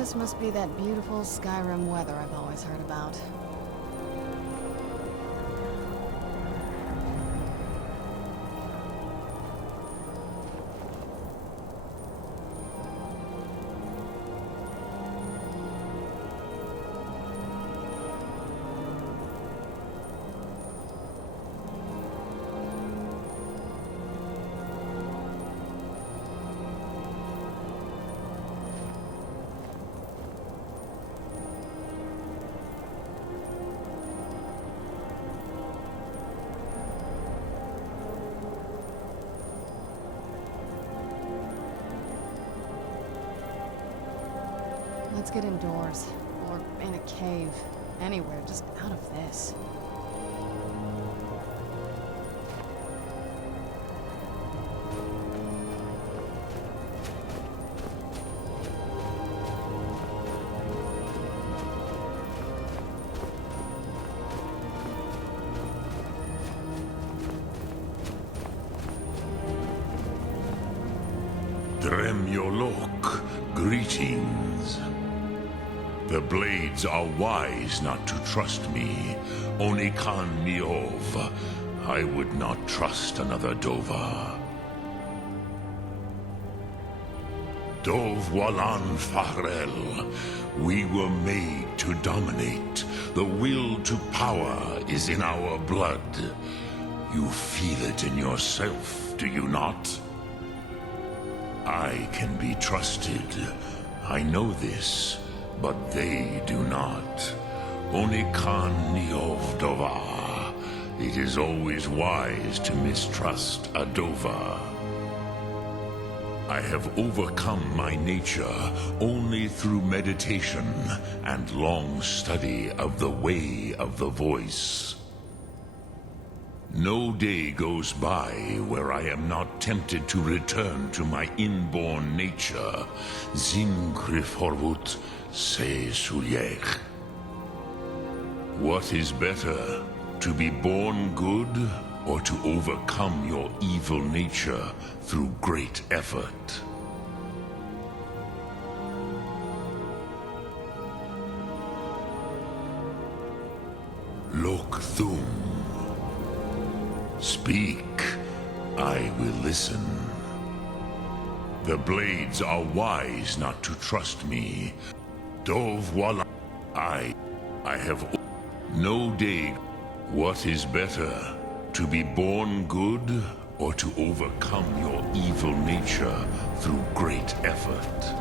This must be that beautiful Skyrim weather I've always heard about. Let's get indoors, or in a cave, anywhere, just out of this. Dremyolok, greetings. The blades are wise not to trust me. Onikan Niov. I would not trust another Dova. Dov Walan Farel. We were made to dominate. The will to power is in our blood. You feel it in yourself, do you not? I can be trusted. I know this. But they do not. Onikan Niovdova. It is always wise to mistrust a Dova. I have overcome my nature only through meditation and long study of the way of the voice. No day goes by where I am not tempted to return to my inborn nature. Zimgrifhorvut se sulyech. What is better, to be born good or to overcome your evil nature through great effort? Lok Thum. Speak, I will listen. The blades are wise not to trust me. Dov Wala. I have no day. What is better, to be born good or to overcome your evil nature through great effort?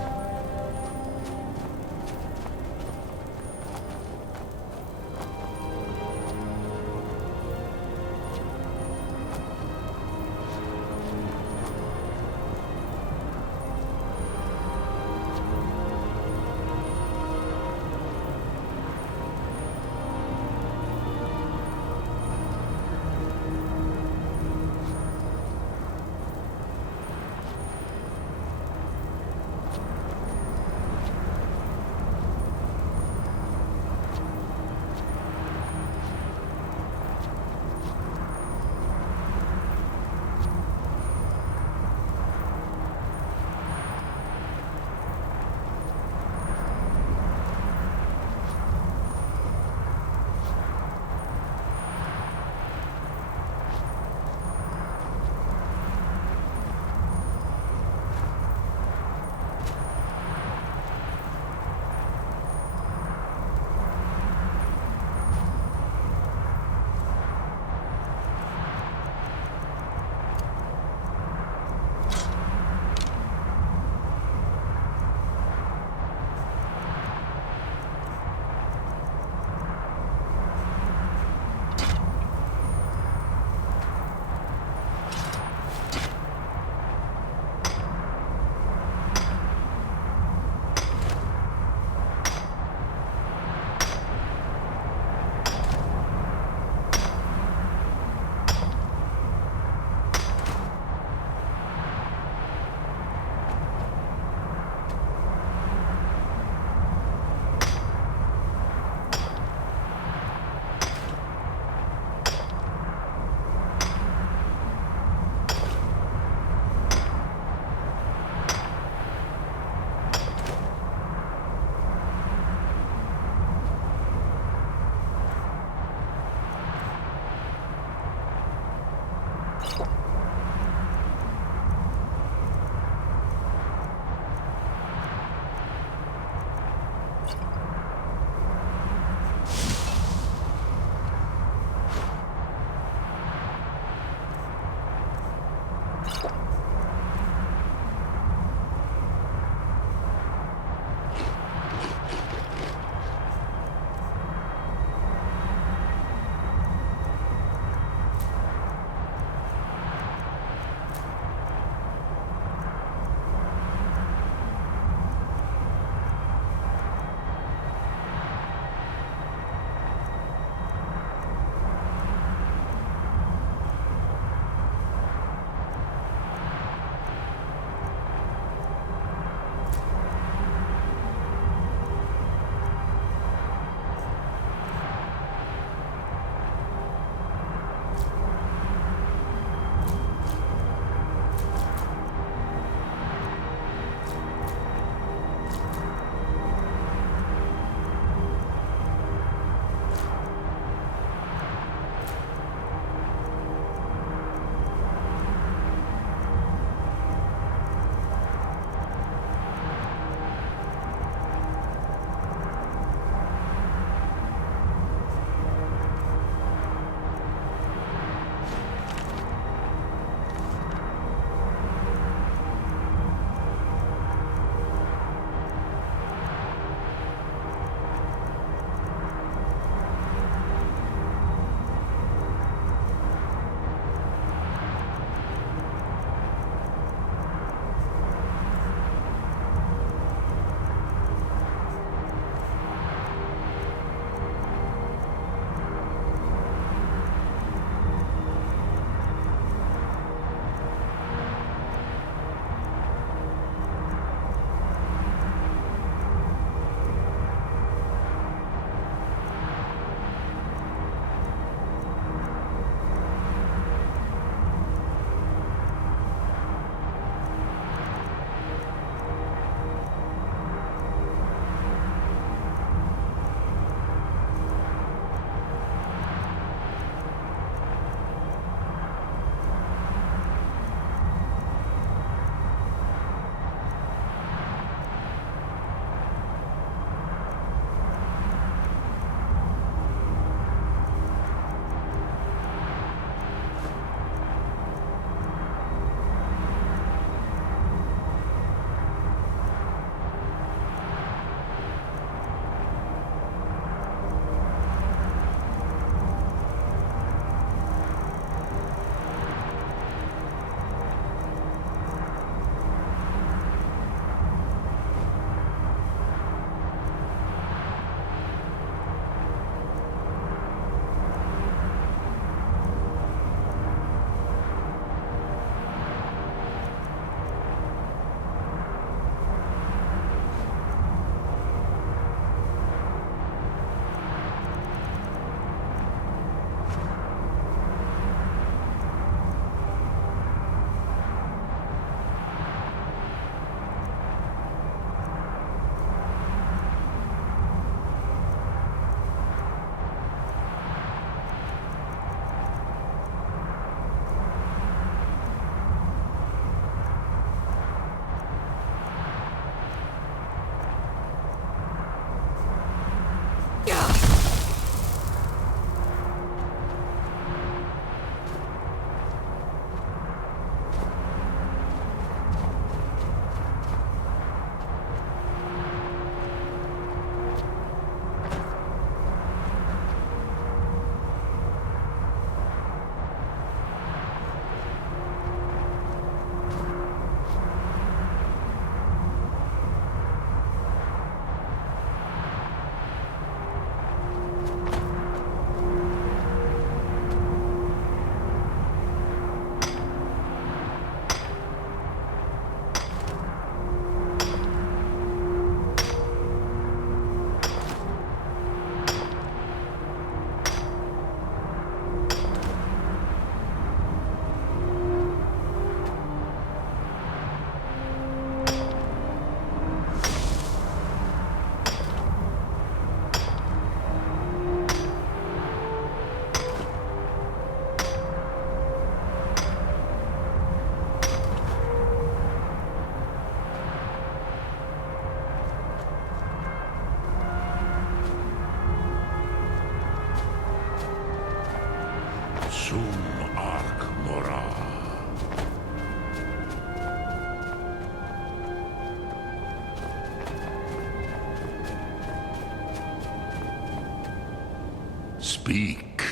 speak,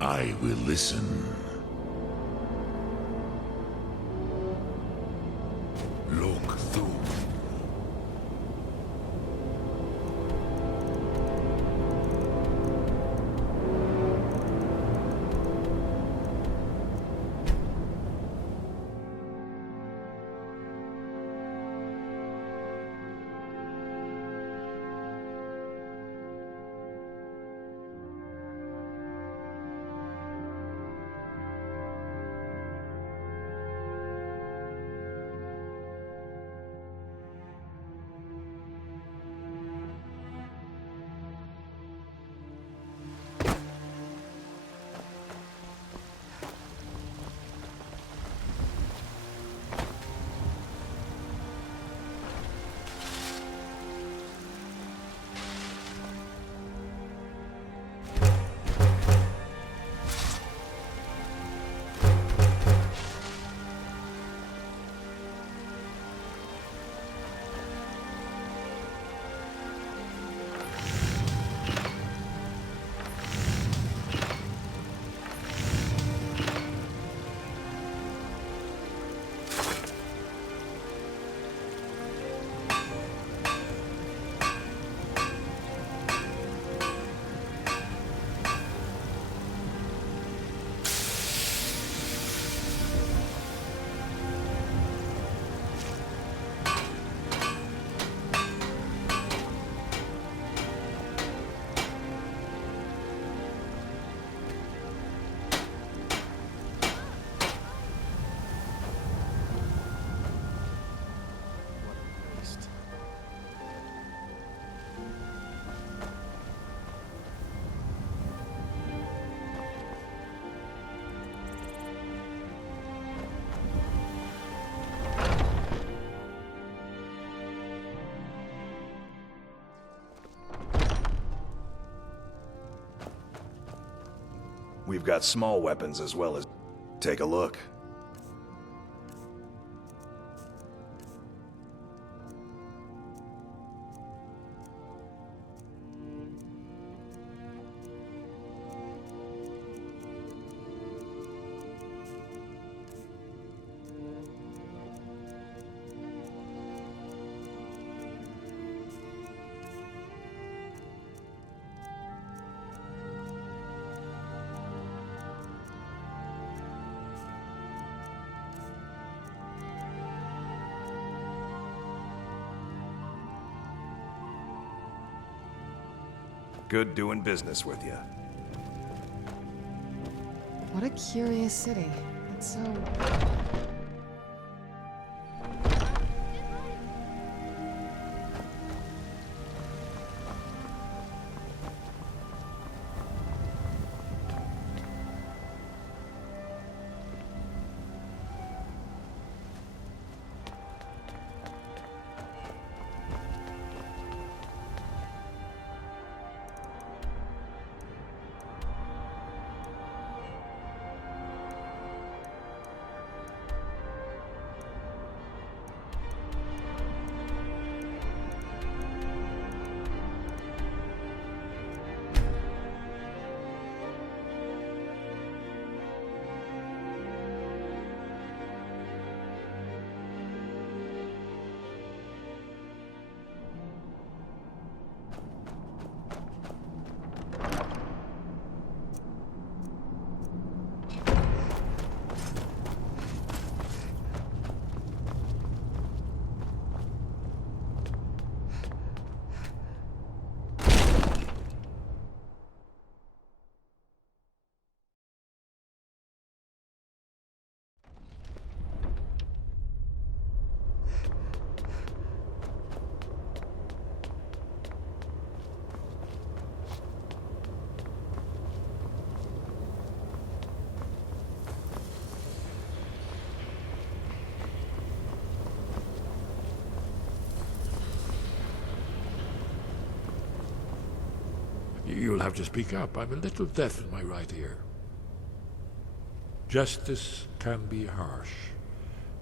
I will listen. Look through. We've got small weapons as well as... Take a look. Good doing business with you. What a curious city. It's so... You'll have to speak up. I'm a little deaf in my right ear. Justice can be harsh,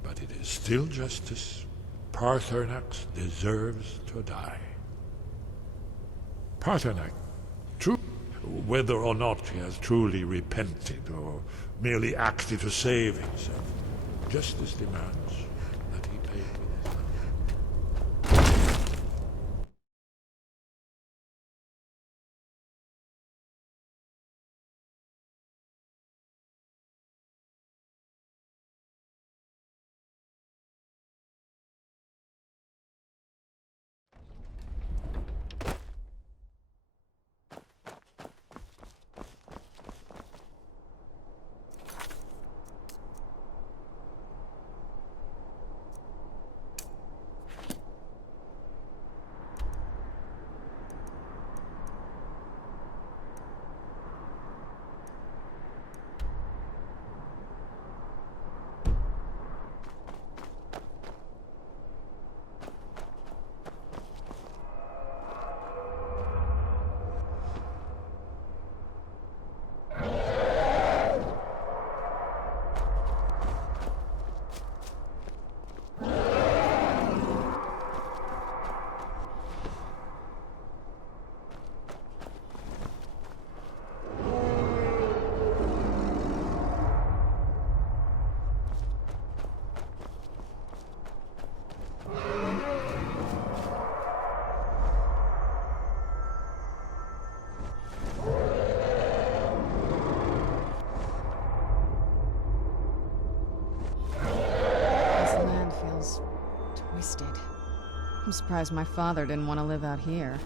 but it is still justice. Paarthurnax deserves to die. Paarthurnax, true, whether or not he has truly repented or merely acted to save himself. Justice demands that he pay with his life. This land feels twisted. I'm surprised my father didn't want to live out here.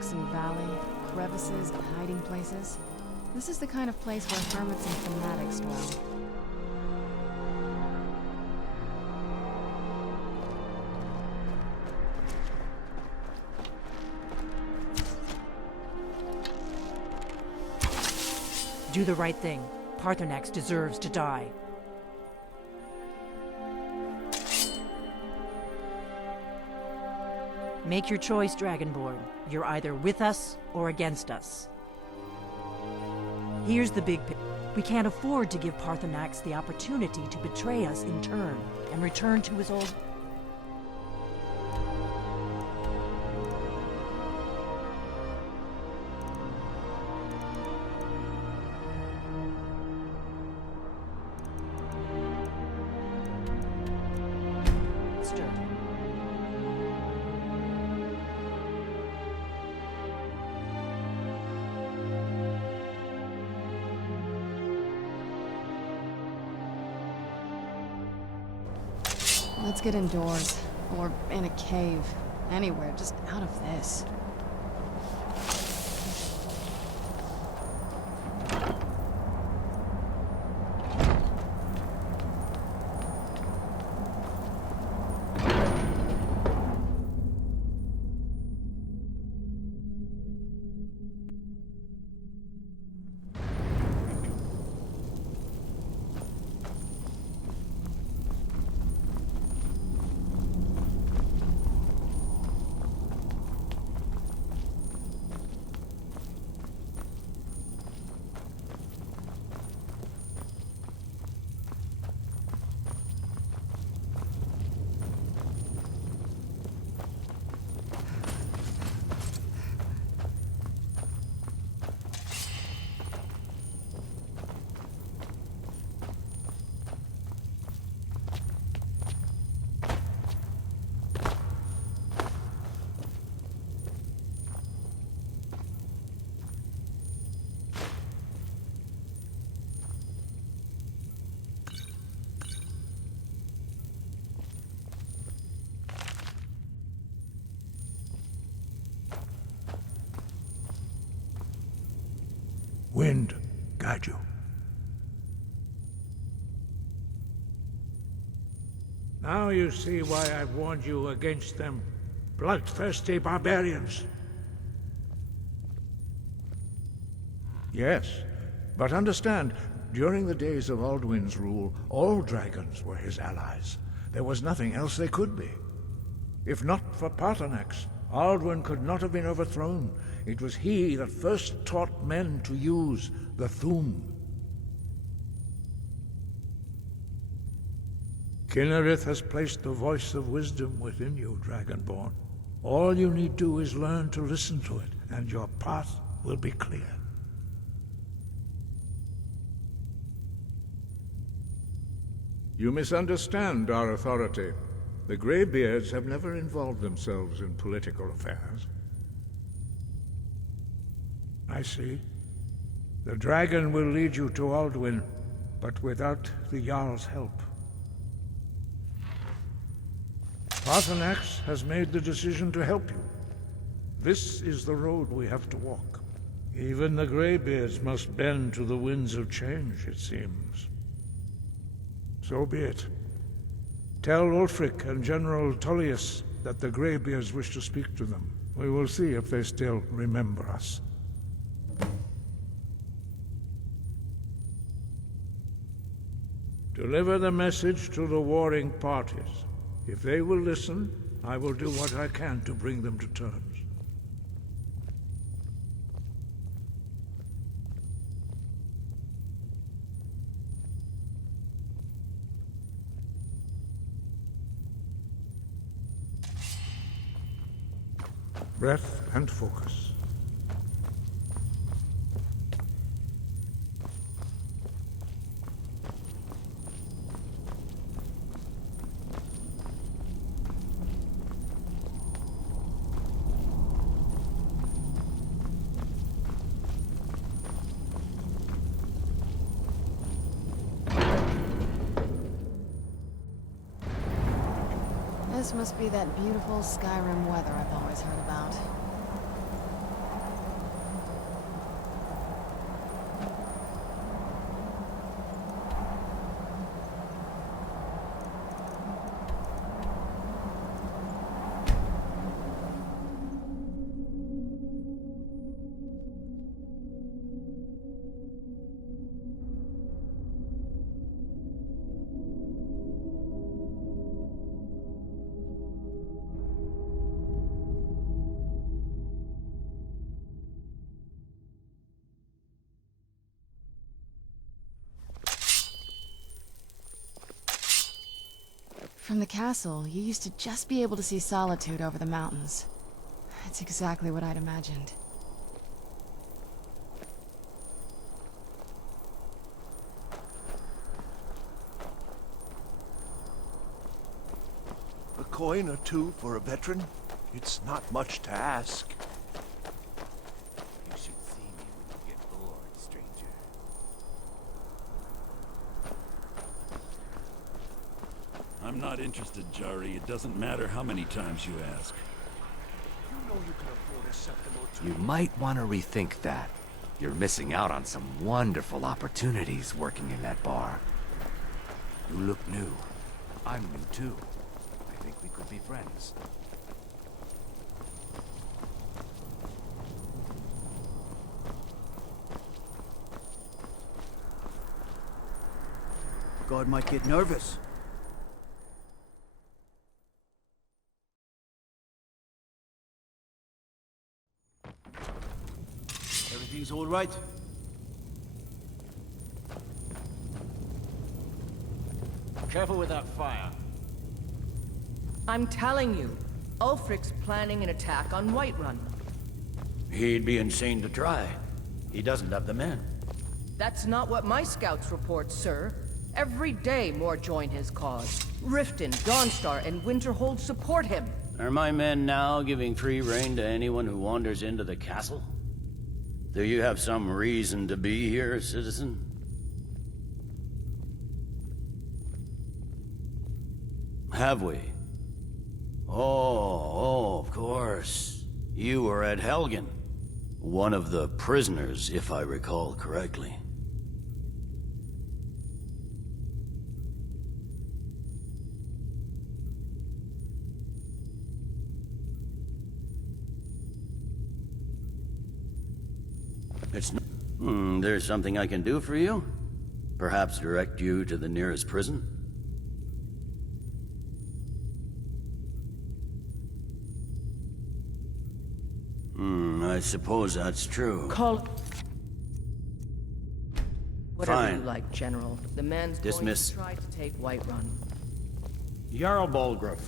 nooks and valley, crevices and hiding places. This is the kind of place where hermits and fanatics dwell. Do the right thing. Parthenax deserves to die. Make your choice, Dragonborn. You're either with us or against us. Here's the big picture. We can't afford to give Parthenax the opportunity to betray us in turn and return to his old... Stir. Let's get indoors. Or in a cave. Anywhere, just out of this. Wind, guide you. Now you see why I've warned you against them bloodthirsty barbarians. Yes, but understand, during the days of Alduin's rule, all dragons were his allies. There was nothing else they could be. If not for Parthenax, Alduin could not have been overthrown. It was he that first taught men to use the Thu'um. Kinnereth has placed the voice of wisdom within you, Dragonborn. All you need do is learn to listen to it, and your path will be clear. You misunderstand our authority. The Greybeards have never involved themselves in political affairs. I see. The dragon will lead you to Alduin, but without the Jarl's help. Parthenax has made the decision to help you. This is the road we have to walk. Even the Greybeards must bend to the winds of change, it seems. So be it. Tell Ulfric and General Tullius that the Greybeards wish to speak to them. We will see if they still remember us. Deliver the message to the warring parties. If they will listen, I will do what I can to bring them to terms. Breath and focus. This must be that beautiful Skyrim weather I've always heard about. From the castle, you used to just be able to see Solitude over the mountains. It's exactly what I'd imagined. A coin or two for a veteran? It's not much to ask. You should see me when you get bored, stranger. I'm not interested, Jari. It doesn't matter how many times you ask. You know you can afford a septim or two. You might want to rethink that. You're missing out on some wonderful opportunities working in that bar. You look new. I'm new too. I think we could be friends. God might get nervous. Everything's all right? Careful with that fire. I'm telling you, Ulfric's planning an attack on Whiterun. He'd be insane to try. He doesn't have the men. That's not what my scouts report, sir. Every day more join his cause. Riften, Dawnstar, and Winterhold support him. Are my men now giving free rein to anyone who wanders into the castle? Do you have some reason to be here, citizen? Have we? Oh, of course. You were at Helgen. One of the prisoners, if I recall correctly. It's not... there's something I can do for you? Perhaps direct you to the nearest prison? I suppose that's true. Call... Whatever Fine. you like, General. The man's Dismiss. going to try to take Whiterun. Jarl Balgruuf.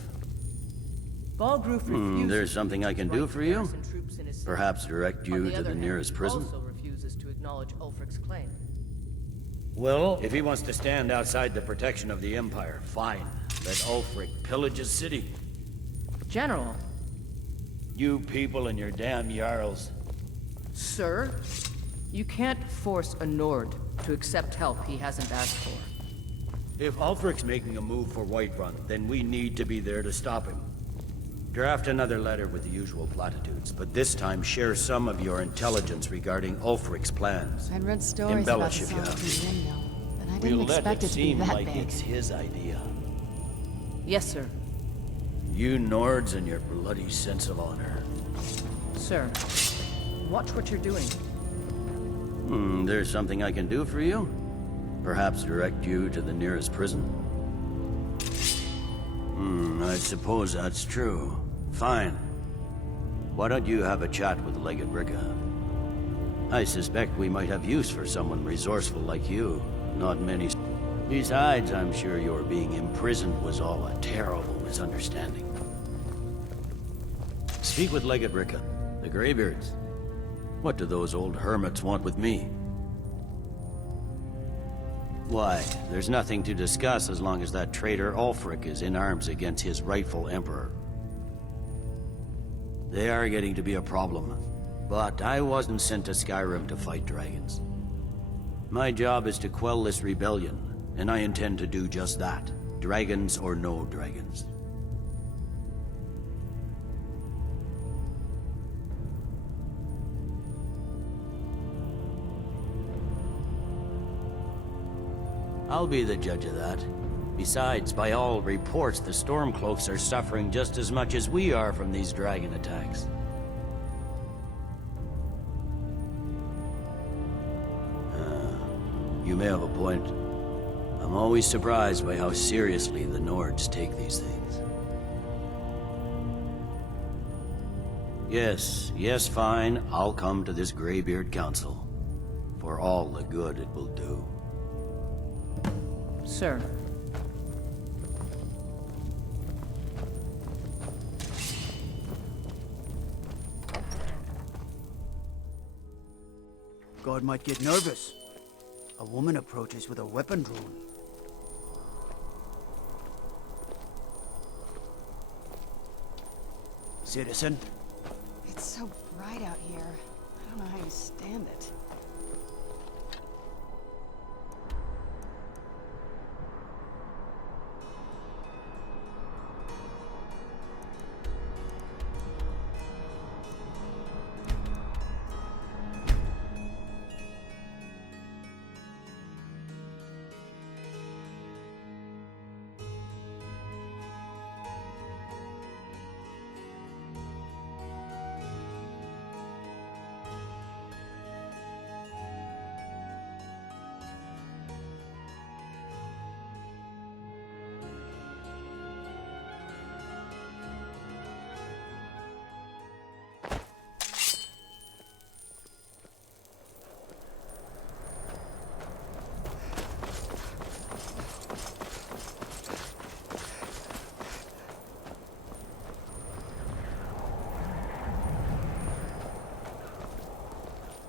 Balgruuf refuses... there's something I can do for you? garrison troops in his city. Perhaps direct On you the to other the hand, nearest he prison? also refuses to acknowledge Ulfric's claim. Well, if he wants to stand outside the protection of the Empire, fine. Let Ulfric pillage his city. General, You people and your damn Jarls. sir, you can't force a Nord to accept help he hasn't asked for. If Ulfric's making a move for Whiterun, then we need to be there to stop him. Draft another letter with the usual platitudes, but this time share some of your intelligence regarding Ulfric's plans. I'd read stories Embellish about if the you have Solitude to. windmill, but I didn't We'll let expect it it to be seem that like big. it's his idea. Yes, sir. You Nords and your bloody sense of honor. Sir, watch what you're doing. There's something I can do for you? Perhaps direct you to the nearest prison? I suppose that's true. Fine. Why don't you have a chat with Legate Ricka? I suspect we might have use for someone resourceful like you. Not many... Besides, I'm sure your being imprisoned was all a terrible misunderstanding. Speak with Legate Ricka, the Greybeards. What do those old hermits want with me? Why, there's nothing to discuss as long as that traitor Ulfric is in arms against his rightful emperor. They are getting to be a problem, but I wasn't sent to Skyrim to fight dragons. My job is to quell this rebellion, and I intend to do just that, dragons or no dragons. I'll be the judge of that. Besides, by all reports, the Stormcloaks are suffering just as much as we are from these dragon attacks. You may have a point. I'm always surprised by how seriously the Nords take these things. Yes, fine. I'll come to this Greybeard Council. For all the good it will do. Sir, God might get nervous. A woman approaches with a weapon drawn. Citizen? It's so bright out here. I don't know how you stand it.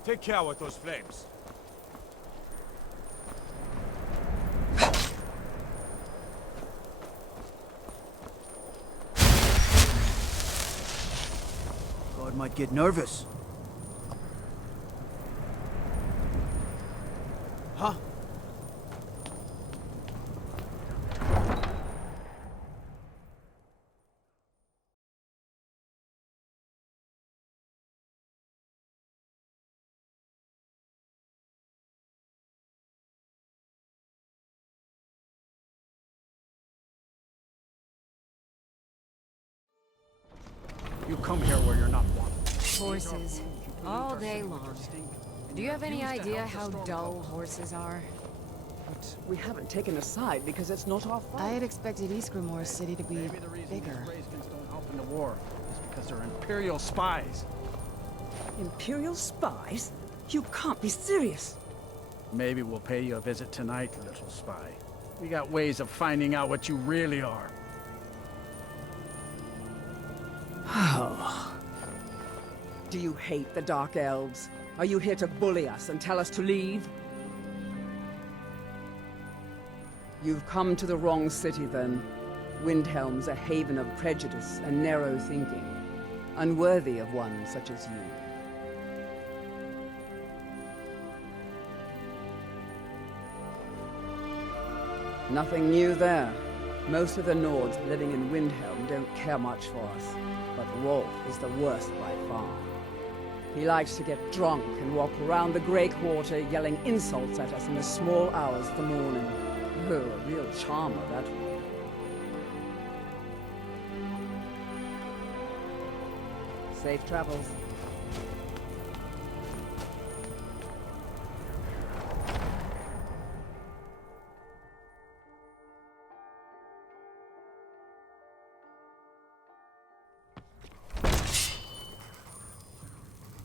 Take care with those flames. God might get nervous. Huh? You come here where you're not wanted. Horses. All day long. Do you have any idea how dull horses are? But we haven't taken a side because it's not our fault. I had expected Eastgrimor's city to be Maybe the reason bigger. these Graysons don't help in the war is because they're Imperial spies. Imperial spies? You can't be serious. Maybe we'll pay you a visit tonight, little spy. We got ways of finding out what you really are. Do you hate the Dark Elves? Are you here to bully us and tell us to leave? You've come to the wrong city, then. Windhelm's a haven of prejudice and narrow thinking, unworthy of one such as you. Nothing new there. Most of the Nords living in Windhelm don't care much for us, but Rolf is the worst by far. He likes to get drunk and walk around the Grey Quarter yelling insults at us in the small hours of the morning. Oh, a real charmer, that one. Safe travels.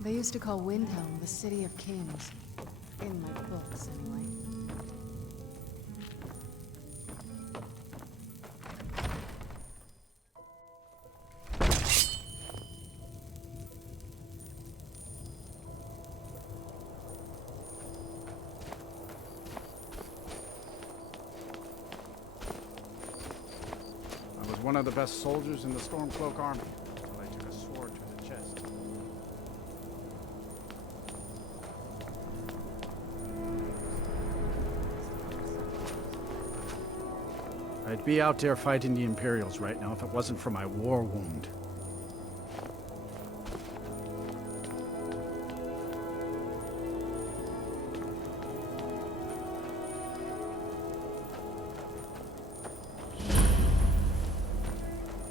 They used to call Windhelm the City of Kings. In my books, anyway. I was one of the best soldiers in the Stormcloak army until I took a sword to the chest. I'd be out there fighting the Imperials right now if it wasn't for my war wound.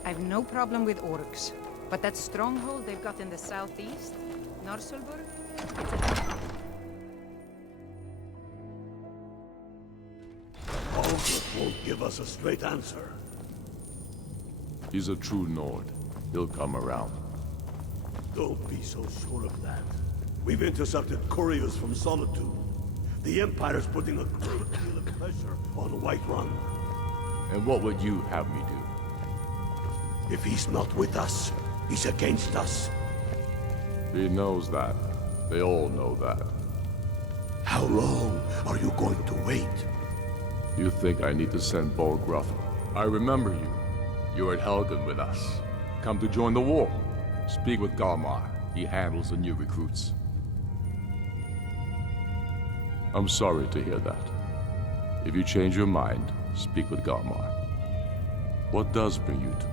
I've no problem with orcs, but that stronghold they've got in the southeast, Norselburg, Ulfric won't give us a straight answer. He's a true Nord. He'll come around. Don't be so sure of that. We've intercepted couriers from Solitude. The Empire's putting a great deal of pressure on Whiterun. And what would you have me do? If he's not with us, he's against us. He knows that. They all know that. How long are you going to wait? You think I need to send Borgruff? I remember you. You were at Helgen with us. Come to join the war. Speak with Galmar. He handles the new recruits. I'm sorry to hear that. If you change your mind, speak with Galmar. What does bring you to me?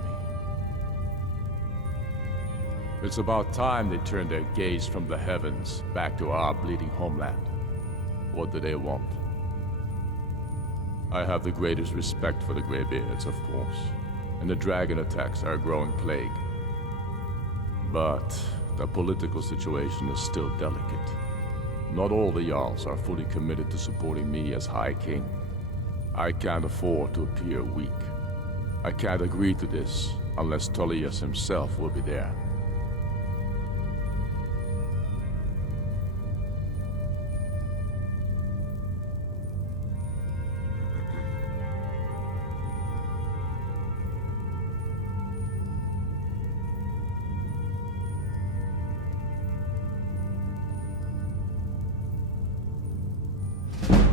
It's about time they turned their gaze from the heavens back to our bleeding homeland. What do they want? I have the greatest respect for the Greybeards, of course, and the dragon attacks are a growing plague. But the political situation is still delicate. Not all the Jarls are fully committed to supporting me as High King. I can't afford to appear weak. I can't agree to this unless Tullius himself will be there.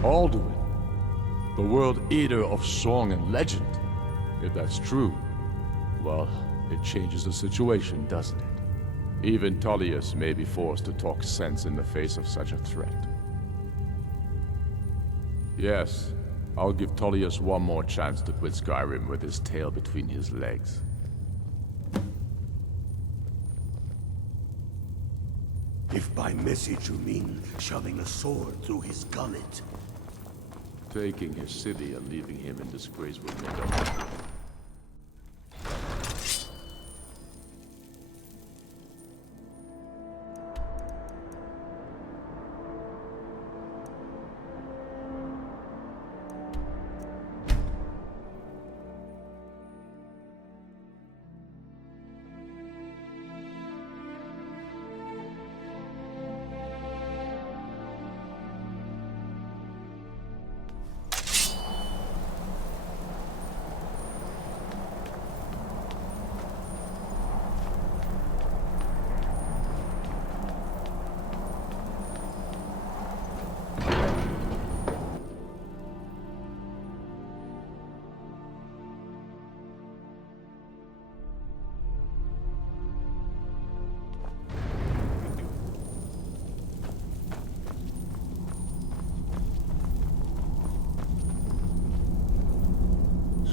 Alduin, the World Eater of song and legend. If that's true, well, it changes the situation, doesn't it? Even Tullius may be forced to talk sense in the face of such a threat. Yes, I'll give Tullius one more chance to quit Skyrim with his tail between his legs. If by message you mean shoving a sword through his gullet. Taking his city and leaving him in disgrace will make up.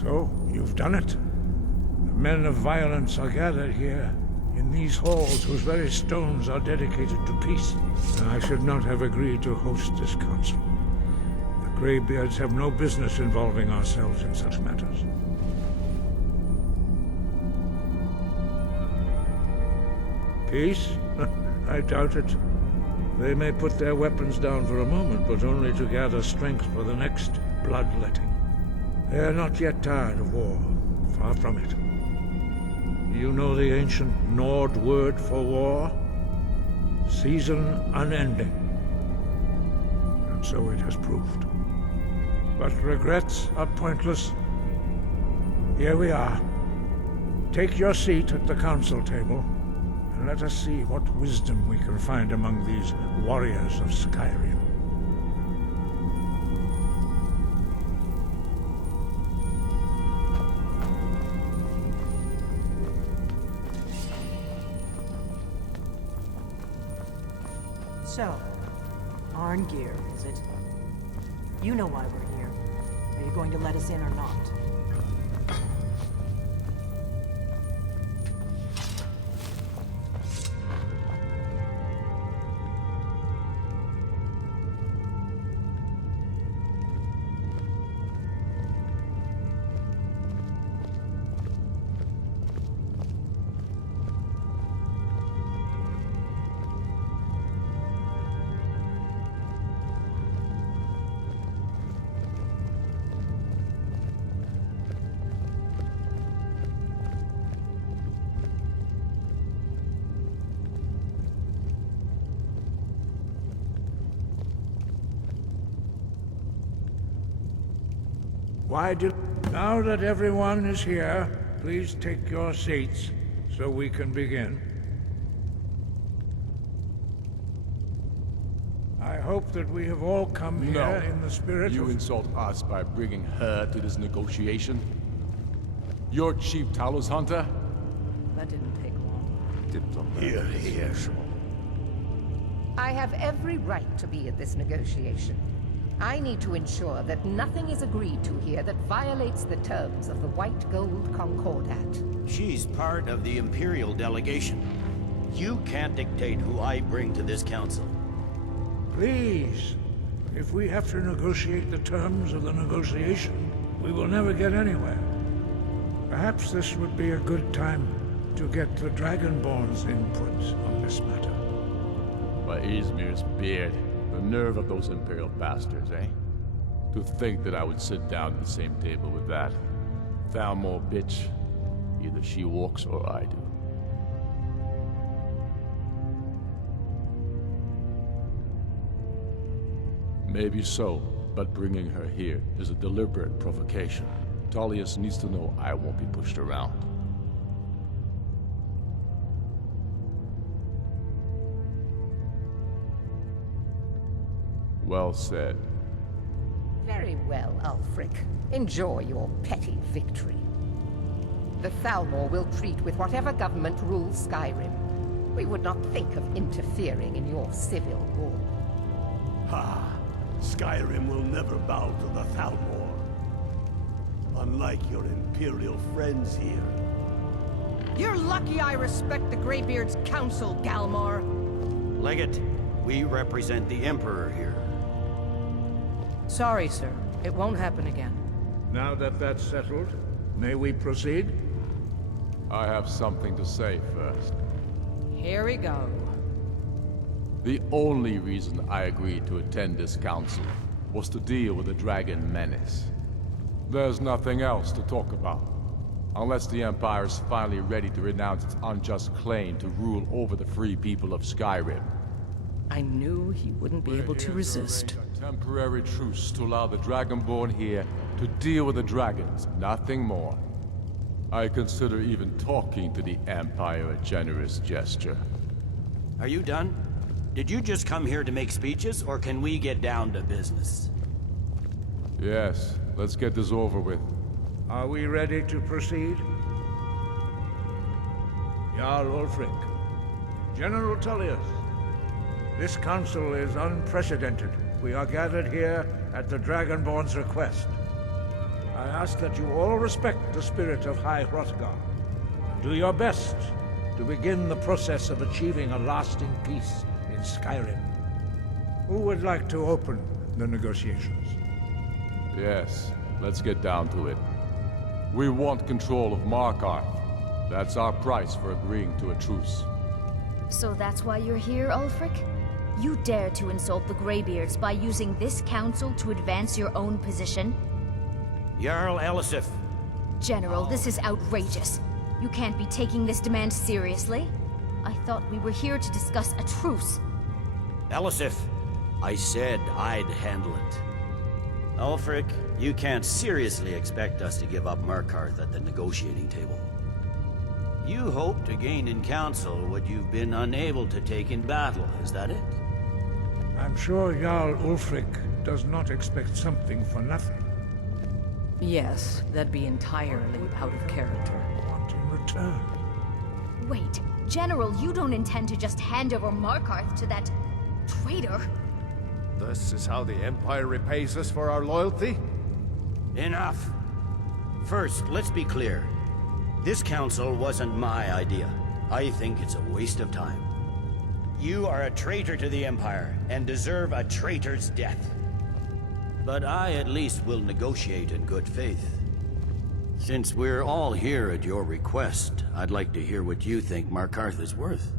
So, you've done it. The men of violence are gathered here, in these halls whose very stones are dedicated to peace. I should not have agreed to host this council. The Greybeards have no business involving ourselves in such matters. Peace? I doubt it. They may put their weapons down for a moment, but only to gather strength for the next bloodletting. They are not yet tired of war. Far from it. You know the ancient Nord word for war? Season unending. And so it has proved. But regrets are pointless. Here we are. Take your seat at the council table, and let us see what wisdom we can find among these warriors of Skyrim. So, Arngeir, is it? You know why we're here. Are you going to let us in or not? Now that everyone is here, please take your seats so we can begin. I hope that we have all come here in the spirit You of... insult us by bringing her to this negotiation? You're Chief Talos Hunter? That didn't take long. Here. I have every right to be at this negotiation. I need to ensure that nothing is agreed to here that violates the terms of the White Gold Concordat. She's part of the Imperial delegation. You can't dictate who I bring to this council. Please, if we have to negotiate the terms of the negotiation, we will never get anywhere. Perhaps this would be a good time to get the Dragonborn's input on this matter. By Izmir's beard, the nerve of those Imperial bastards, eh? To think that I would sit down at the same table with that Thalmor bitch. Either she walks or I do. Maybe so, but bringing her here is a deliberate provocation. Tullius needs to know I won't be pushed around. Well said. Very well, Ulfric. Enjoy your petty victory. The Thalmor will treat with whatever government rules Skyrim. We would not think of interfering in your civil war. Ha! Skyrim will never bow to the Thalmor. Unlike your Imperial friends here. You're lucky I respect the Greybeard's counsel, Galmar. Legate, we represent the Emperor here. Sorry, sir. It won't happen again. Now that that's settled, may we proceed? I have something to say first. Here we go. The only reason I agreed to attend this council was to deal with the Dragon Menace. There's nothing else to talk about. Unless the Empire is finally ready to renounce its unjust claim to rule over the free people of Skyrim. I knew he wouldn't be able to resist. A temporary truce to allow the Dragonborn here to deal with the dragons, nothing more. I consider even talking to the Empire a generous gesture. Are you done? Did you just come here to make speeches, or can we get down to business? Yes, let's get this over with. Are we ready to proceed? Jarl Ulfric, General Tullius, this council is unprecedented. We are gathered here at the Dragonborn's request. I ask that you all respect the spirit of High Hrothgar. Do your best to begin the process of achieving a lasting peace in Skyrim. Who would like to open the negotiations? Yes, let's get down to it. We want control of Markarth. That's our price for agreeing to a truce. So that's why you're here, Ulfric? You dare to insult the Greybeards by using this council to advance your own position? Jarl Elisif. General, this is outrageous. You can't be taking this demand seriously. I thought we were here to discuss a truce. Elisif, I said I'd handle it. Ulfric, you can't seriously expect us to give up Markarth at the negotiating table. You hope to gain in council what you've been unable to take in battle, is that it? I'm sure Jarl Ulfric does not expect something for nothing. Yes, that'd be entirely out of character. What in return? Wait, General, you don't intend to just hand over Markarth to that traitor? This is how the Empire repays us for our loyalty? Enough. First, let's be clear. This council wasn't my idea. I think it's a waste of time. You are a traitor to the Empire, and deserve a traitor's death. But I at least will negotiate in good faith. Since we're all here at your request, I'd like to hear what you think Markarth is worth.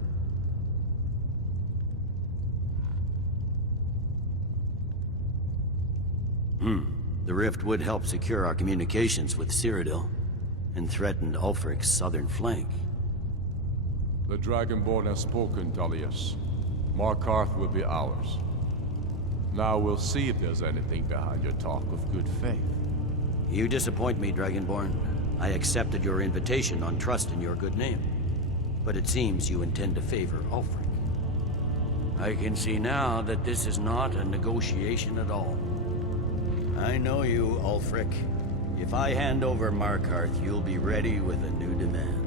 The rift would help secure our communications with Cyrodiil, and threatened Ulfric's southern flank. The Dragonborn has spoken, Tullius. Markarth will be ours. Now we'll see if there's anything behind your talk of good faith. You disappoint me, Dragonborn. I accepted your invitation on trust in your good name. But it seems you intend to favor Ulfric. I can see now that this is not a negotiation at all. I know you, Ulfric. If I hand over Markarth, you'll be ready with a new demand.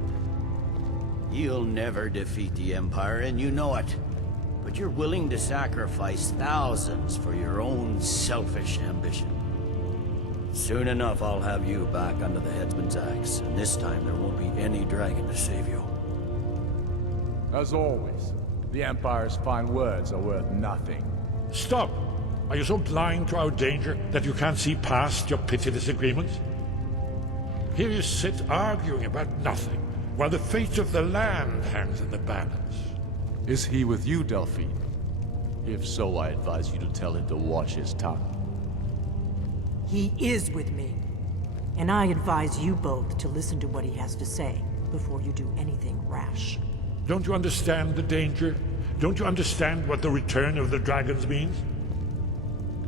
You'll never defeat the Empire, and you know it. But you're willing to sacrifice thousands for your own selfish ambition. Soon enough, I'll have you back under the headsman's axe, and this time there won't be any dragon to save you. As always, the Empire's fine words are worth nothing. Stop! Are you so blind to our danger that you can't see past your petty disagreements? Here you sit arguing about nothing, while the fate of the land hangs in the balance. Is he with you, Delphine? If so, I advise you to tell him to watch his tongue. He is with me. And I advise you both to listen to what he has to say before you do anything rash. Don't you understand the danger? Don't you understand what the return of the dragons means?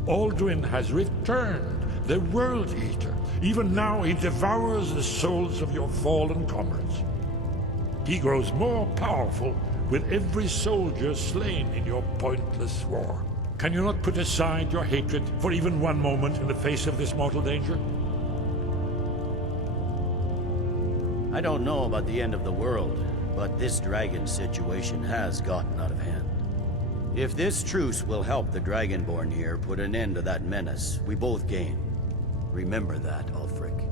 Alduin has returned, the World Eater. Even now he devours the souls of your fallen comrades. He grows more powerful with every soldier slain in your pointless war. Can you not put aside your hatred for even one moment in the face of this mortal danger? I don't know about the end of the world, but this dragon situation has gotten out of hand. If this truce will help the Dragonborn here put an end to that menace, we both gain. Remember that, Ulfric.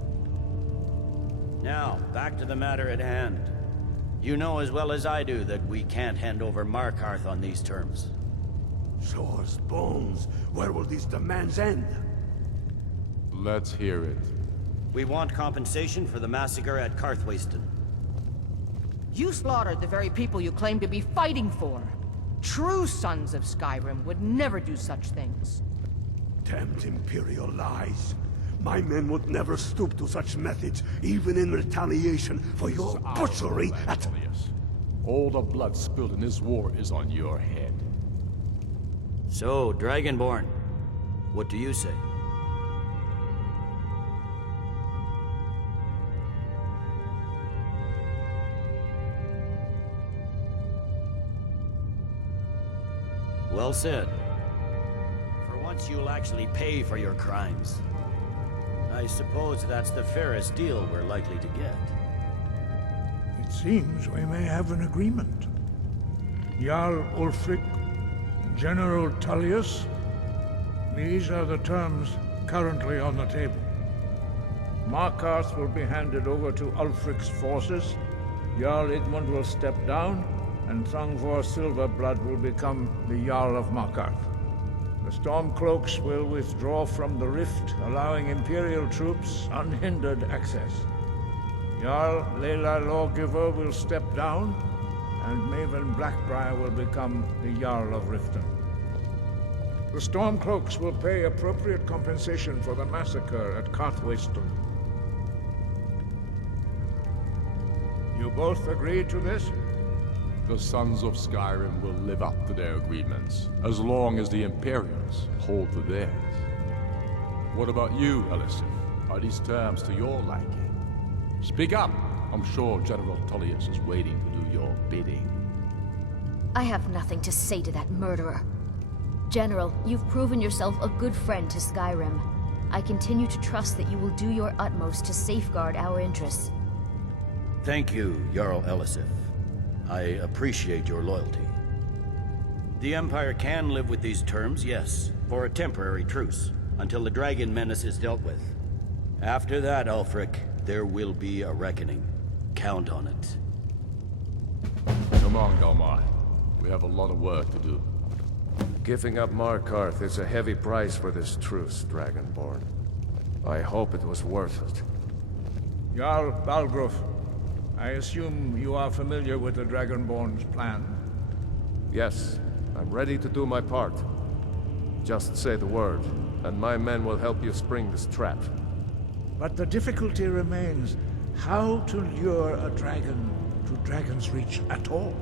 Now, back to the matter at hand. You know as well as I do that we can't hand over Markarth on these terms. Show us bones. Where will these demands end? Let's hear it. We want compensation for the massacre at Karthwasten. You slaughtered the very people you claim to be fighting for. True sons of Skyrim would never do such things. Damned Imperial lies. My men would never stoop to such methods, even in retaliation for your butchery at... All the blood spilled in this war is on your head. So, Dragonborn, what do you say? Well said. For once you'll actually pay for your crimes. I suppose that's the fairest deal we're likely to get. It seems we may have an agreement. Jarl Ulfric, General Tullius, these are the terms currently on the table. Markarth will be handed over to Ulfric's forces, Jarl Igmund will step down, and Thangvor Silverblood will become the Jarl of Markarth. The Stormcloaks will withdraw from the rift, allowing Imperial troops unhindered access. Jarl Leila Lawgiver will step down, and Maven Blackbriar will become the Jarl of Riften. The Stormcloaks will pay appropriate compensation for the massacre at Karthwasten. You both agree to this? The Sons of Skyrim will live up to their agreements, as long as the Imperials hold to theirs. What about you, Elisif? Are these terms to your liking? Speak up! I'm sure General Tullius is waiting to do your bidding. I have nothing to say to that murderer. General, you've proven yourself a good friend to Skyrim. I continue to trust that you will do your utmost to safeguard our interests. Thank you, Jarl Elisif. I appreciate your loyalty. The Empire can live with these terms, yes, for a temporary truce, until the dragon menace is dealt with. After that, Ulfric, there will be a reckoning. Count on it. Come on, Galmar. We have a lot of work to do. Giving up Markarth is a heavy price for this truce, Dragonborn. I hope it was worth it. Jarl Balgruuf, I assume you are familiar with the Dragonborn's plan? Yes, I'm ready to do my part. Just say the word, and my men will help you spring this trap. But the difficulty remains how to lure a dragon to Dragon's Reach at all.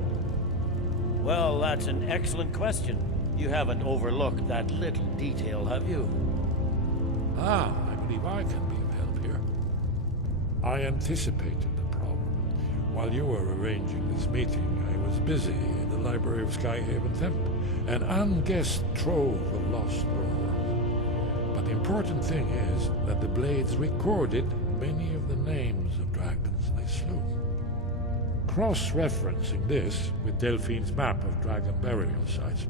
Well, that's an excellent question. You haven't overlooked that little detail, have you? I believe I can be of help here. I anticipated the problem. While you were arranging this meeting, I was busy in the library of Skyhaven Temple, an unguessed trove of lost lore. But the important thing is that the Blades recorded many of the names of dragons they slew. Cross-referencing this with Delphine's map of dragon burial sites,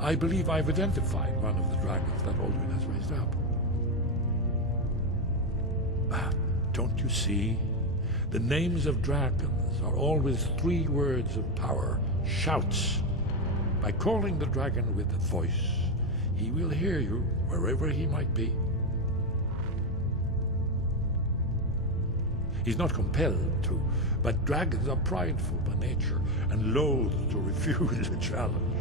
I believe I've identified one of the dragons that Aldrin has raised up. Don't you see? The names of dragons are always 3 words of power, shouts. By calling the dragon with a voice, he will hear you wherever he might be. He's not compelled to, but dragons are prideful by nature and loath to refuse a challenge.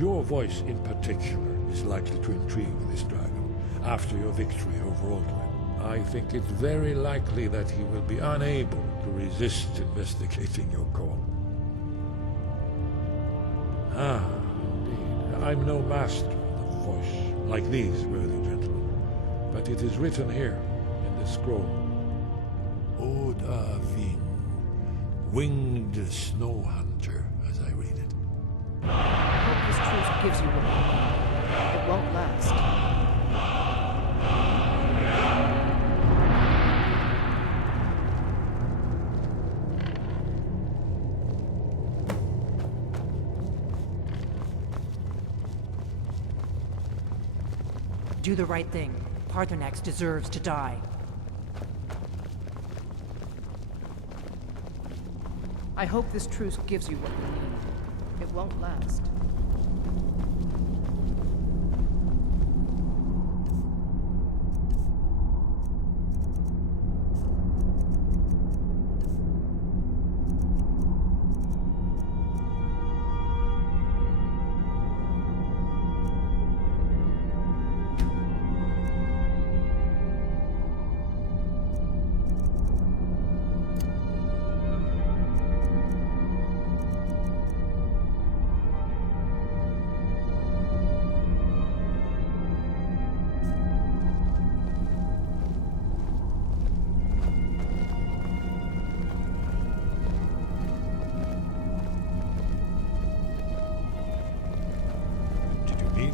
Your voice in particular is likely to intrigue this dragon after your victory over Aldrin. I think it's very likely that he will be unable to resist investigating your call. Ah, indeed. I'm no master of the voice, like these worthy gentlemen, but it is written here in this scroll. Oda Vin, winged snow hunter, as I read it. I hope this truth gives you what you need. It won't last. Do the right thing. Parthenax deserves to die. I hope this truce gives you what you need. It won't last.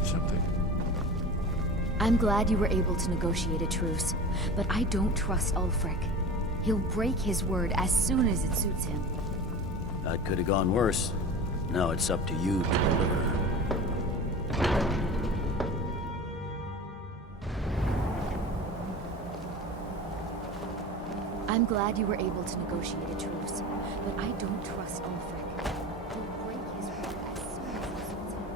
Something. I'm glad you were able to negotiate a truce, but I don't trust Ulfric. He'll break his word as soon as it suits him. That could have gone worse. Now it's up to you to deliver. I'm glad you were able to negotiate a truce, but I don't trust Ulfric. He'll break his word as soon as it suits him.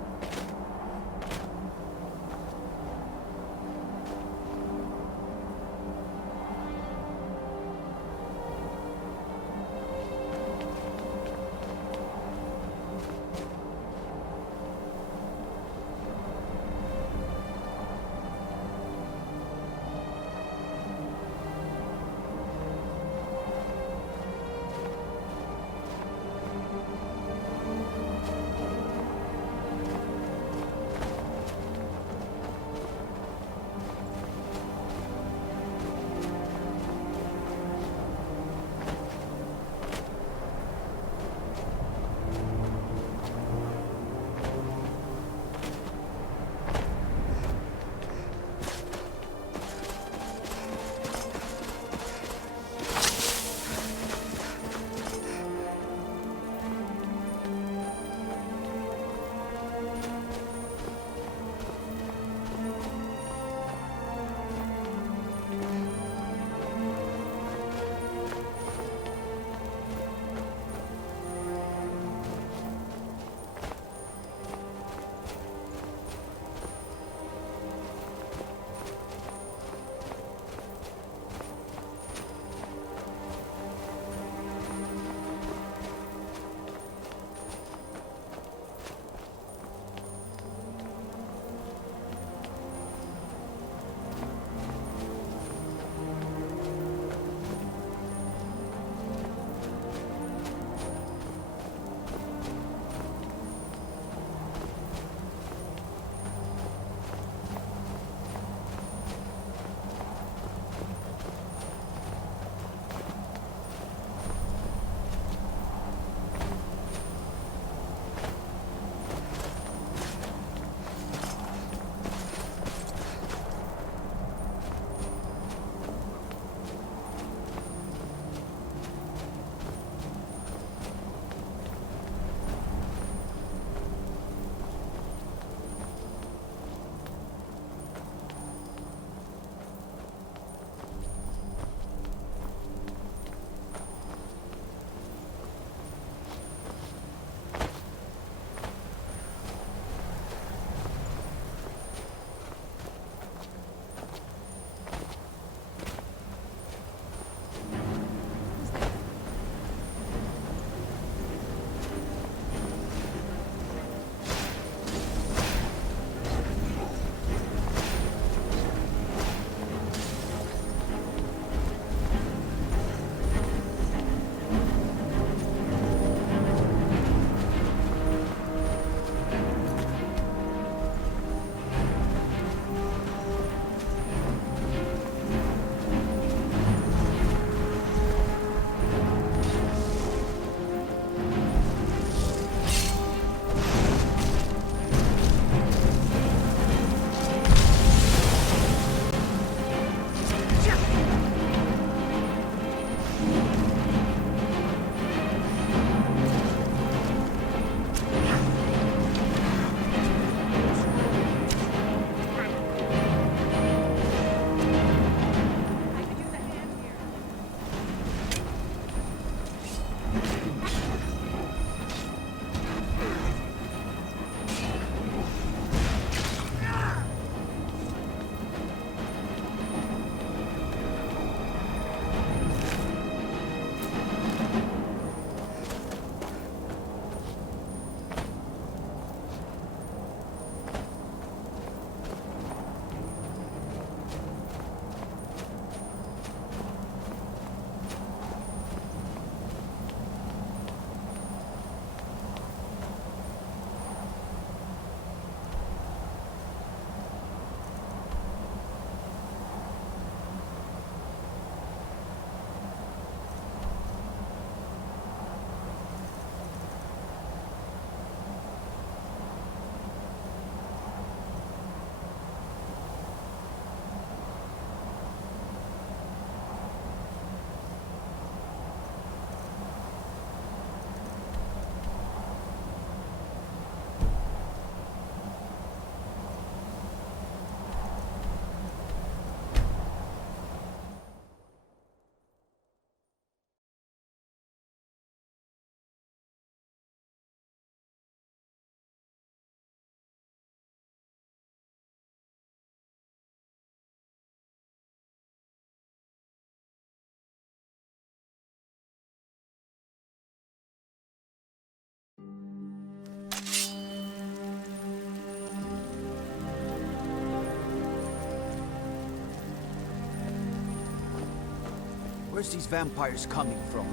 Where's these vampires coming from?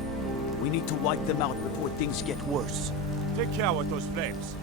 We need to wipe them out before things get worse. Take care with those flames.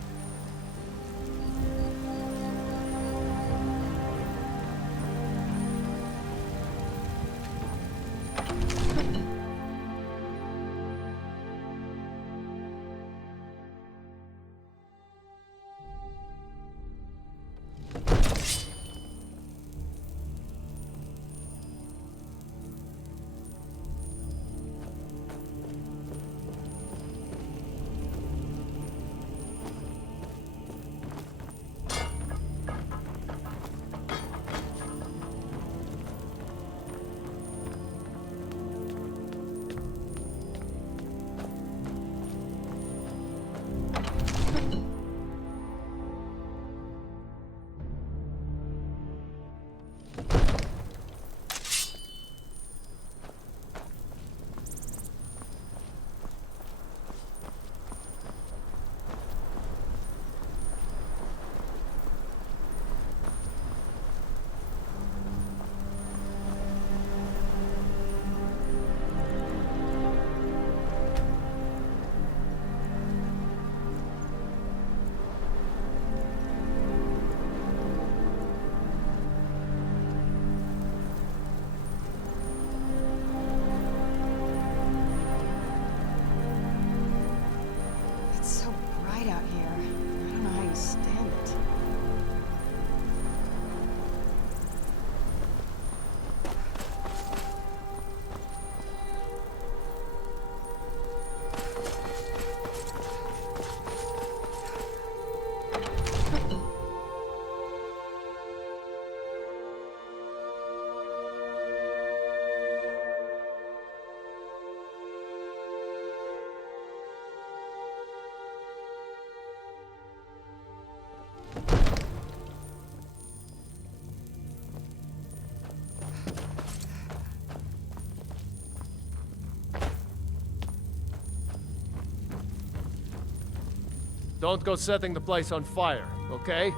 Don't go setting the place on fire, okay?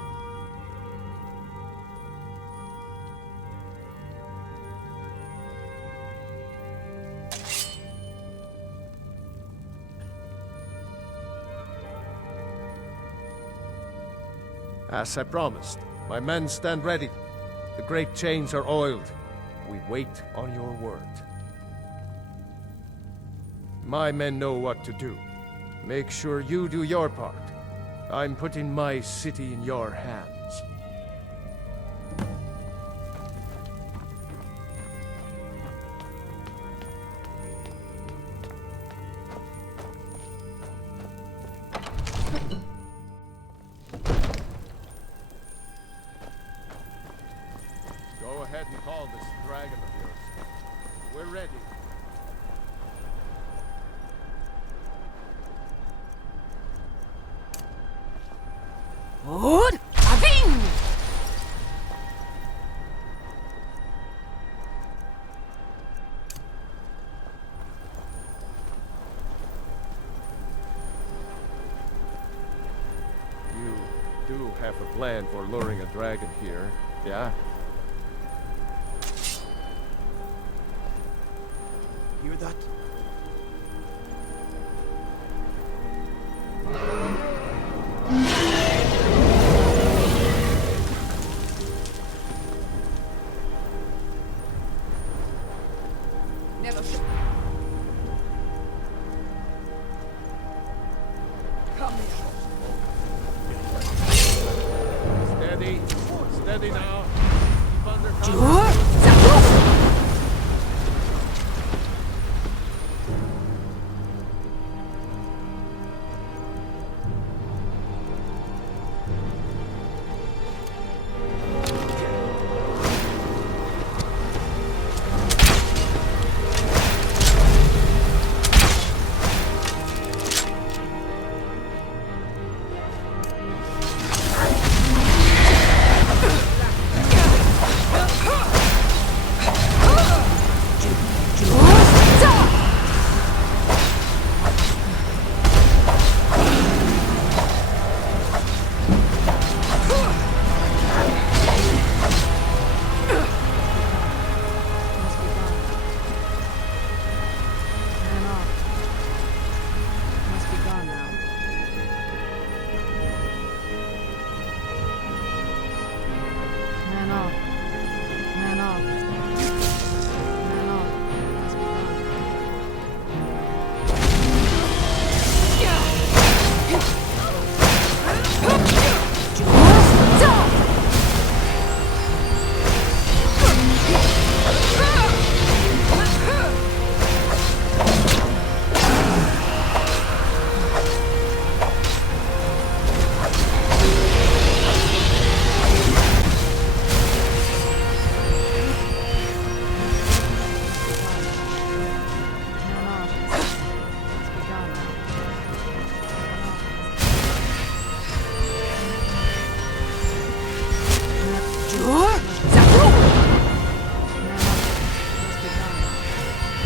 As I promised, my men stand ready. The great chains are oiled. We wait on your word. My men know what to do. Make sure you do your part. I'm putting my city in your hands. Go ahead and call this dragon of yours. We're ready. Good. Aving! You do have a plan for luring a dragon here, yeah? Hear that? Never. Come here. Steady. Steady now. Keep under cover. Sure. Man off. Man off. Man off.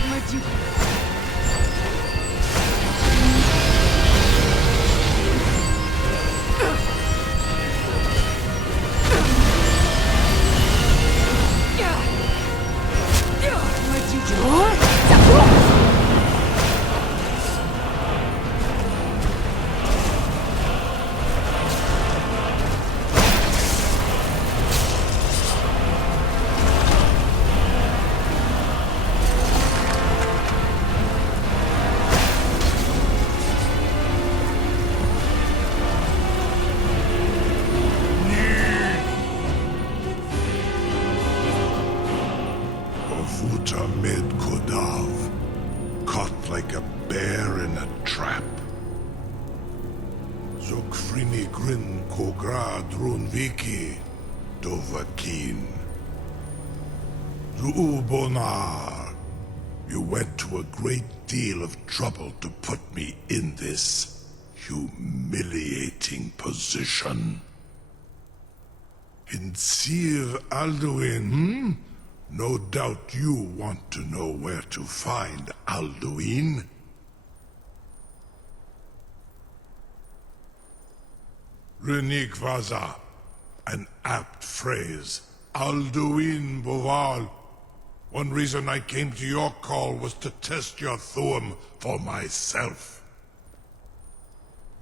Must be Ofuta med Kodav, caught like a bear in a trap. Zokfrini grin kogra drunviki, dovakin. Zuubonar, you went to a great deal of trouble to put me in this humiliating position. Insir Alduin, No doubt you want to know where to find Alduin. Renik Vaza, an apt phrase. Alduin Boval. One reason I came to your call was to test your Thuum for myself.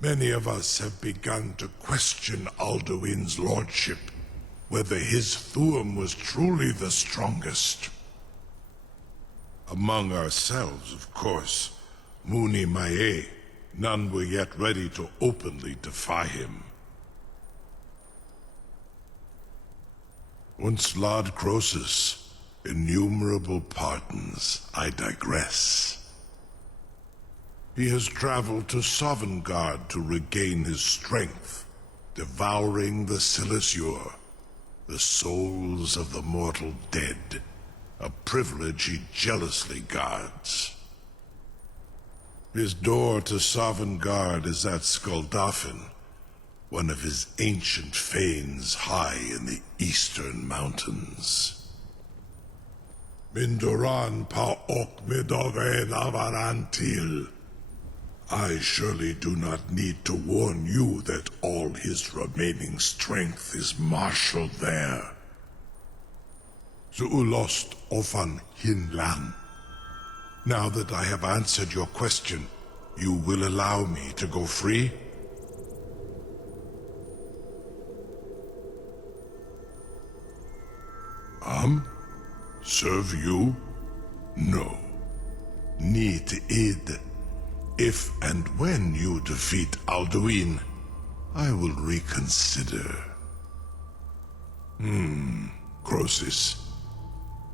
Many of us have begun to question Alduin's lordship, whether his Thuum was truly the strongest. Among ourselves, of course, Muni Mae, none were yet ready to openly defy him. Once Lord Croesus, innumerable pardons, I digress. He has traveled to Sovngarde to regain his strength, devouring the Silesure, the souls of the mortal dead, a privilege he jealously guards. His door to Sovngarde is at Skuldafn, one of his ancient fanes high in the eastern mountains. Mindoran pa ok midove lavarantil. I surely do not need to warn you that all his remaining strength is marshaled there. Zuulost ofan hinlan. Now that I have answered your question, you will allow me to go free? Serve you? No. Need id. If and when you defeat Alduin, I will reconsider. Croesus.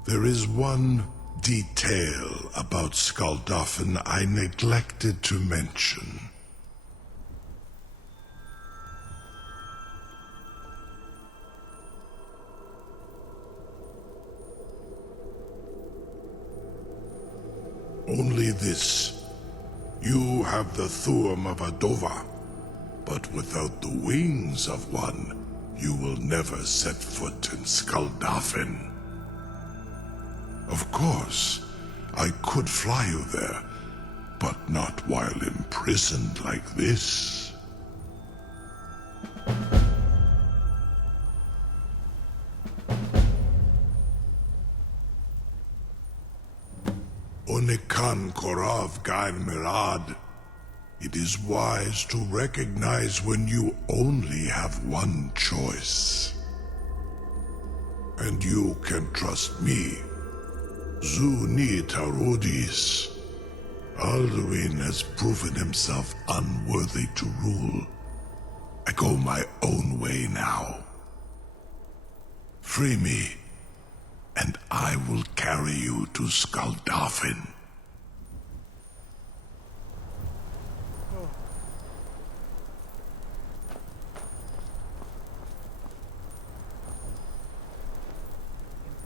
There is one detail about Skuldafn I neglected to mention. Only this. You have the Thuum of a Dova, but without the wings of one, you will never set foot in Skuldafn. Of course, I could fly you there, but not while imprisoned like this. Onikan Korav Gain Mirad. It is wise to recognize when you only have one choice. And you can trust me. Zu ni Tarodis. Alduin has proven himself unworthy to rule. I go my own way now. Free me, and I will carry you to Skaldafin.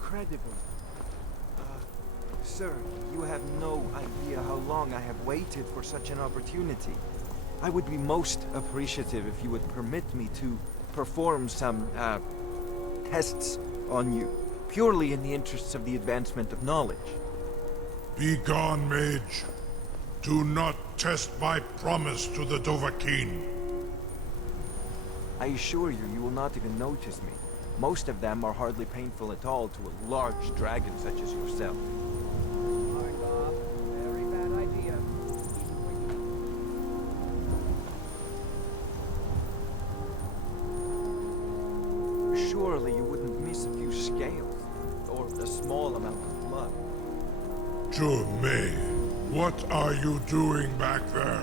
Incredible. Sir, you have no idea how long I have waited for such an opportunity. I would be most appreciative if you would permit me to perform some, tests on you, purely in the interests of the advancement of knowledge. Be gone, mage. Do not test my promise to the Dovahkiin. I assure you, you will not even notice me. Most of them are hardly painful at all to a large dragon such as yourself. Very bad idea. Surely you wouldn't miss a few scales, or a small amount of blood. May, what are you doing back there?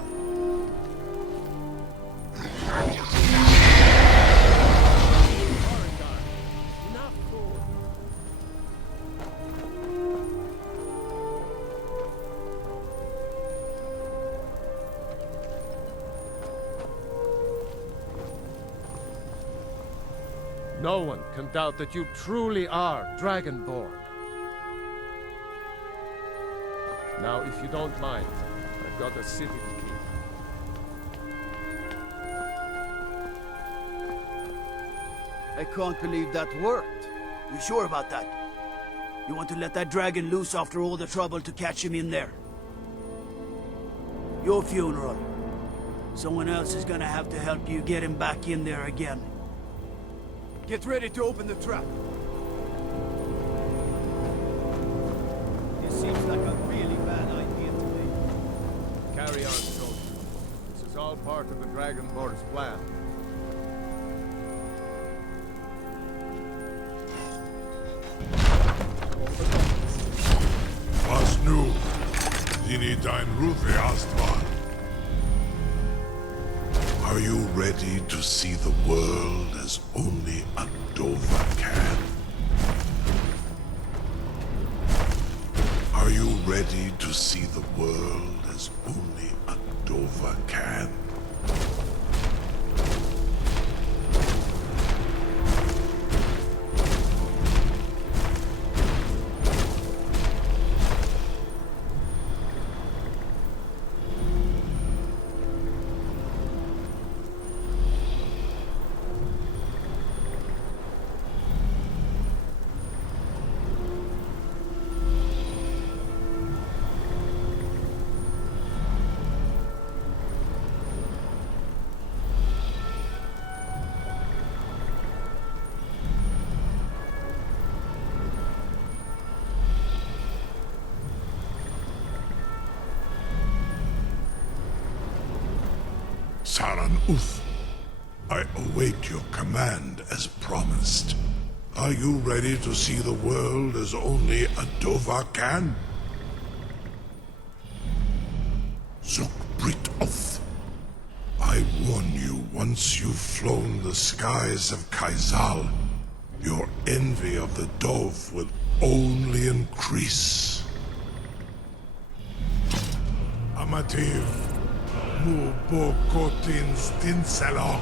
No one can doubt that you truly are Dragonborn. Now, if you don't mind, I've got a city to keep. I can't believe that worked. You sure about that? You want to let that dragon loose after all the trouble to catch him in there? Your funeral. Someone else is gonna have to help you get him back in there again. Get ready to open the trap. This seems like a really bad idea to me. Carry on, soldier. This is all part of the Dragonborn's plan. Was nu, dini dein Rufe Astval. Are you ready to see the world as only a Dova can? Are you ready to see the world as only a Dova can? Saran Uth, I await your command as promised. Are you ready to see the world as only a Dova can? Zukbrit Uth, I warn you, once you've flown the skies of Kaizal, your envy of the Dove will only increase. Amativ. Mubokotin Stinselok.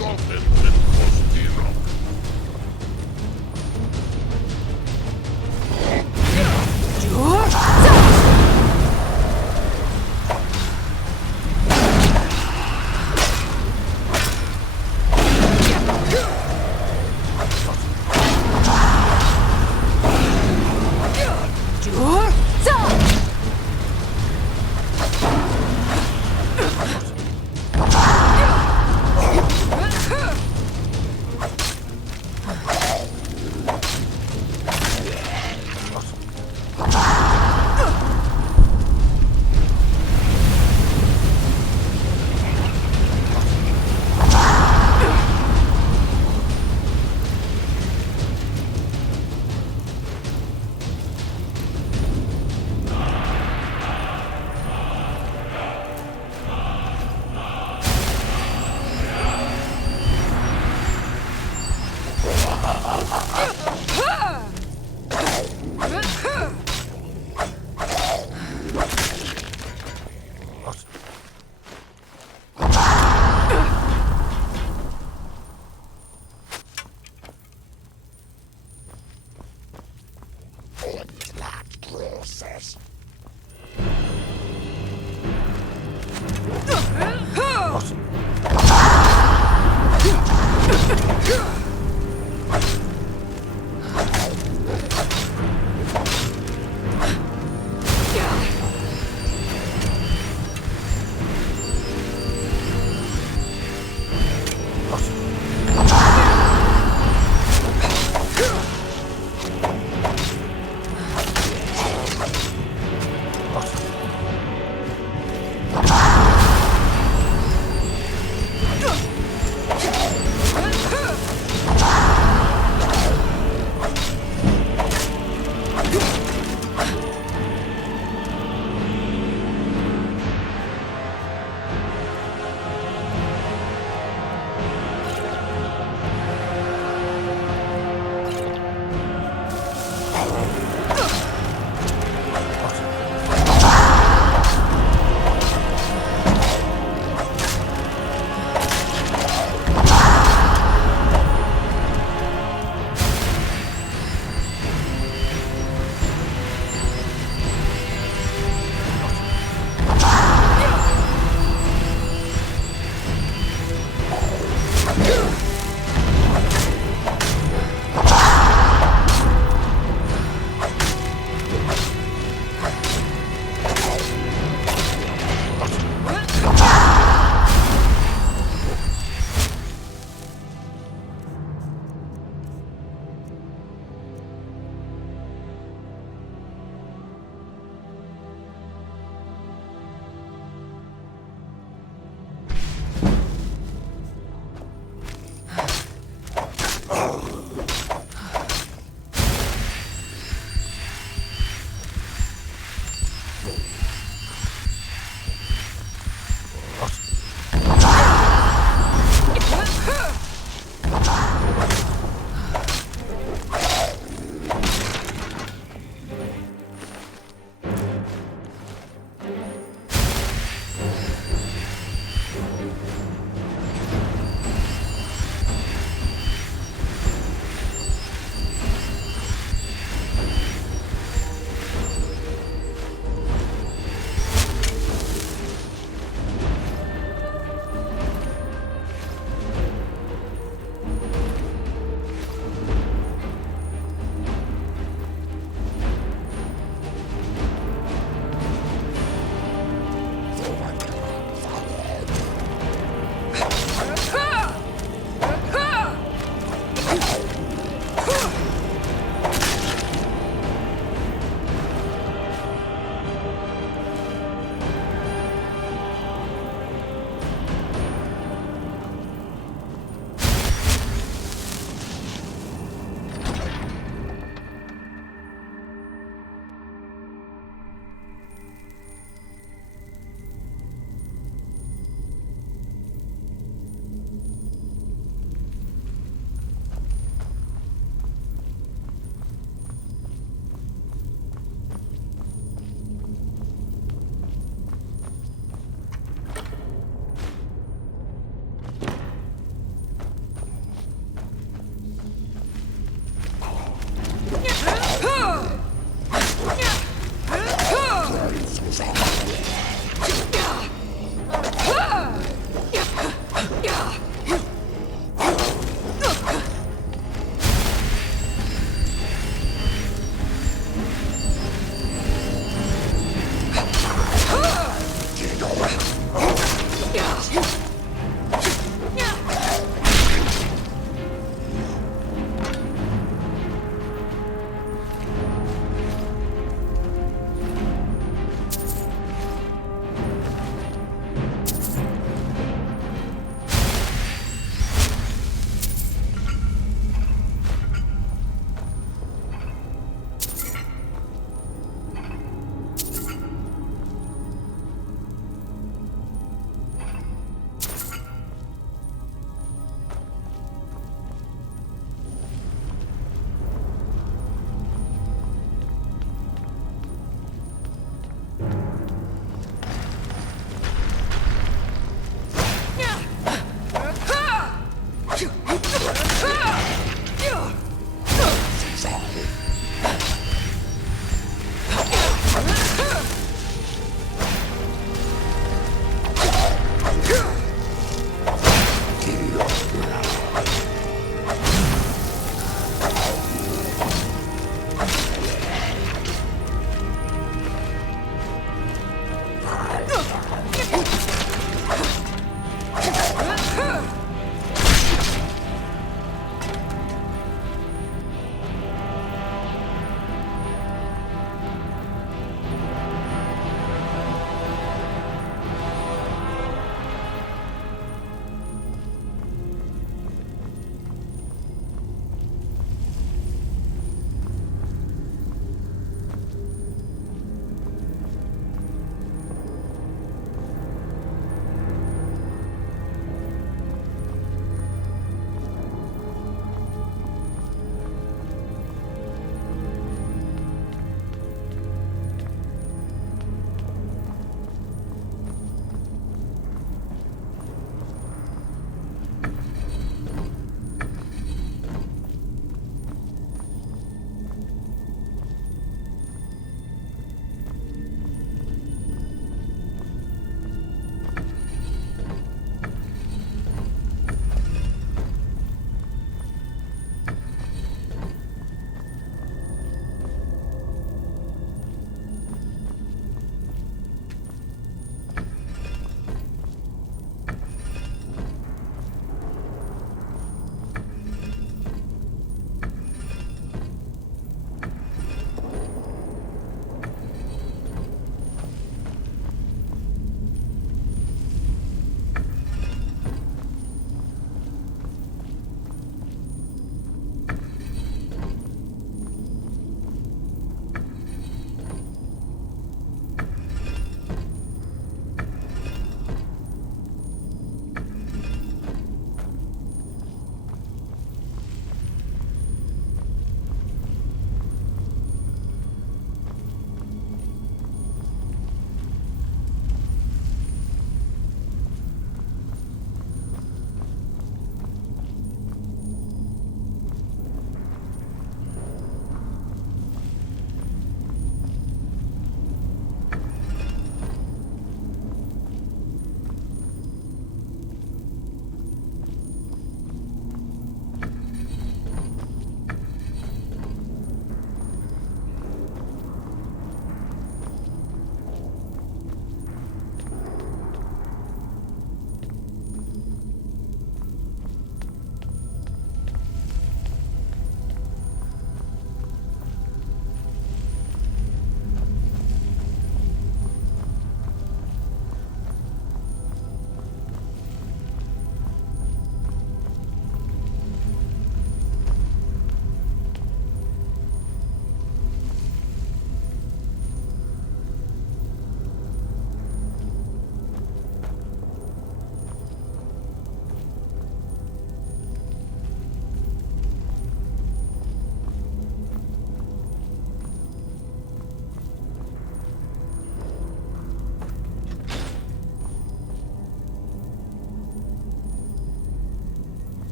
Huh?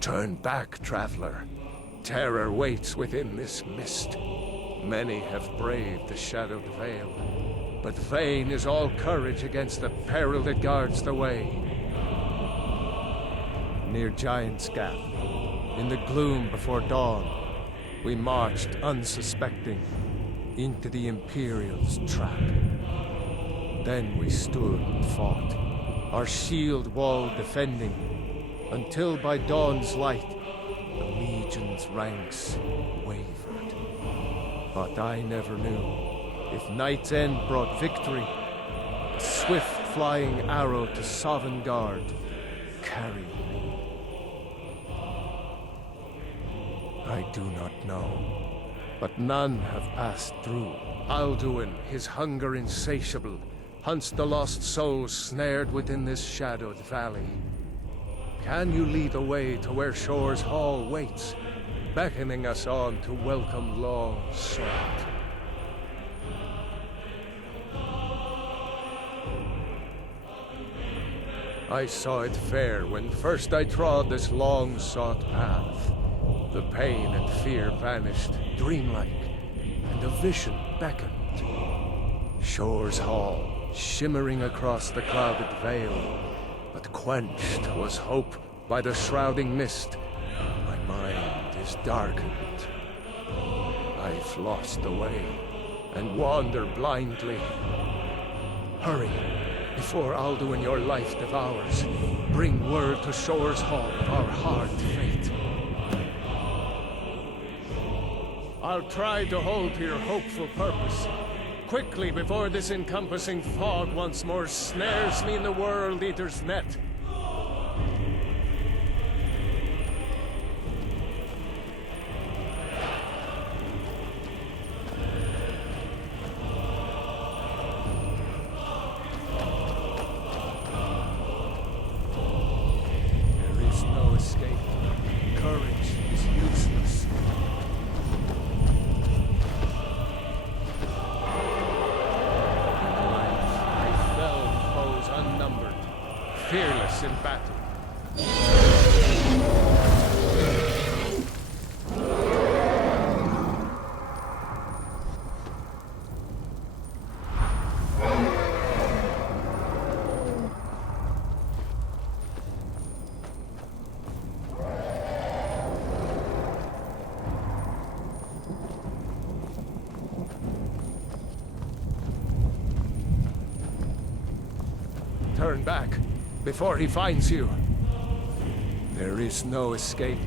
Turn back, traveler. Terror waits within this mist. Many have braved the shadowed veil, but vain is all courage against the peril that guards the way. Near Giant's Gap, in the gloom before dawn, we marched unsuspecting into the Imperial's trap. Then we stood and fought, our shield wall defending, until by dawn's light the Legion's ranks wavered. But I never knew if Night's End brought victory, a swift flying arrow to Sovngarde carried me. I do not know, but none have passed through. Alduin, his hunger insatiable, hunts the lost souls snared within this shadowed valley. Can you lead the way to where Shore's Hall waits, beckoning us on to welcome long sought? I saw it fair when first I trod this long-sought path. The pain and fear vanished, dreamlike, and a vision beckoned. Shore's Hall, shimmering across the clouded veil, but quenched was hope by the shrouding mist. My mind is darkened. I've lost the way, and wander blindly. Hurry, before Alduin your life devours. Bring word to Shore's Hall of our hard fate. I'll try to hold to your hopeful purpose. Quickly, before this encompassing fog once more snares me in the World Eater's net. There is no escape. Courage is useless. Fearless in battle. Turn back before he finds you. There is no escape.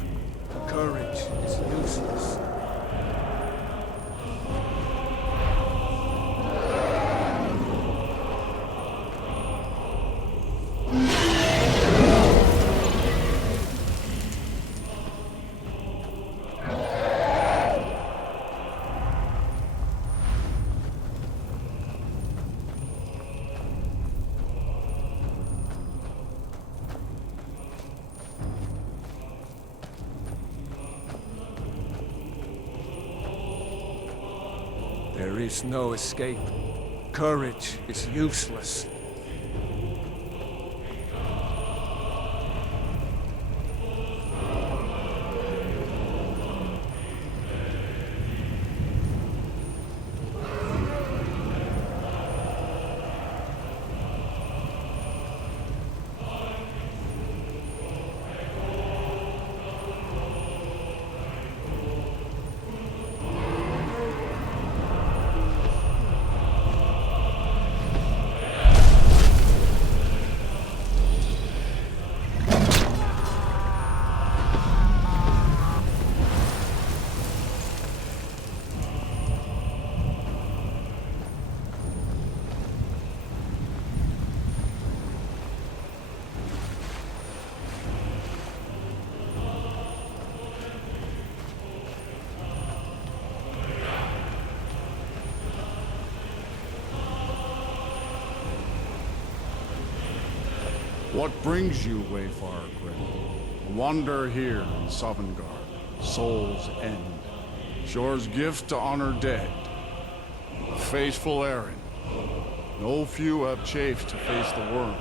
Courage is useless. There is no escape. Courage is useless. What brings you, Wayfarer Grim? Wander here in Sovngarde, Soul's End. Shore's gift to honor dead. A faithful errand. No few have chafed to face the worm,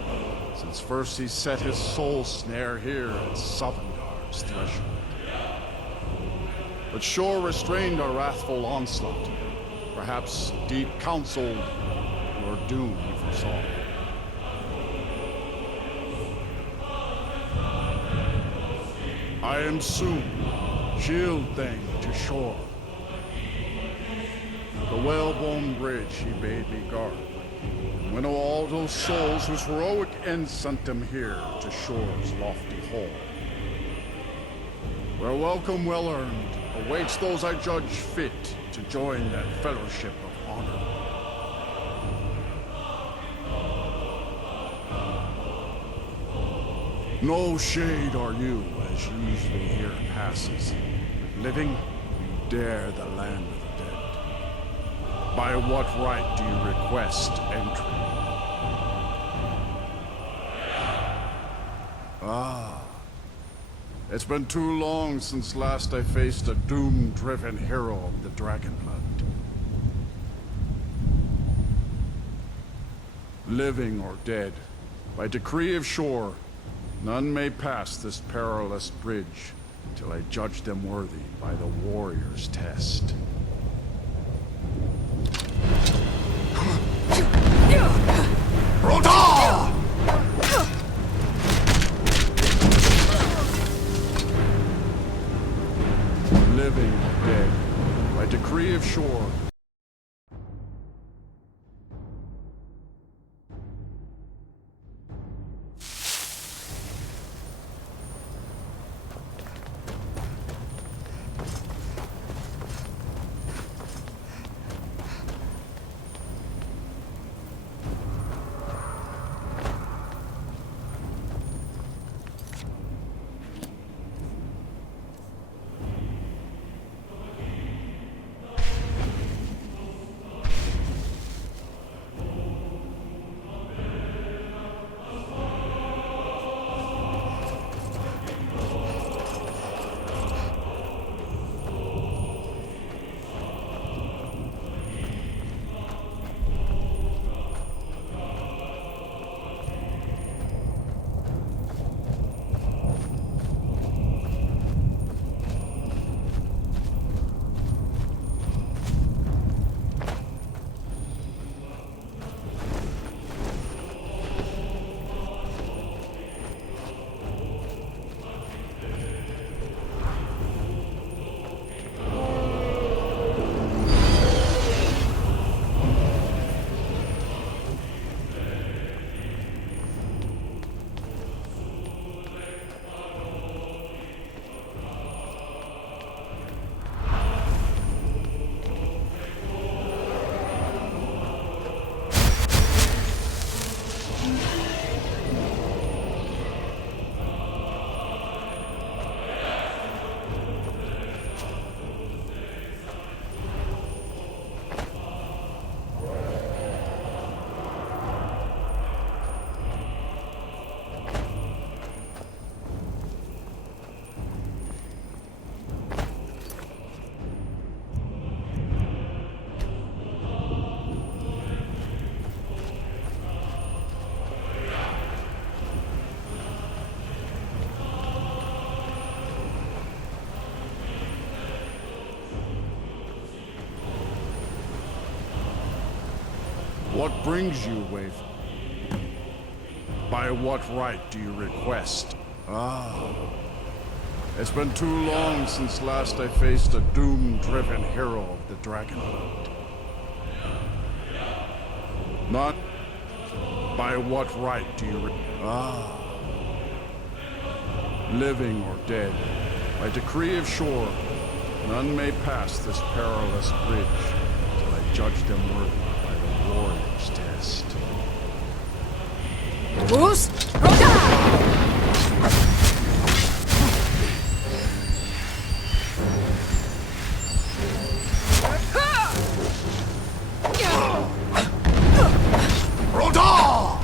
since first he set his soul snare here at Sovngarde. Shore's threshold. But Shore restrained our wrathful onslaught. Perhaps deep counseled your doom he foresaw. I am soon shield thing to Shore. The whalebone bridge he bade me guard. And winnow all those souls whose heroic end sent them here to Shore's lofty hall. Where welcome well earned awaits those I judge fit to join that fellowship of honor. No shade are you, as usually here passes. Living, you dare the land of the dead. By what right do you request entry? Ah. It's been too long since last I faced a doom-driven hero of the Dragonblood. Living or dead, by decree of Shore, none may pass this perilous bridge till I judge them worthy by the warrior's test. Roda! Living or dead, by decree of Shore, what brings you, Waif? By what right do you request? Ah. It's been too long since last I faced a doom-driven hero of the Dragonblood. Not by what right do you Ah. Living or dead, by decree of Shore, none may pass this perilous bridge till I judge them worthy by the warrior's test. Boost! Roda!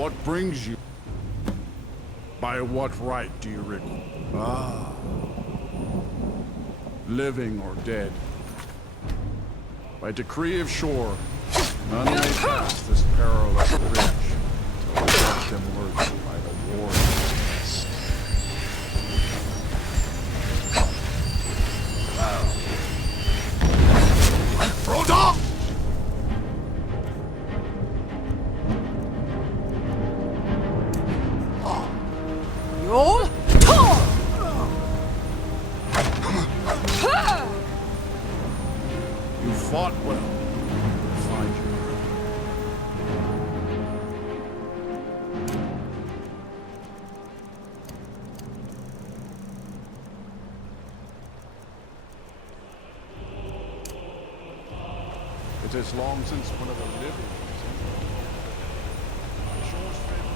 What brings you? By what right do you reckon? Ah. Living or dead. By decree of Shore, none may pass this perilous bridge till left them lurch by the warriors. Frodo! You'll You fought well. We'll find you. It is long since one of the living was in. Shore's favorite.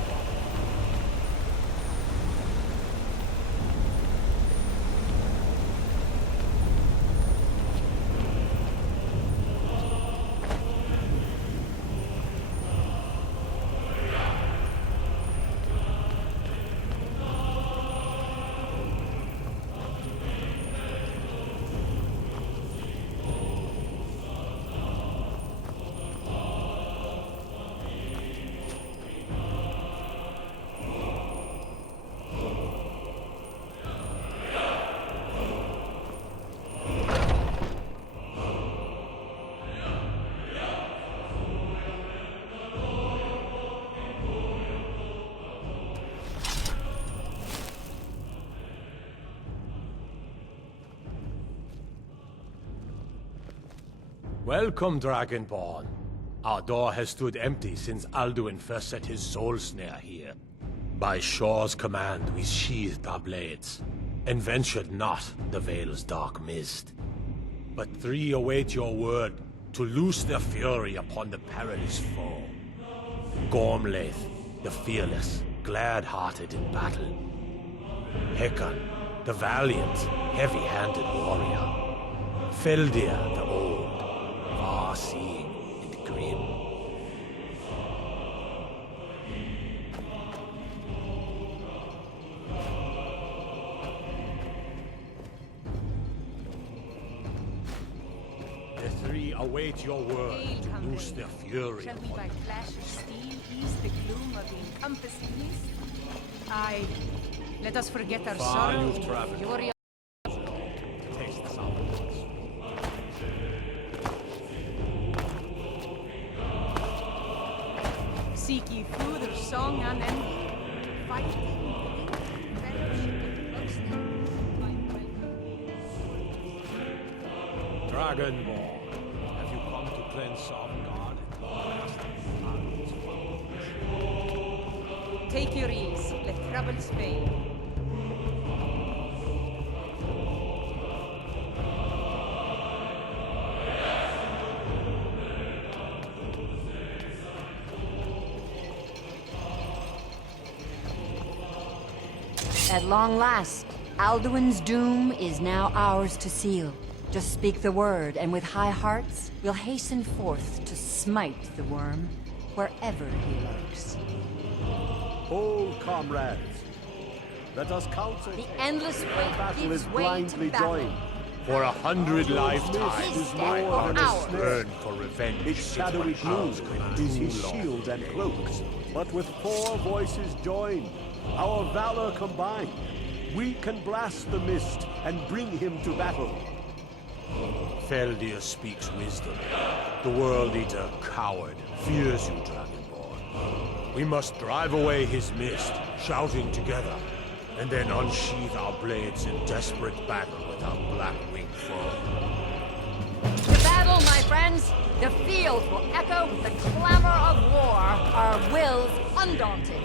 Welcome, Dragonborn. Our door has stood empty since Alduin first set his soul snare here. By Shore's command, we sheathed our blades, and ventured not the Vale's dark mist. But three await your word to loose their fury upon the perilous foe. Gormlaith, the fearless, glad-hearted in battle. Hekon, the valiant, heavy-handed warrior. Feldir, the old, far-seeing and grim. The three await your word to loose their fury. Shall we by flash of steel ease the gloom of the encompassing mist? Aye. Let us forget our Far sorrow you've in traveled. the fury of... Taste the sour notes. Seek ye food or song unending? Fighting, fellowship, and boasting. Find welcome. Dragonborn, have you come to cleanse Sovngarde and blast the fountains? Take your ease, let troubles fade. At long last, Alduin's doom is now ours to seal. Just speak the word, and with high hearts, we'll hasten forth to smite the worm wherever he lurks. Hold, comrades. Let us counsel. The endless wait battle gives is way blindly to battle. joined. For 100 His lifetimes, death my more heart than a has snare. burned for revenge. Its shadowy gloom House could is do his long. shield and cloak. But with 4 voices joined, our valor combined, we can blast the mist and bring him to battle. Feldir speaks wisdom. The World Eater, coward, fears you, Dragonborn. We must drive away his mist, shouting together, and then unsheath our blades in desperate battle with our black-winged foe. To battle, my friends! The field will echo with the clamor of war, our wills undaunted.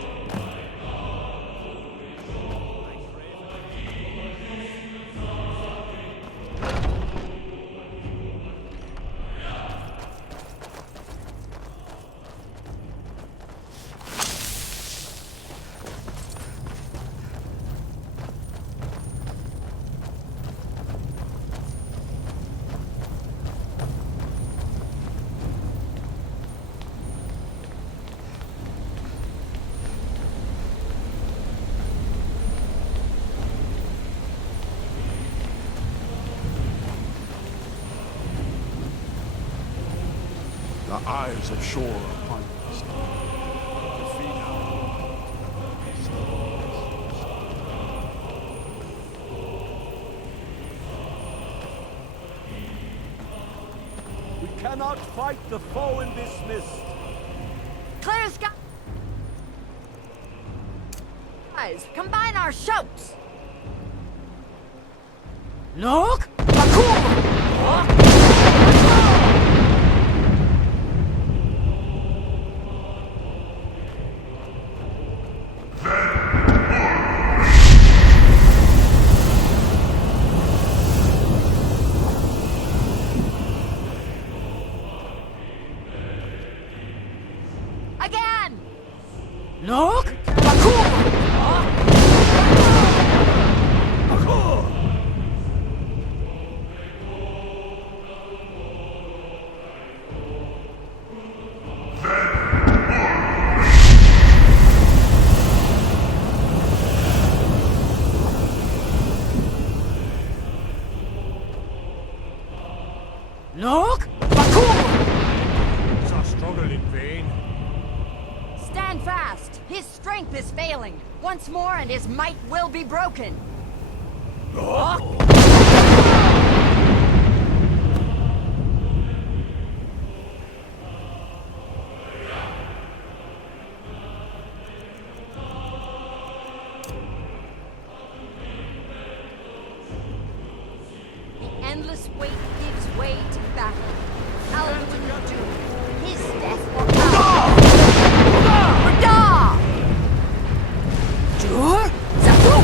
The eyes of Shore upon us. We cannot fight the foe in this mist. Clear sky! Guys, combine our shouts! Look! Again! Look! Look! Is our struggle in vain? Stand fast! His strength is failing. Once more and his might will be broken. The endless wait gives way to battle. Alduin Doom, his death or Rada! Dur? Zafu!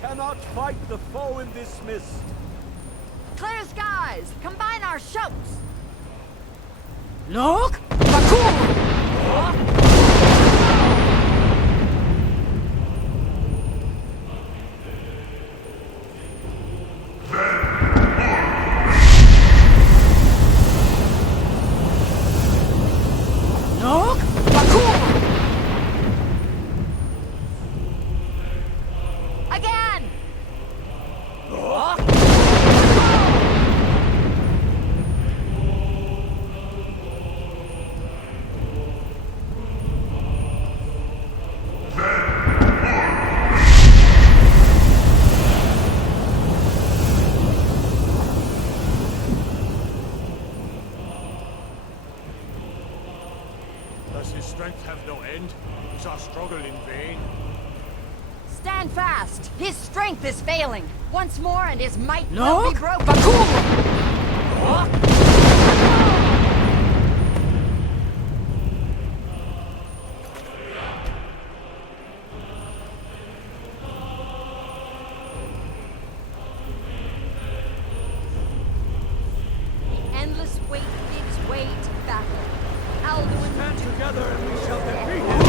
Cannot fight the foe in this mist. Clear skies! Combine our shouts! Look! Look! Again! Does his strength have no end? Is our struggle in vain? Stand fast! His strength is failing! Once more and his might will Look! be broken! The endless weight gives way to battle. Alduin, Stand together and we shall defeat him!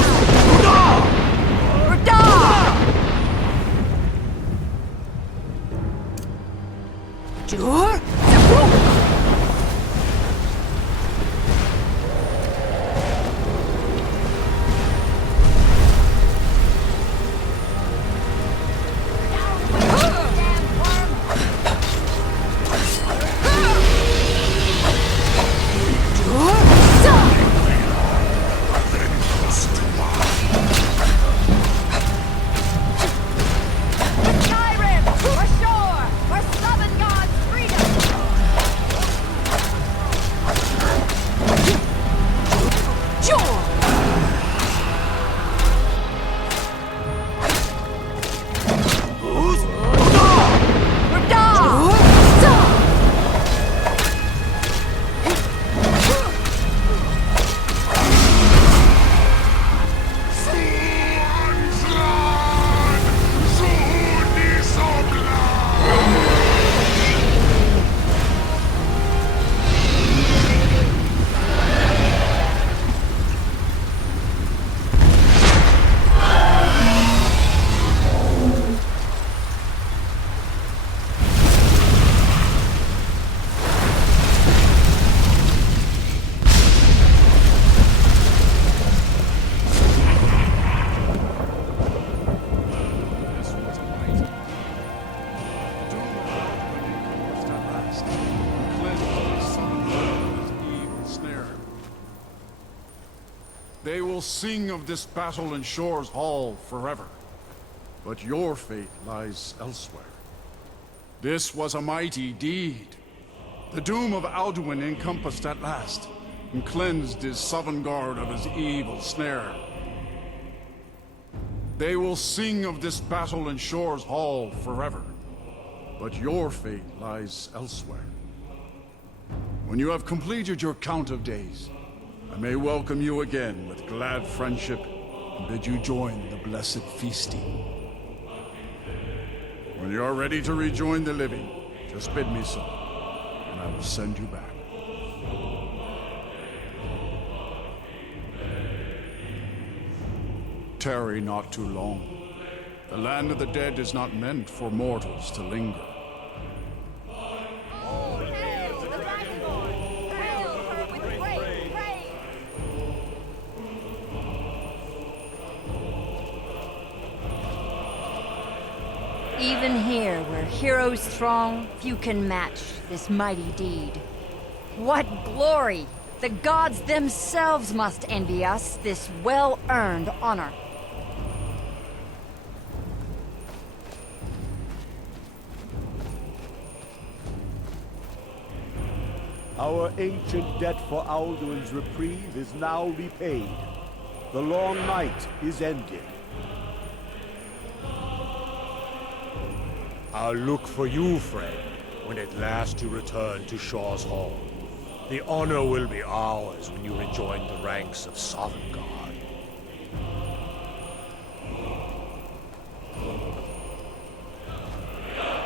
Skyrim! Ashore! For Sovngarde's freedom! They will sing of this battle in Shore's Hall forever. But your fate lies elsewhere. This was a mighty deed. The doom of Alduin encompassed at last, and cleansed his Sovngarde of his evil snare. They will sing of this battle in Shore's Hall forever. But your fate lies elsewhere. When you have completed your count of days, I may welcome you again with glad friendship and bid you join the blessed feasting. When you are ready to rejoin the living, just bid me so, and I will send you back. Tarry not too long. The land of the dead is not meant for mortals to linger. Even here, where heroes throng, few can match this mighty deed. What glory! The gods themselves must envy us this well-earned honor. Our ancient debt for Alduin's reprieve is now repaid. The long night is ended. I'll look for you, friend, when at last you return to Shaw's Hall. The honor will be ours when you rejoin the ranks of Sovngarde.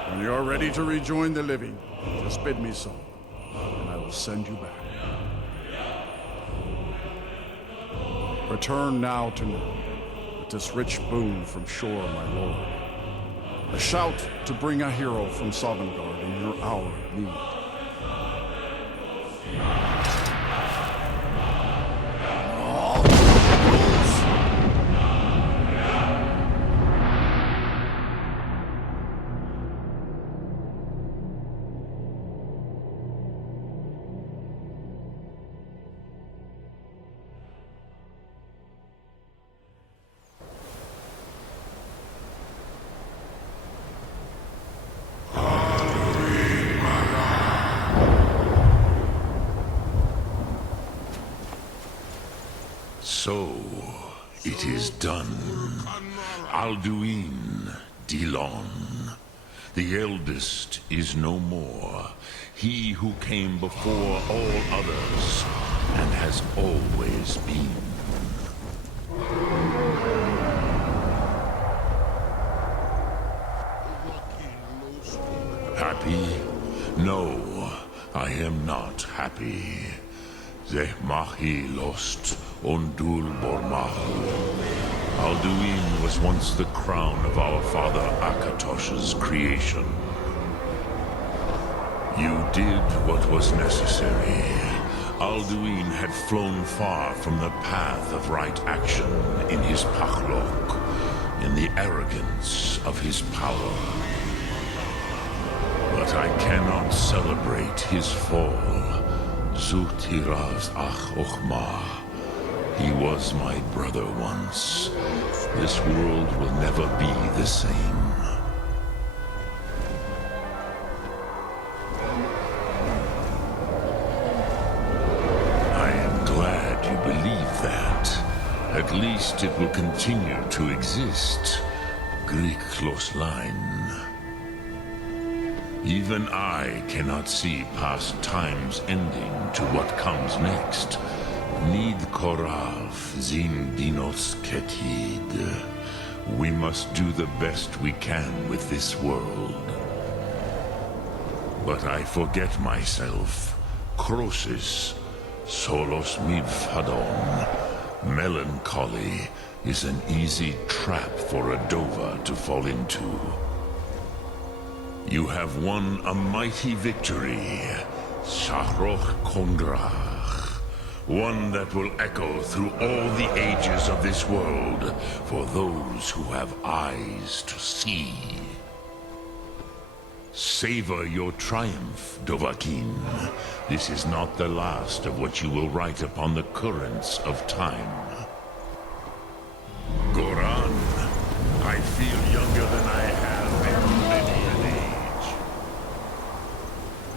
When you are ready to rejoin the living, just bid me so, and I will send you back. Return now to me, with this rich boon from Shore, my lord. A shout to bring a hero from Sovngarde in your hour of need. So, it is done. Alduin Dilon. The eldest is no more. He who came before all others, and has always been. Happy? No, I am not happy. Zehmahi lost Ondul Bormahu. Alduin was once the crown of our father Akatosh's creation. You did what was necessary. Alduin had flown far from the path of right action in his Pachlok, in the arrogance of his power. But I cannot celebrate his fall. Zutiraz Ach Ochma. He was my brother once. This world will never be the same. I am glad you believe that. At least it will continue to exist. Greek line. Even I cannot see past time's ending to what comes next. Nid korav zin dinos ketid. We must do the best we can with this world. But I forget myself. Crosis, solos midfadon. Melancholy is an easy trap for a Dova to fall into. You have won a mighty victory, Shahroch Kondrach. One that will echo through all the ages of this world for those who have eyes to see. Savor your triumph, Dovahkiin. This is not the last of what you will write upon the currents of time. Goran, I feel younger than I have in many an age.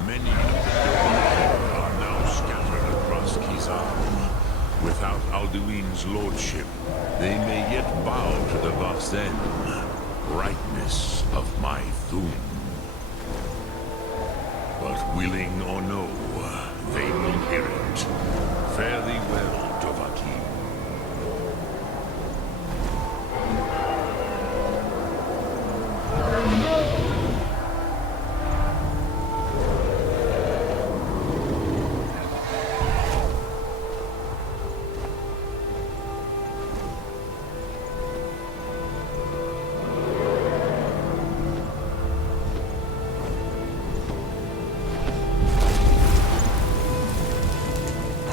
Many of the Dovahkiin are now scattered across Kizar. Without Alduin's lordship, they may yet bow to the Vasen, rightness of my Thum. But willing or no, they will hear it. Fare thee well, Dovahkiin.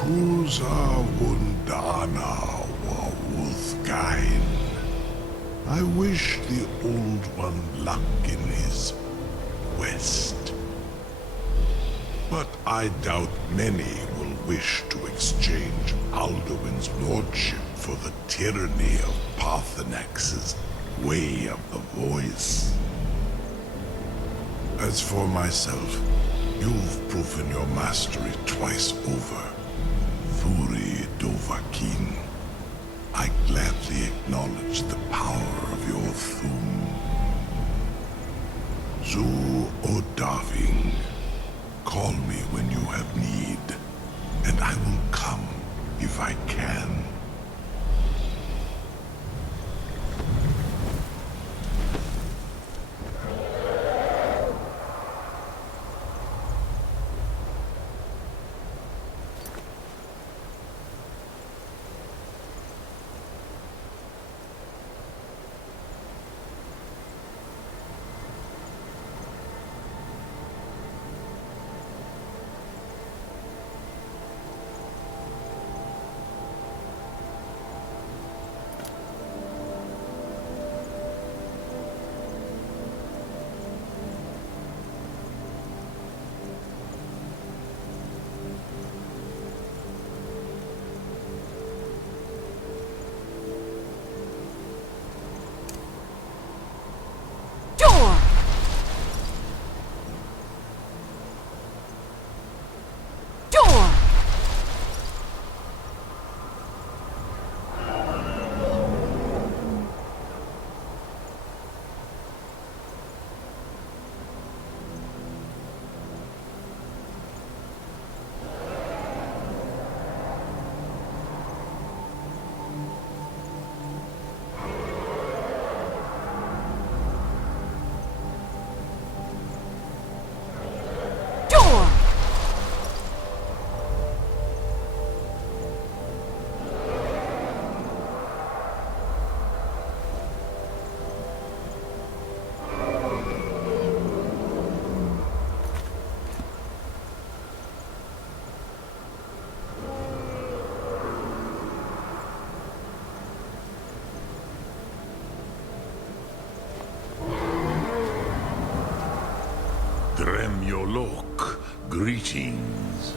Kuza Wundana Wawuthgain. I wish the Old One luck in his quest. But I doubt many will wish to exchange Alduin's lordship for the tyranny of Paarthurnax's way of the voice. As for myself, you've proven your mastery twice over. Thuri Dovahkiin, I gladly acknowledge the power of your Thum. Zu Odaving, call me when you have need, and I will come if I can. Olok, greetings.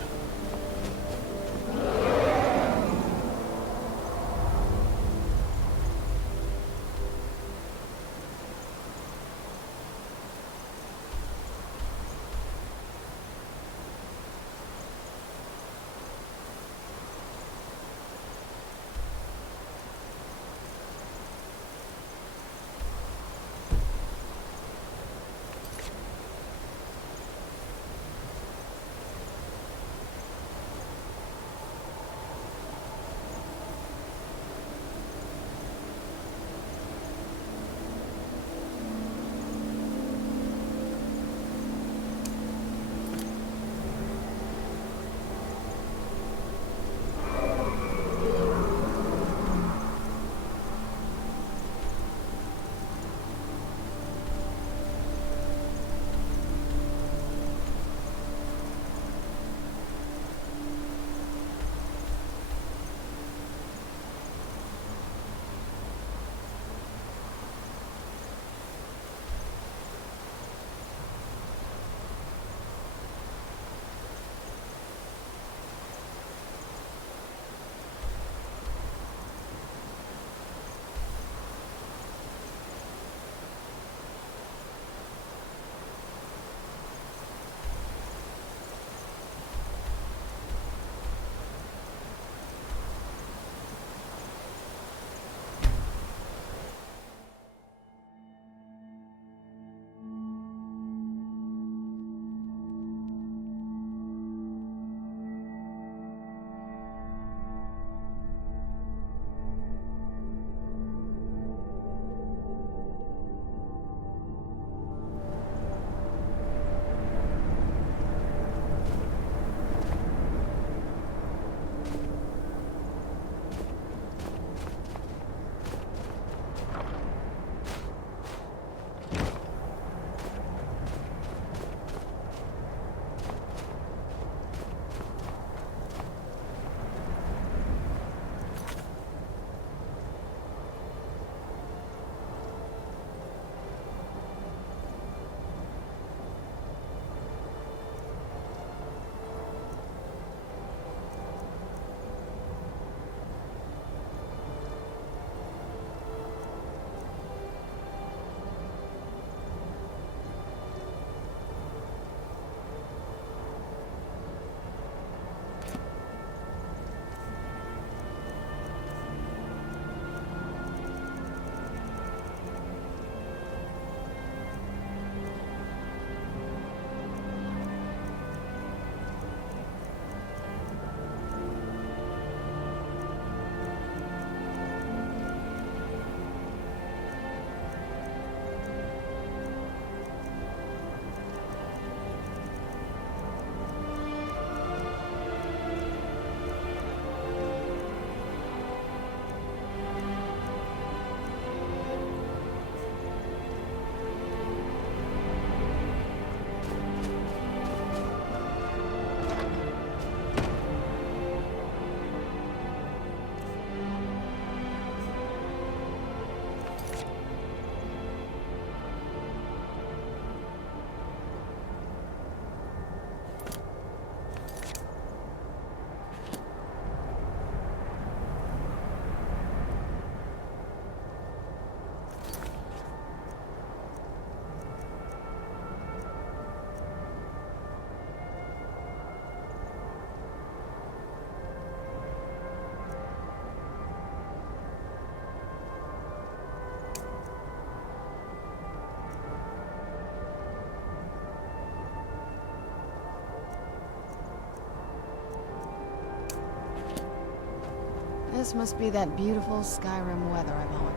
This must be that beautiful Skyrim weather I'm on.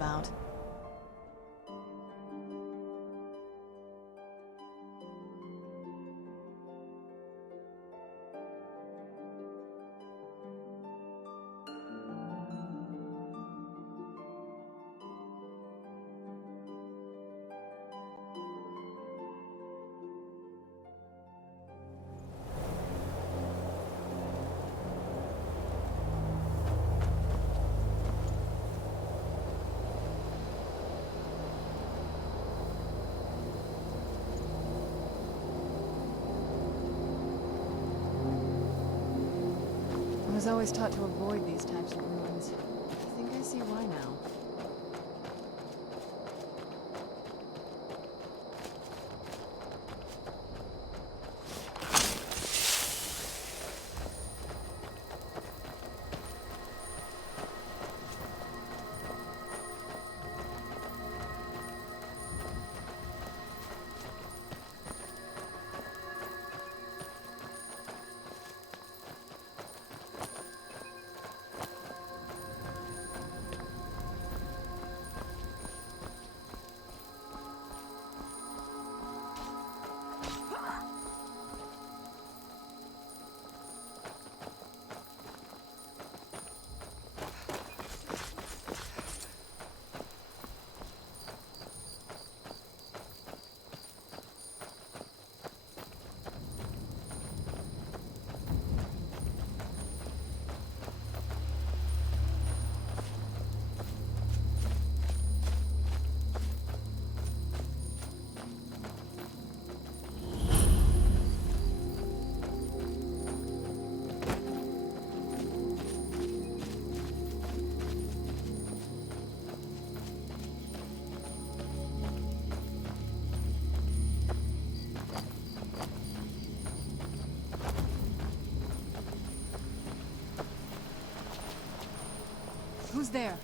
About. was always taught to avoid these types of ruins. I think I see why now. Who's there?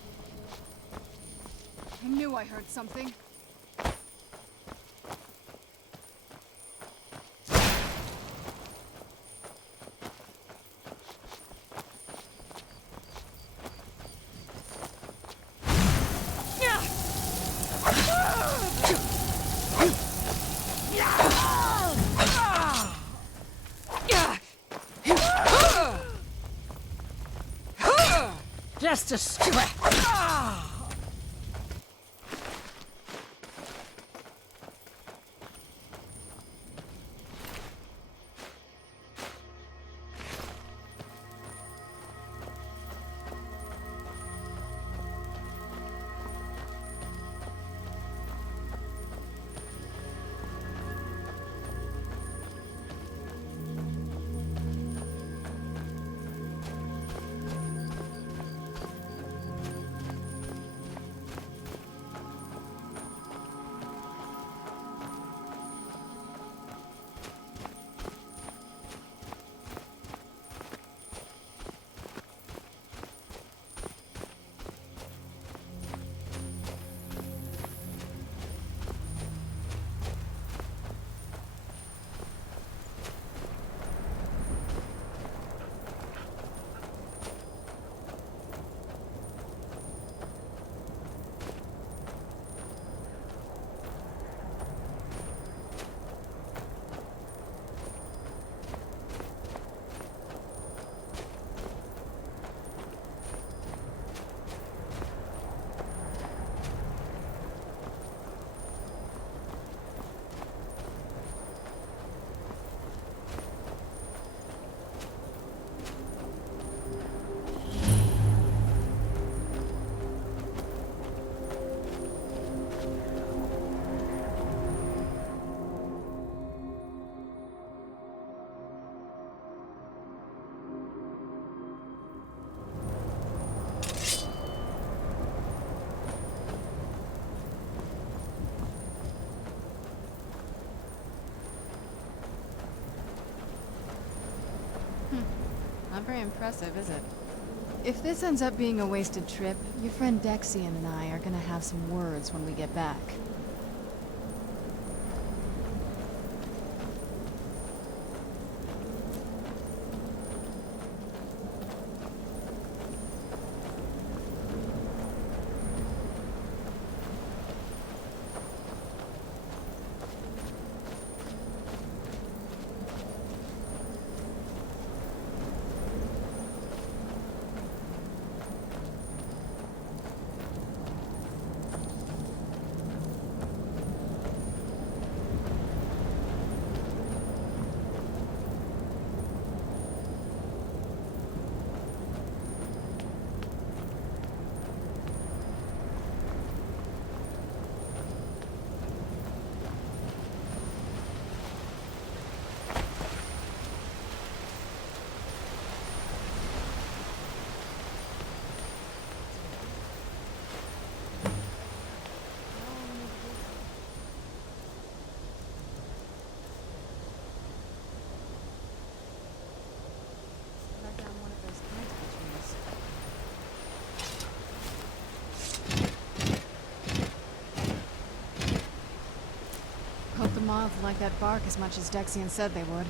I knew I heard something. Just a scratch. Not very impressive, is it? If this ends up being a wasted trip, your friend Dexian and I are gonna have some words when we get back. moths like that bark as much as Dexian said they would.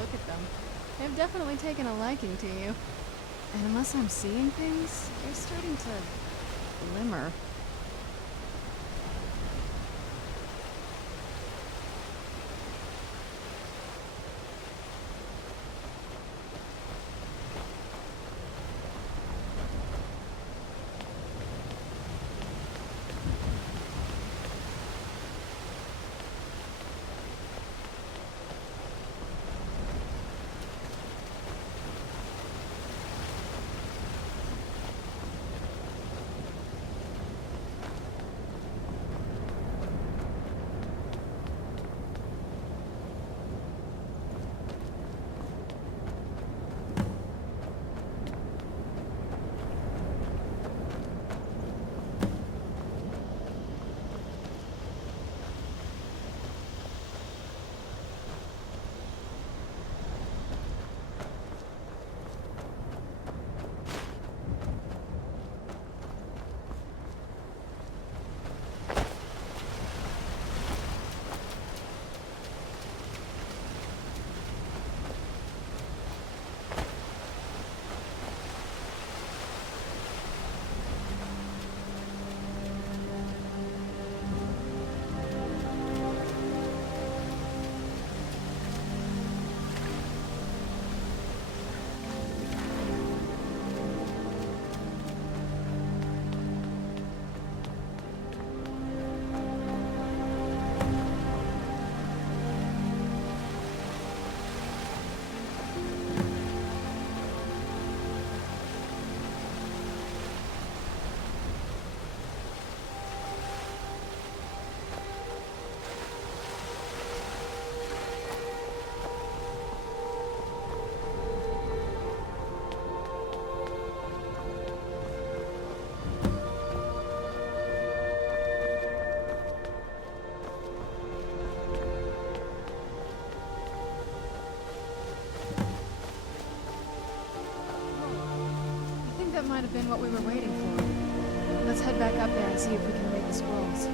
Look at them. They've definitely taken a liking to you. And unless I'm seeing things, they're starting to glimmer. That might have been what we were waiting for. Let's head back up there and see if we can read the scrolls.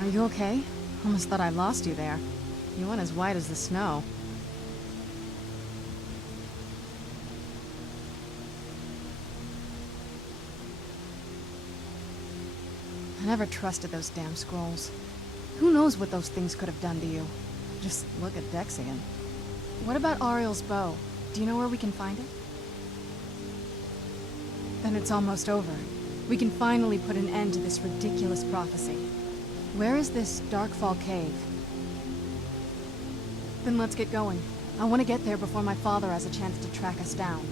Are you okay? Almost thought I lost you there. You went as white as the snow. I never trusted those damn scrolls. Who knows what those things could have done to you? Just look at Dexian. What about Ariel's bow? Do you know where we can find it? Then it's almost over. We can finally put an end to this ridiculous prophecy. Where is this Darkfall cave? Then let's get going. I want to get there before my father has a chance to track us down.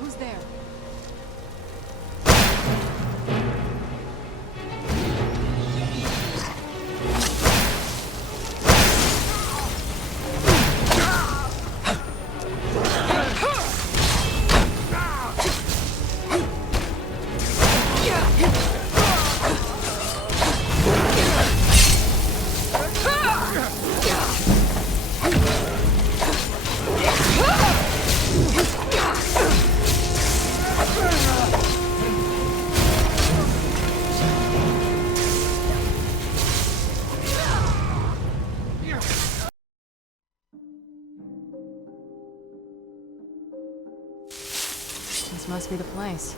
Who's there? must be the place.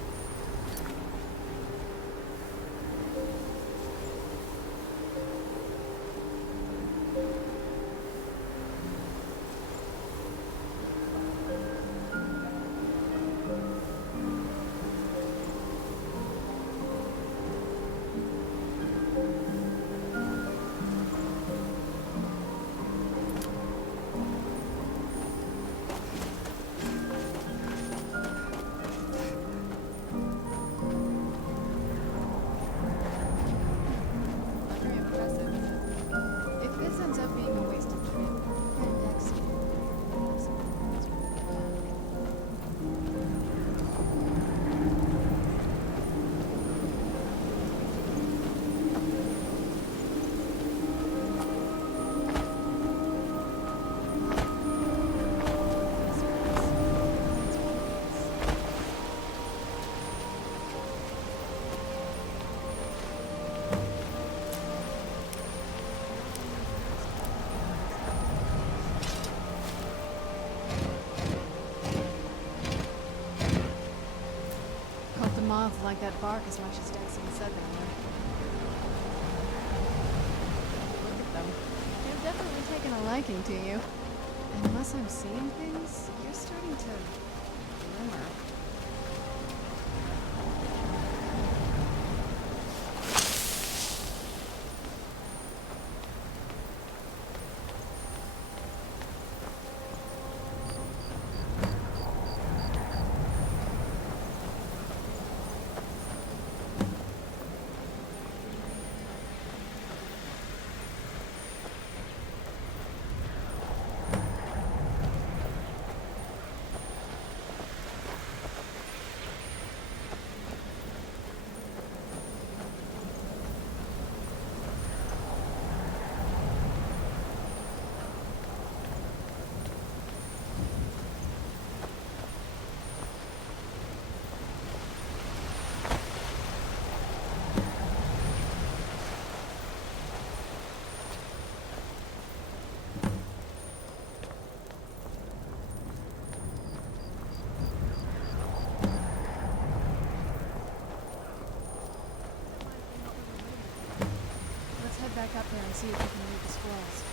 If this ends up being a wasted trip, then next hope the moths like that bark as much as Dexter said they would. Look at them. They've definitely taken a liking to you. And unless I'm seeing things, you're starting to glimmer. Let's head back up there and see if we can read the scrolls.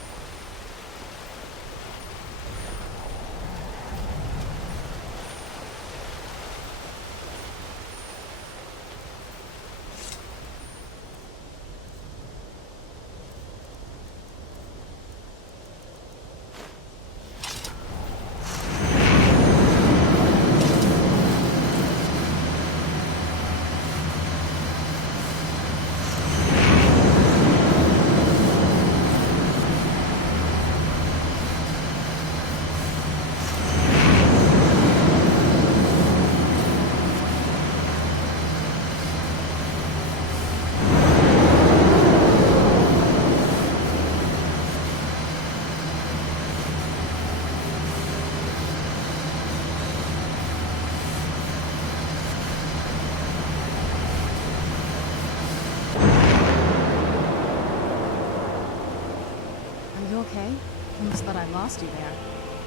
Are you okay? Almost thought I lost you there.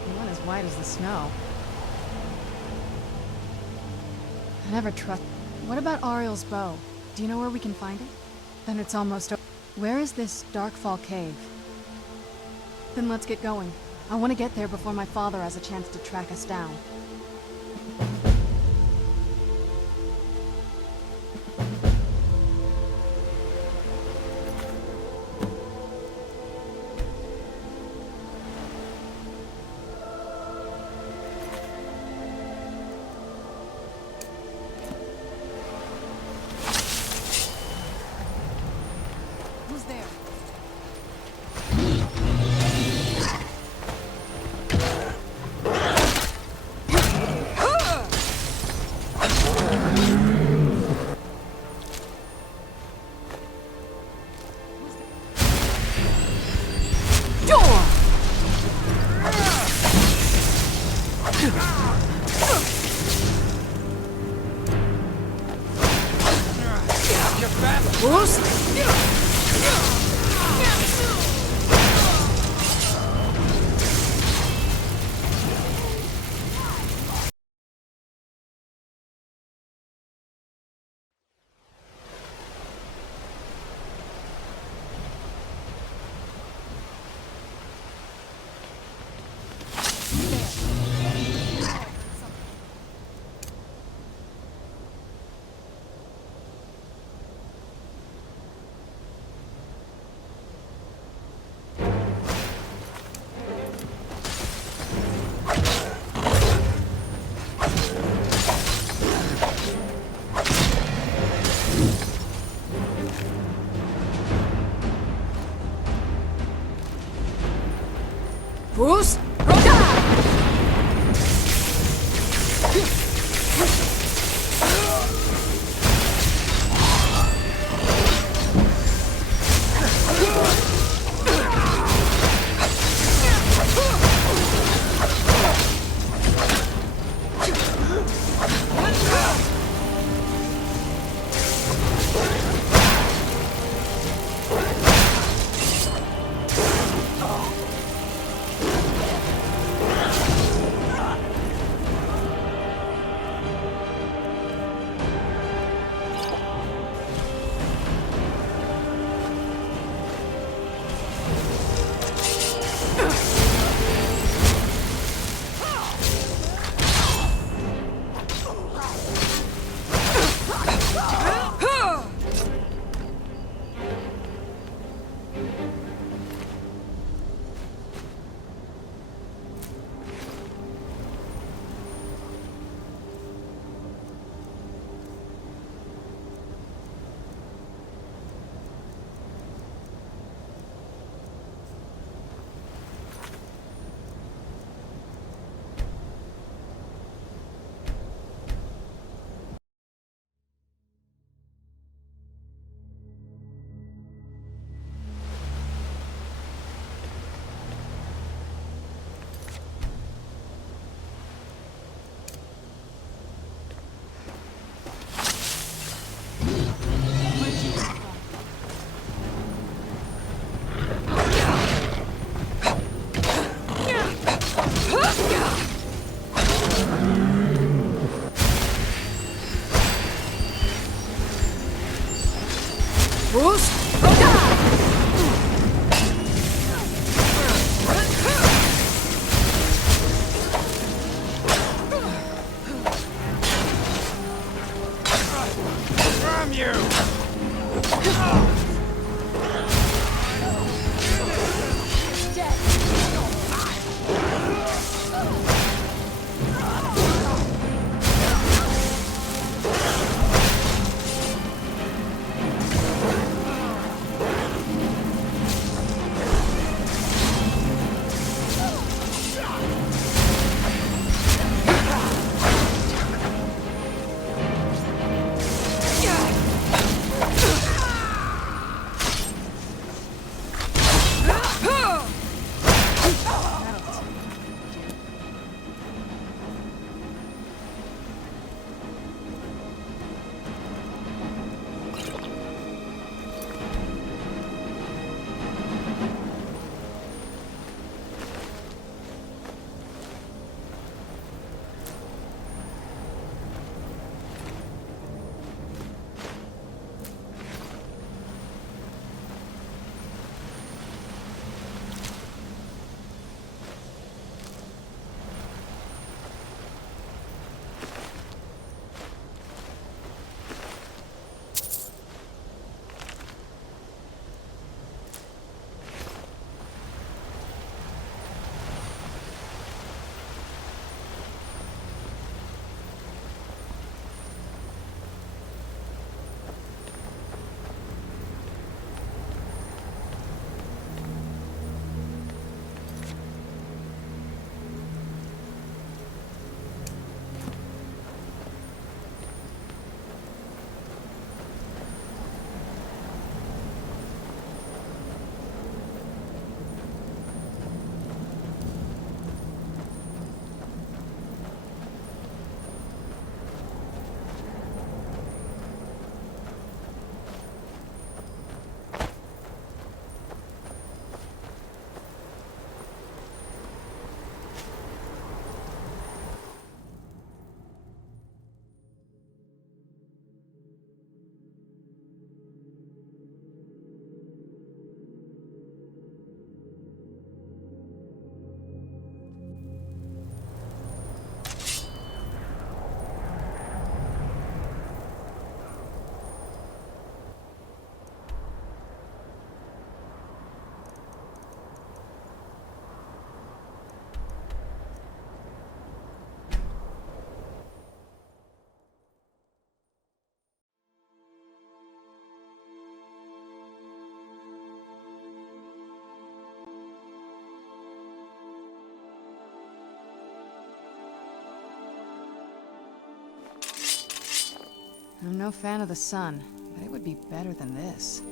You went as white as the snow. I never trust. What about Ariel's bow? Do you know where we can find it? Then it's almost over. Where is this Darkfall cave? Then let's get going. I want to get there before my father has a chance to track us down. Who's there? Who's? Roda! I'm no fan of the sun, but it would be better than this.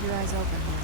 Keep your eyes open here.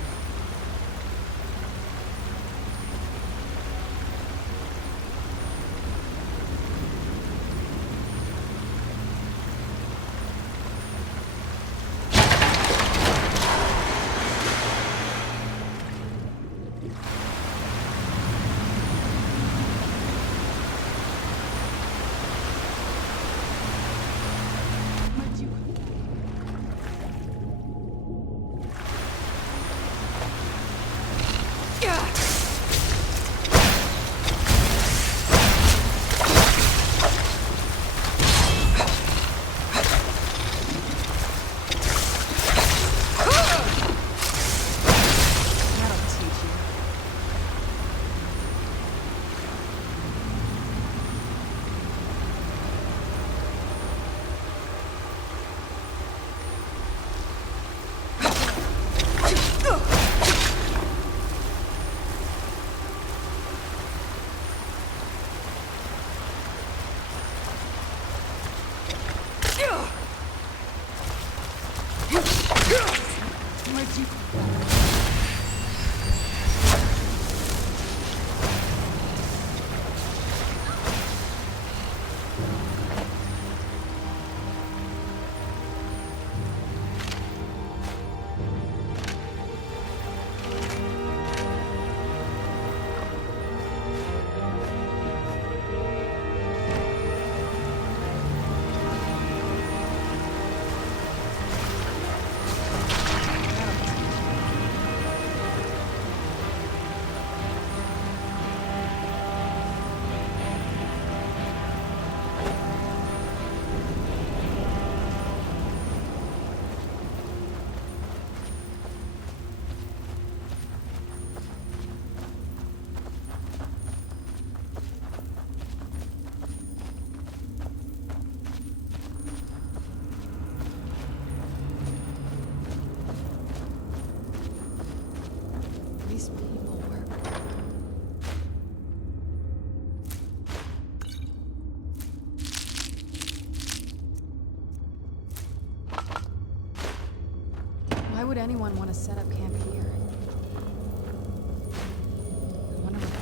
These people were... Why would anyone want to set up camp here? I wonder what...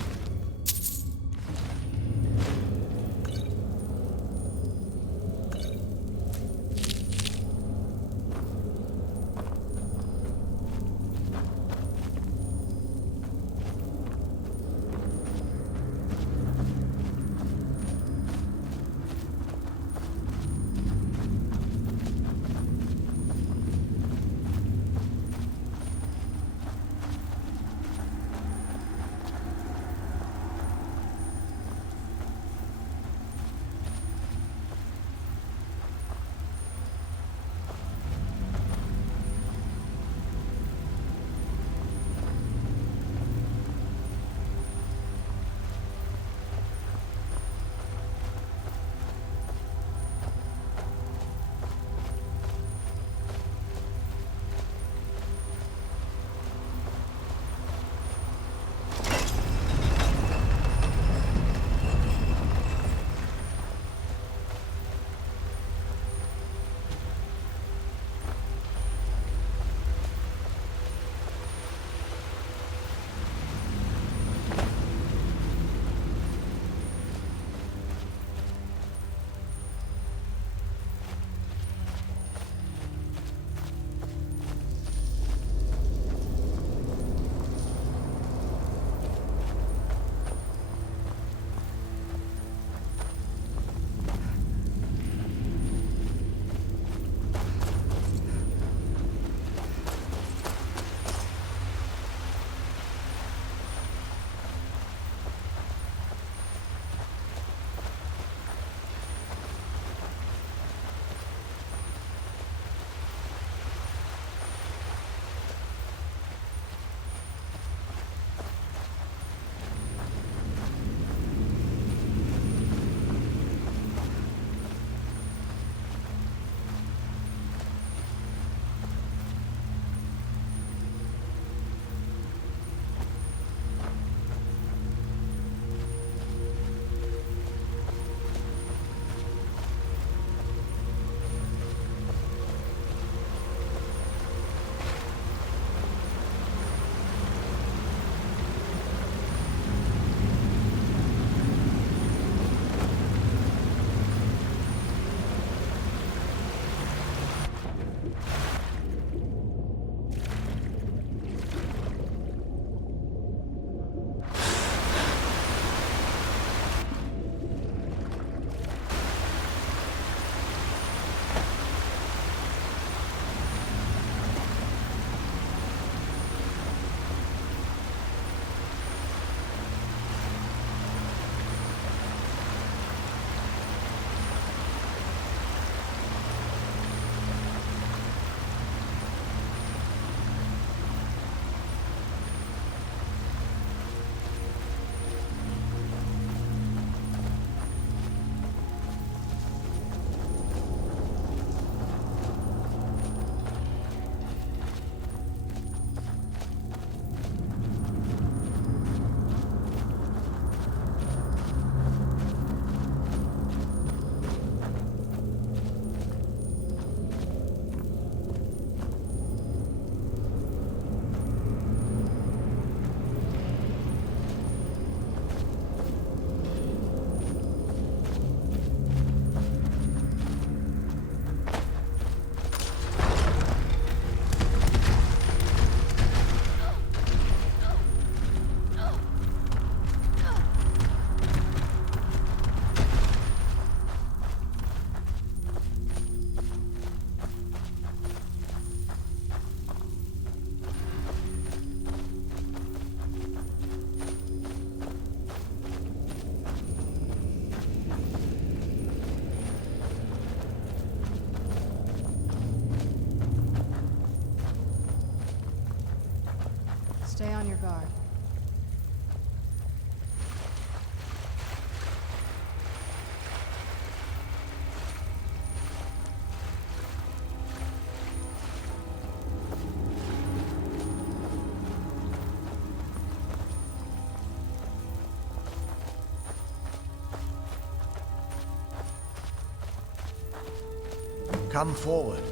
Come forward.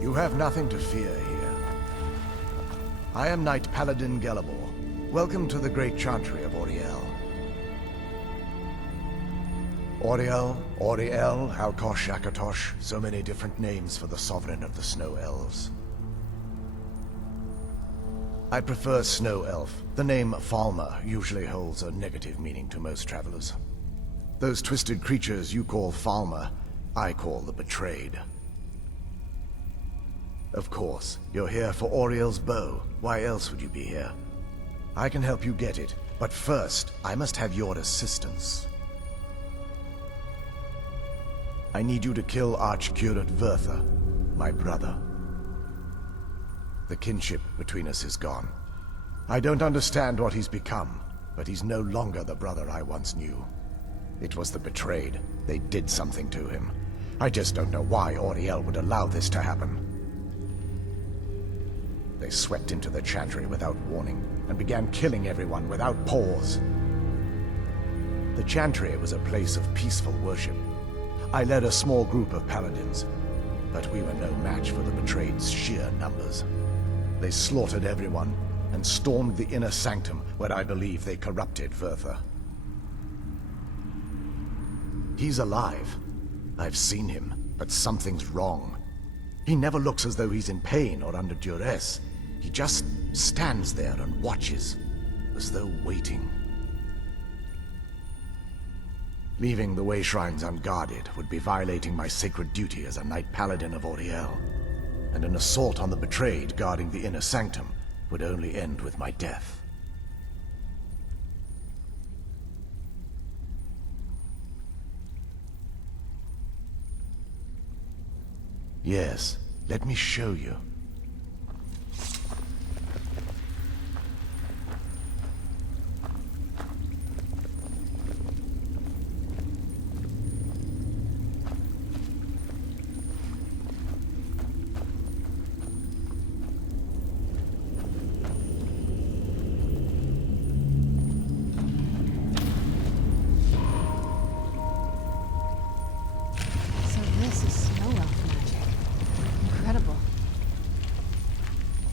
You have nothing to fear here. I am Knight Paladin Gelabor. Welcome to the Great Chantry of Auriel. Auriel, Halkosh, Akatosh, so many different names for the Sovereign of the Snow Elves. I prefer Snow Elf. The name Falmer usually holds a negative meaning to most travelers. Those twisted creatures you call Falmer, I call the Betrayed. Of course, you're here for Auriel's bow. Why else would you be here? I can help you get it, but first, I must have your assistance. I need you to kill Archcurate Vertha, my brother. The kinship between us is gone. I don't understand what he's become, but he's no longer the brother I once knew. It was the Betrayed. They did something to him. I just don't know why Auriel would allow this to happen. They swept into the Chantry without warning, and began killing everyone without pause. The Chantry was a place of peaceful worship. I led a small group of paladins, but we were no match for the Betrayed's sheer numbers. They slaughtered everyone, and stormed the inner sanctum where I believe they corrupted Vertha. He's alive. I've seen him, but something's wrong. He never looks as though he's in pain or under duress. He just stands there and watches, as though waiting. Leaving the Way Shrines unguarded would be violating my sacred duty as a Knight Paladin of Auriel, and an assault on the Betrayed guarding the inner sanctum would only end with my death. Yes, let me show you.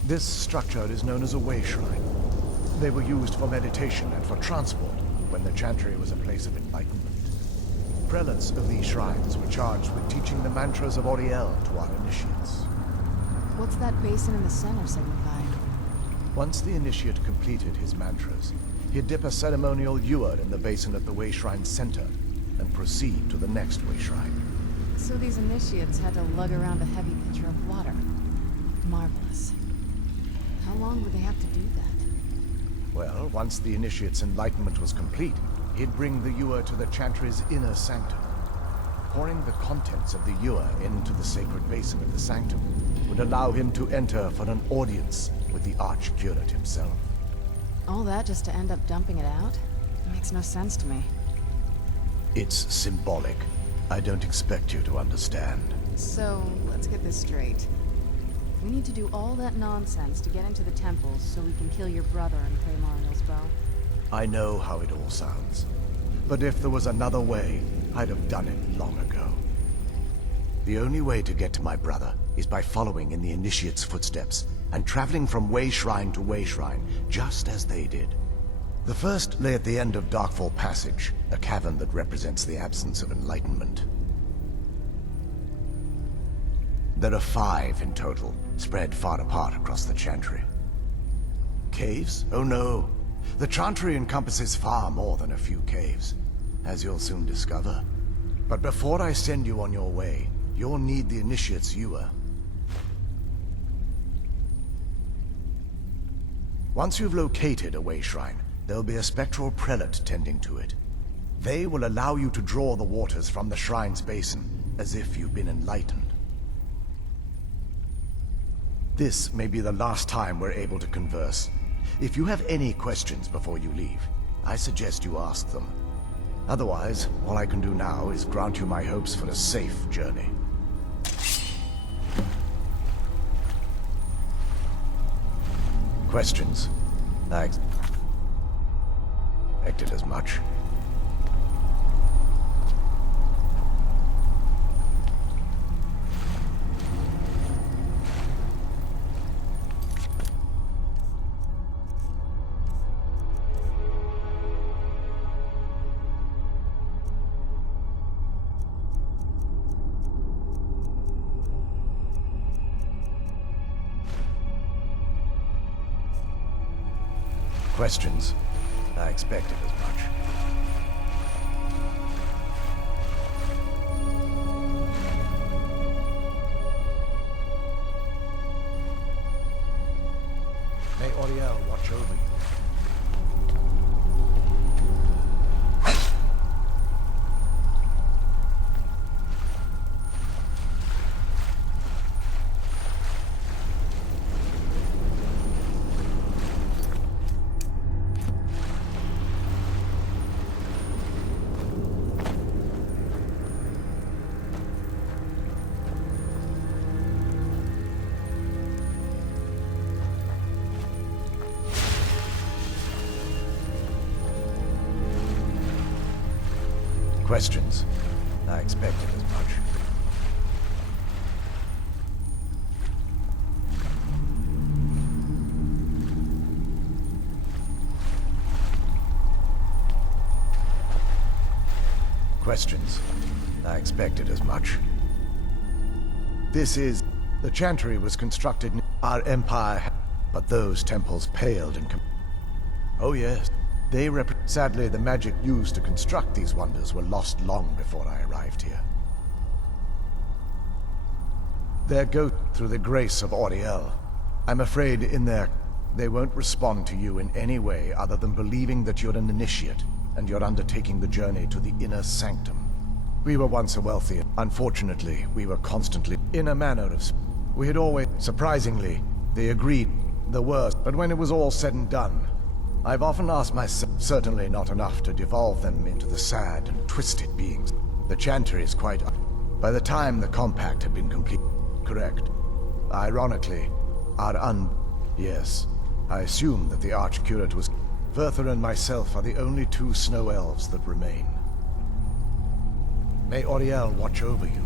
This structure is known as a Way Shrine. They were used for meditation and for transport when the Chantry was a place of enlightenment. Prelates of these shrines were charged with teaching the mantras of Auriel to our initiates. What's that basin in the center signifying? Once the initiate completed his mantras, he'd dip a ceremonial ewer in the basin at the Way Shrine's center and proceed to the next Way Shrine. So these initiates had to lug around a heavy pitcher of water. Marvelous. How long would they have to do that? Well, once the initiate's enlightenment was complete, he'd bring the ewer to the Chantry's inner sanctum. Pouring the contents of the ewer into the sacred basin of the sanctum would allow him to enter for an audience with the Archcurate himself. All that just to end up dumping it out? It makes no sense to me. It's symbolic. I don't expect you to understand. So, let's get this straight. We need to do all that nonsense to get into the temples so we can kill your brother and claim Auriel's bow. I know how it all sounds. But if there was another way, I'd have done it long ago. The only way to get to my brother is by following in the Initiate's footsteps and traveling from Way Shrine to Way Shrine, just as they did. The first lay at the end of Darkfall Passage, a cavern that represents the absence of enlightenment. There are 5 in total, spread far apart across the Chantry. Caves? Oh no. The Chantry encompasses far more than a few caves, as you'll soon discover. But before I send you on your way, you'll need the Initiate's ewer. Once you've located a Way Shrine, there'll be a spectral prelate tending to it. They will allow you to draw the waters from the shrine's basin, as if you've been enlightened. This may be the last time we're able to converse. If you have any questions before you leave, I suggest you ask them. Otherwise, all I can do now is grant you my hopes for a safe journey. Questions? I expected as much. Questions? I expected as much. May Oriel watch over you. Questions? I expected as much. Questions? I expected as much. This is... The Chantry was constructed in our empire, but those temples paled in Oh yes. They Sadly, the magic used to construct these wonders were lost long before I arrived here. Their go through the grace of Oriel. I'm afraid they won't respond to you in any way other than believing that you're an initiate, and you're undertaking the journey to the inner sanctum. We were once a wealthy... Unfortunately, we were constantly in a manner of... We had always... Surprisingly, they agreed the worst, but when it was all said and done, I've often asked myself, certainly not enough to devolve them into the sad and twisted beings. The Chantry is quite... By the time the compact had been complete... Correct. Ironically, Yes, I assume that the Archcurate was... Verther and myself are the only two snow elves that remain. May Oriel watch over you.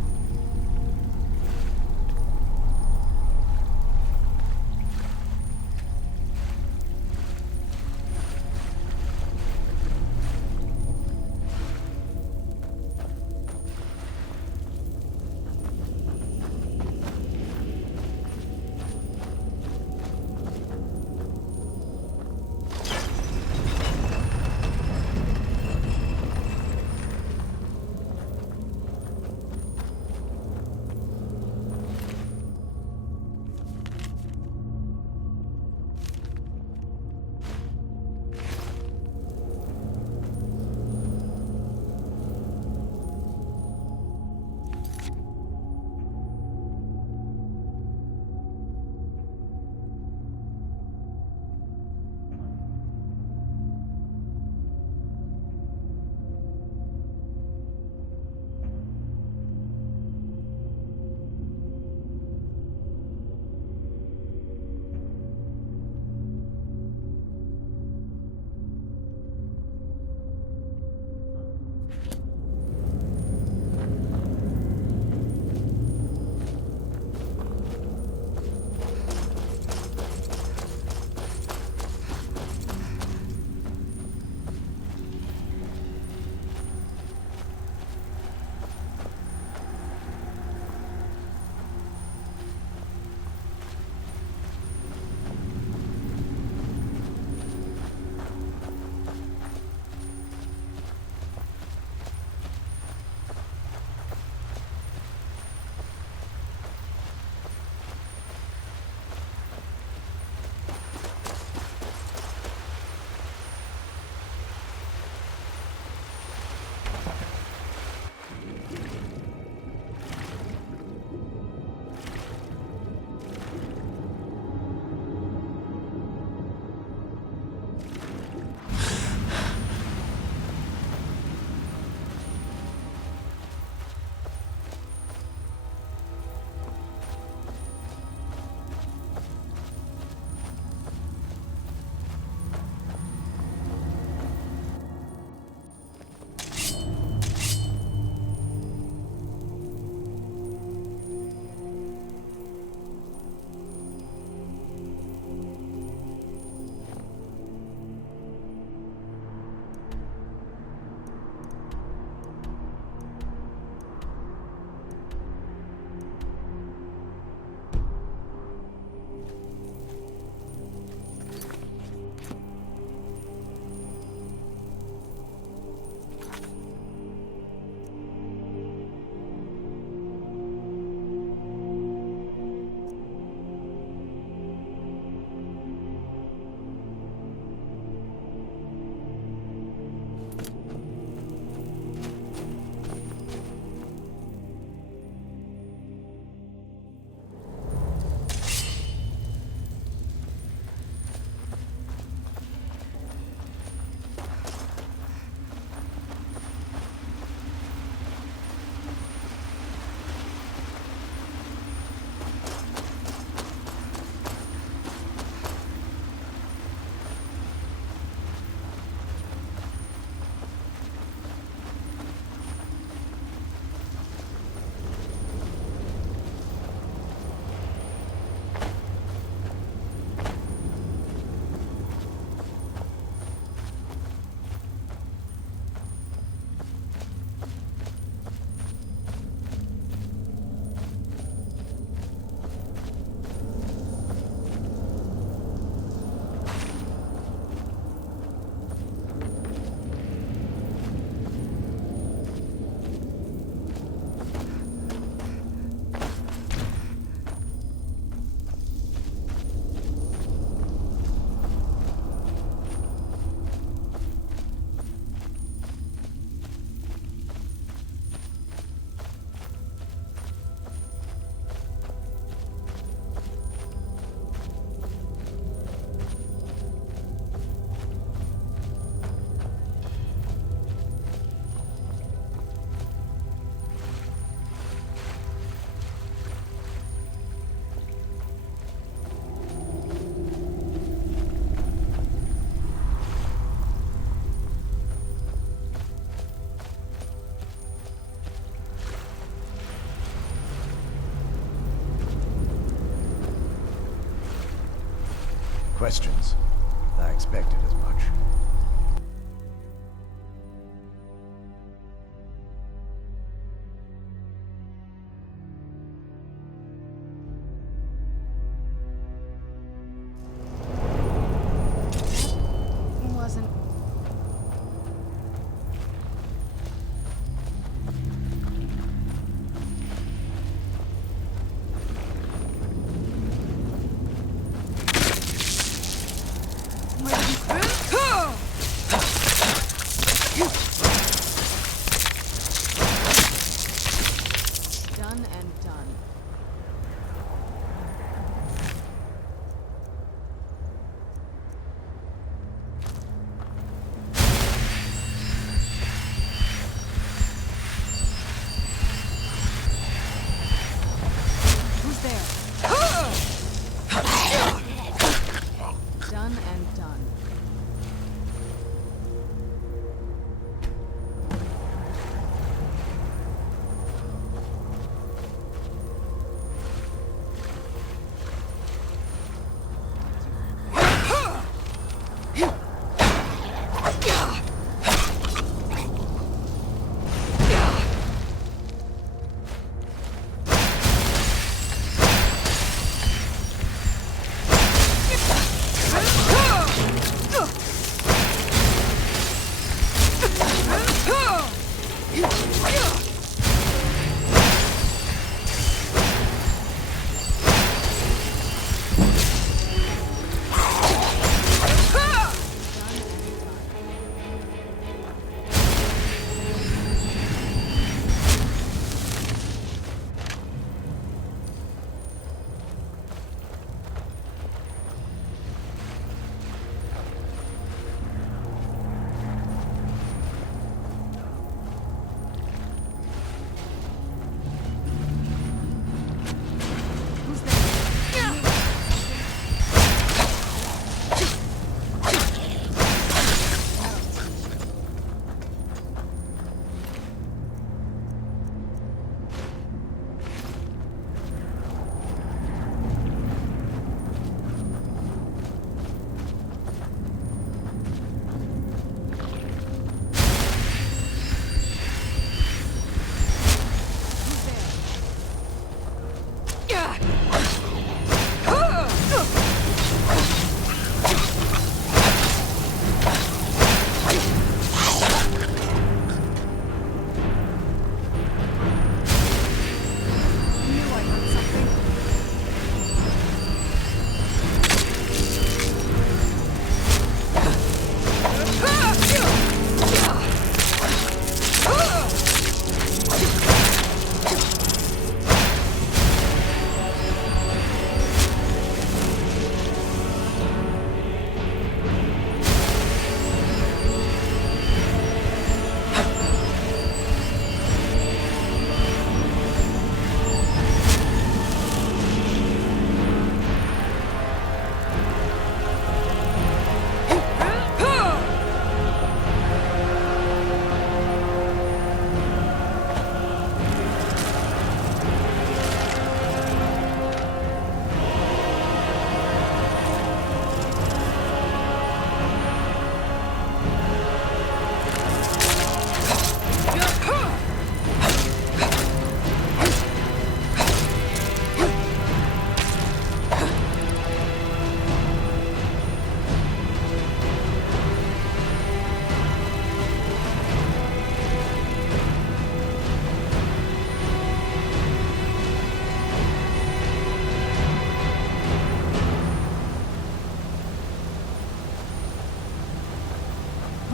questions. I expected as much. Wasn't... Done and done. Who's there? Done and done.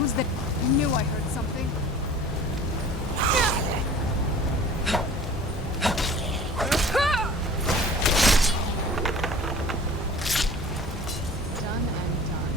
Who's there? I knew I heard something. Done and done.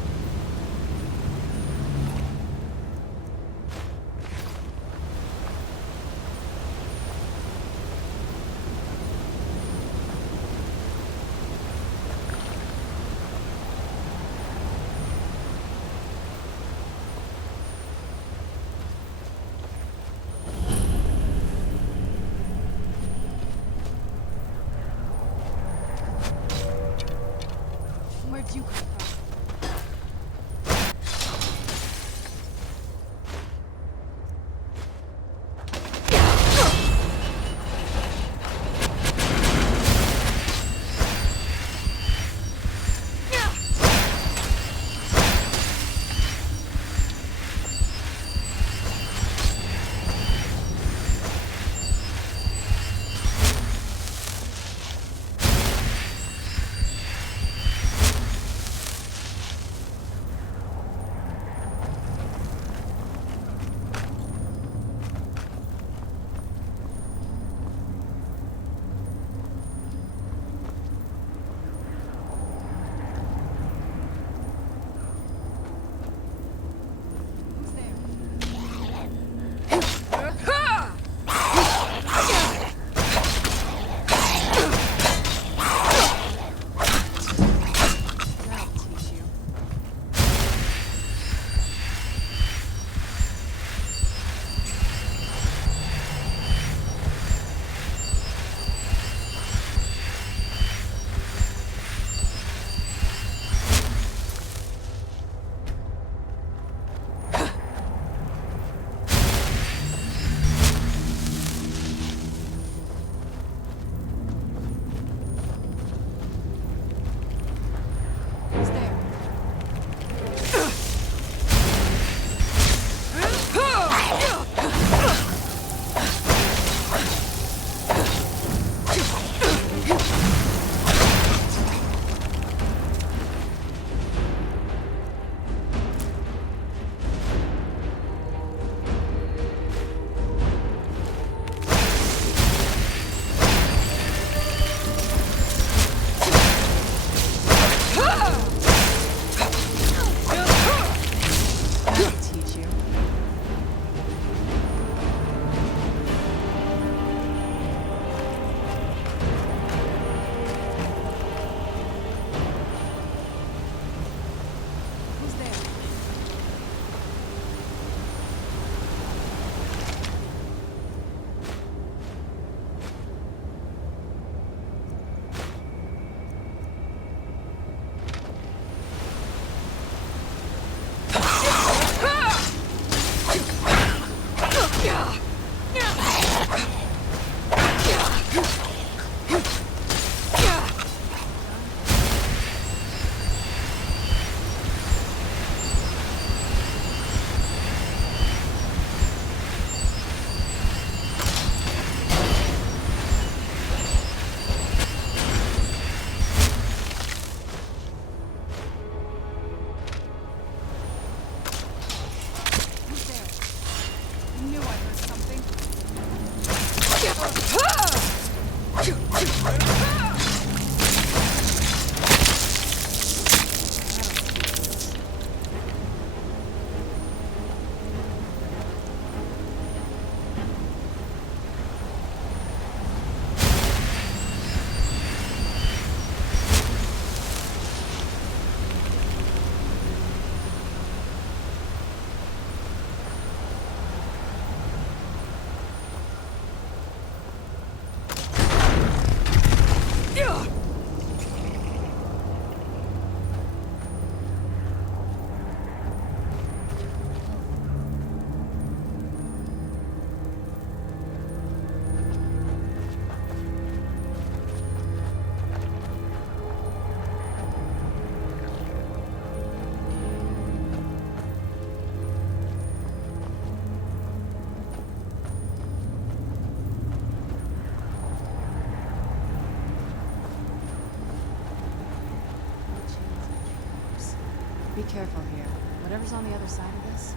Be careful here. Whatever's on the other side of this,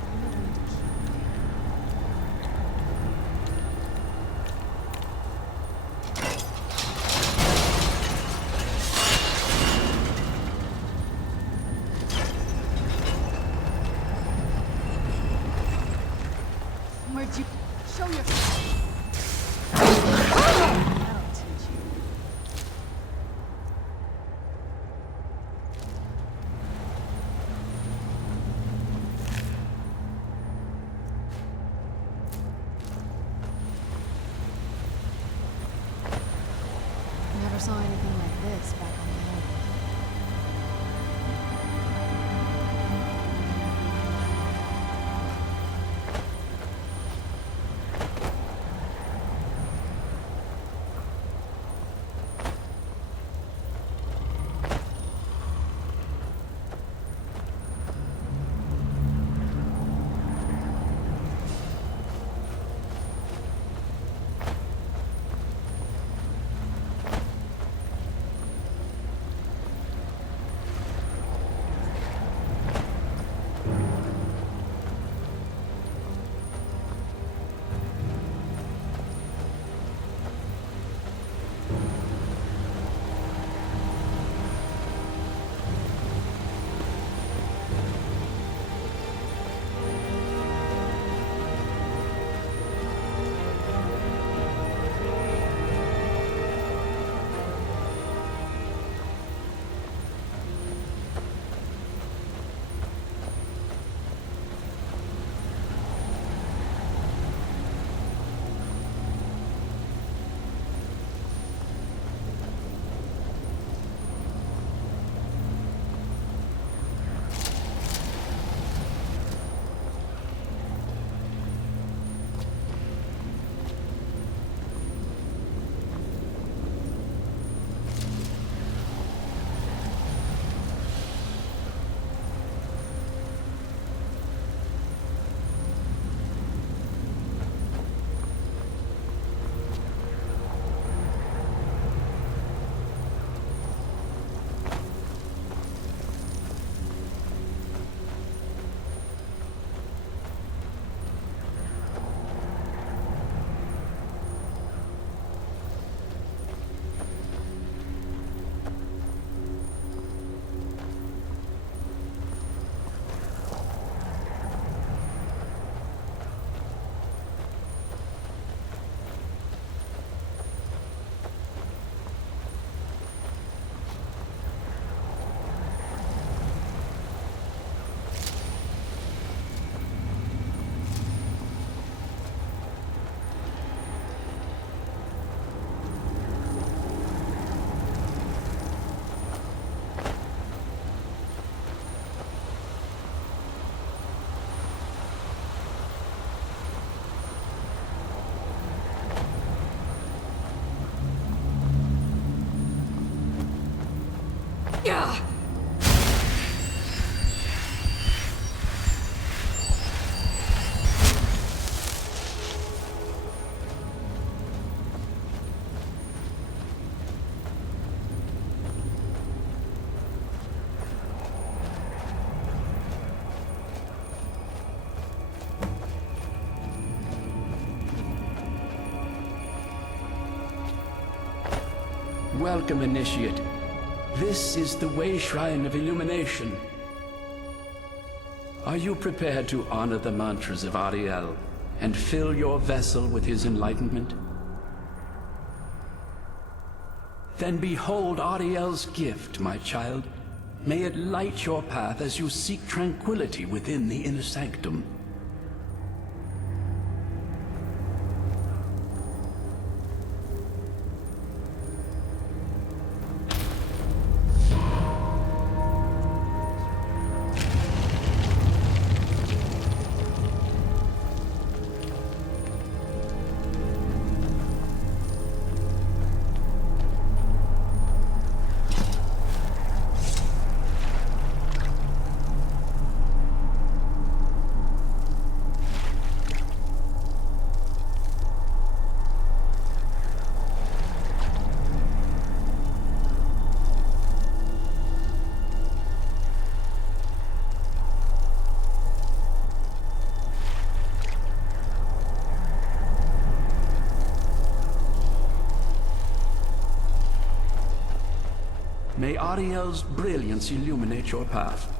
I'm not going to keep it. Where'd you show yourself? That'll teach you. Never saw anything like this back on the island. Yeah. Welcome, Initiate. This is the Way Shrine of Illumination. Are you prepared to honor the mantras of Ariel and fill your vessel with his enlightenment? Then behold Ariel's gift, my child. May it light your path as you seek tranquility within the inner sanctum. May Ariel's brilliance illuminate your path.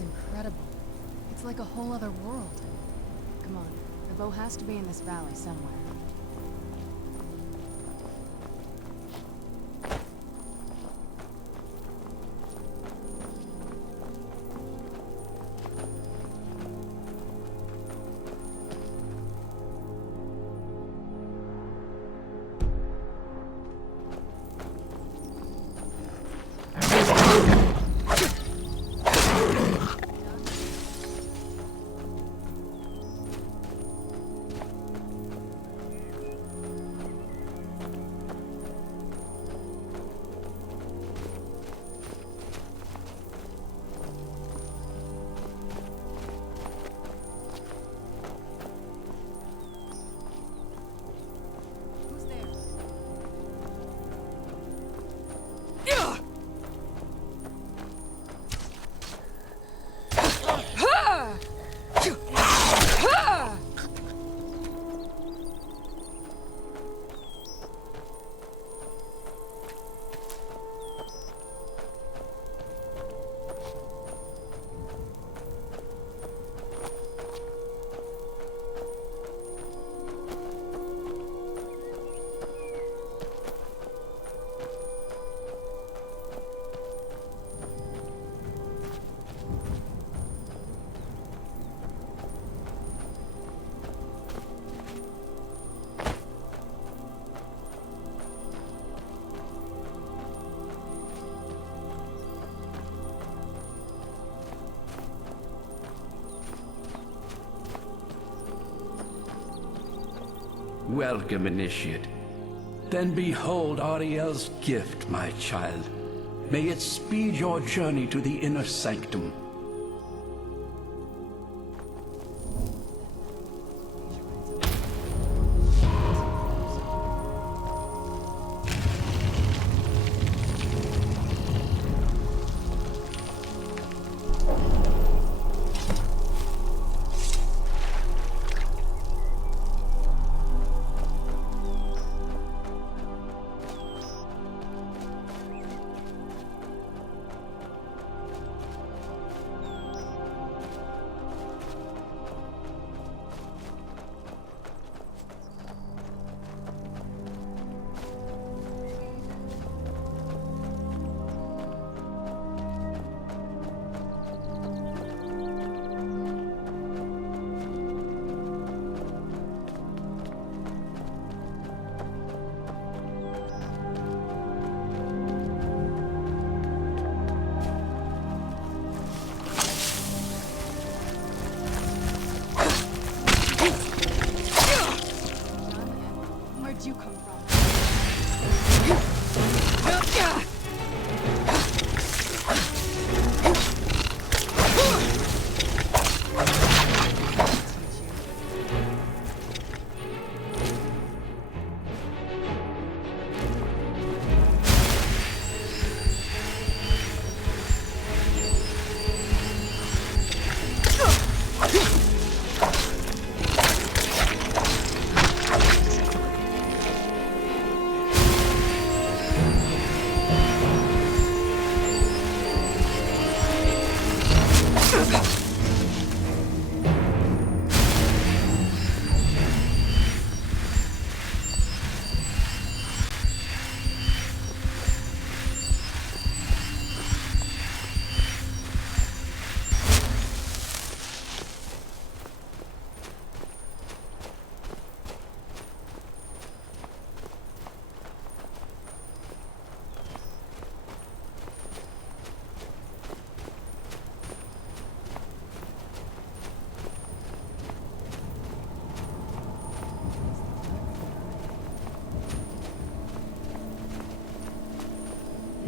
Incredible. It's like a whole other world. Come on, the bow has to be in this valley somewhere. Welcome, Initiate. Then behold Ariel's gift, my child. May it speed your journey to the inner sanctum.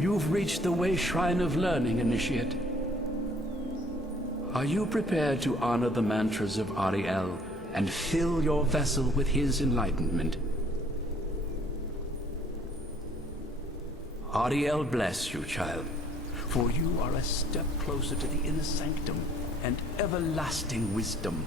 You've reached the Way Shrine of Learning, Initiate. Are you prepared to honor the mantras of Ariel and fill your vessel with his enlightenment? Ariel bless you, child, for you are a step closer to the inner sanctum and everlasting wisdom.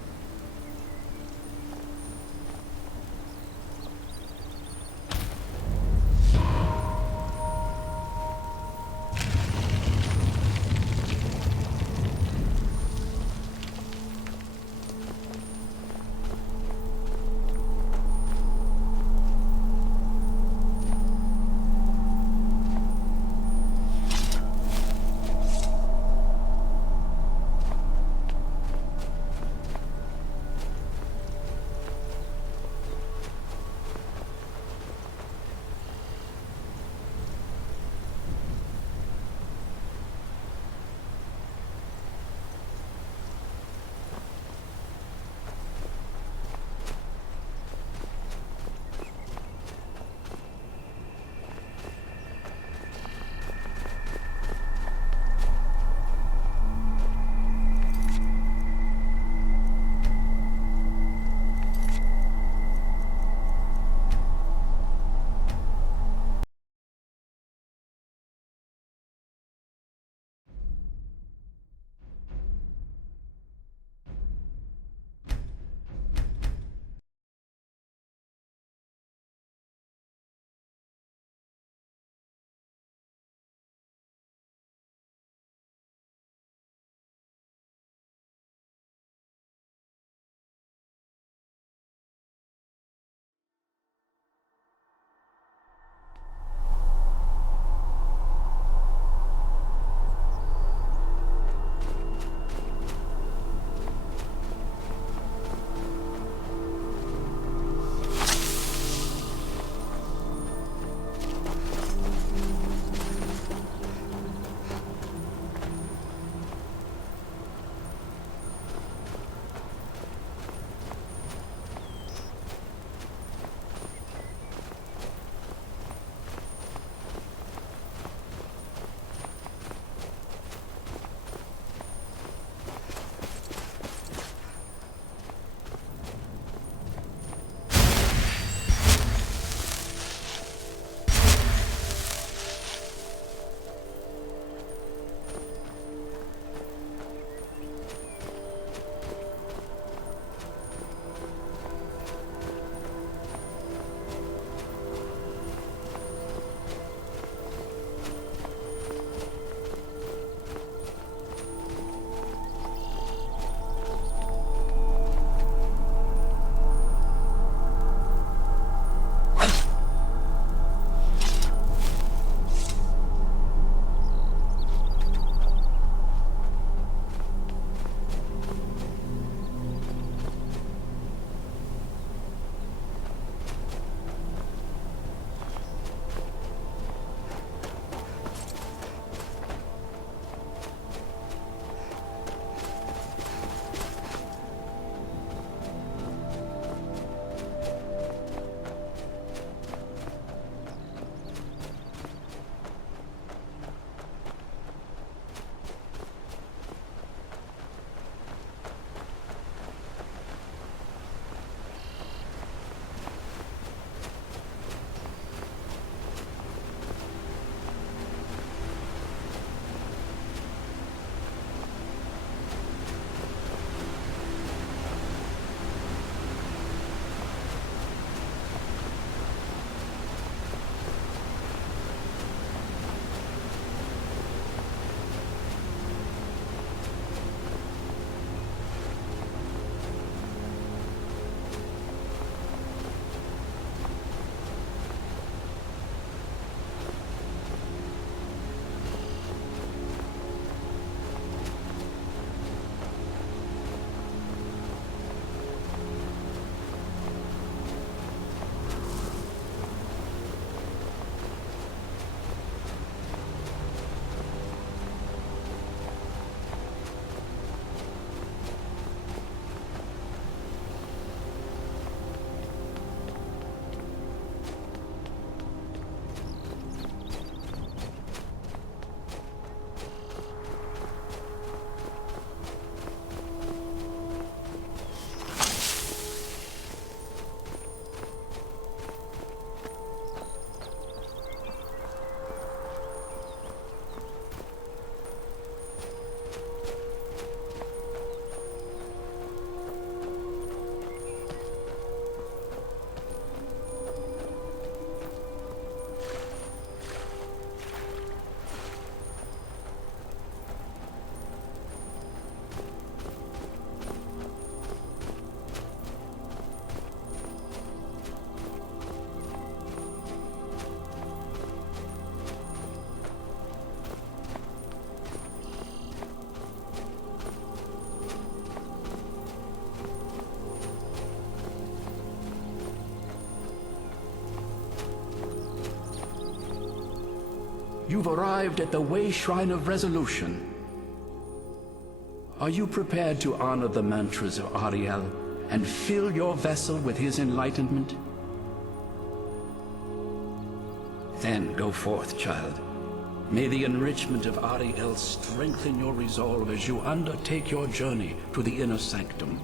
You've arrived at the Way Shrine of Resolution. Are you prepared to honor the mantras of Ariel and fill your vessel with his enlightenment? Then go forth, child. May the enrichment of Ariel strengthen your resolve as you undertake your journey to the inner sanctum.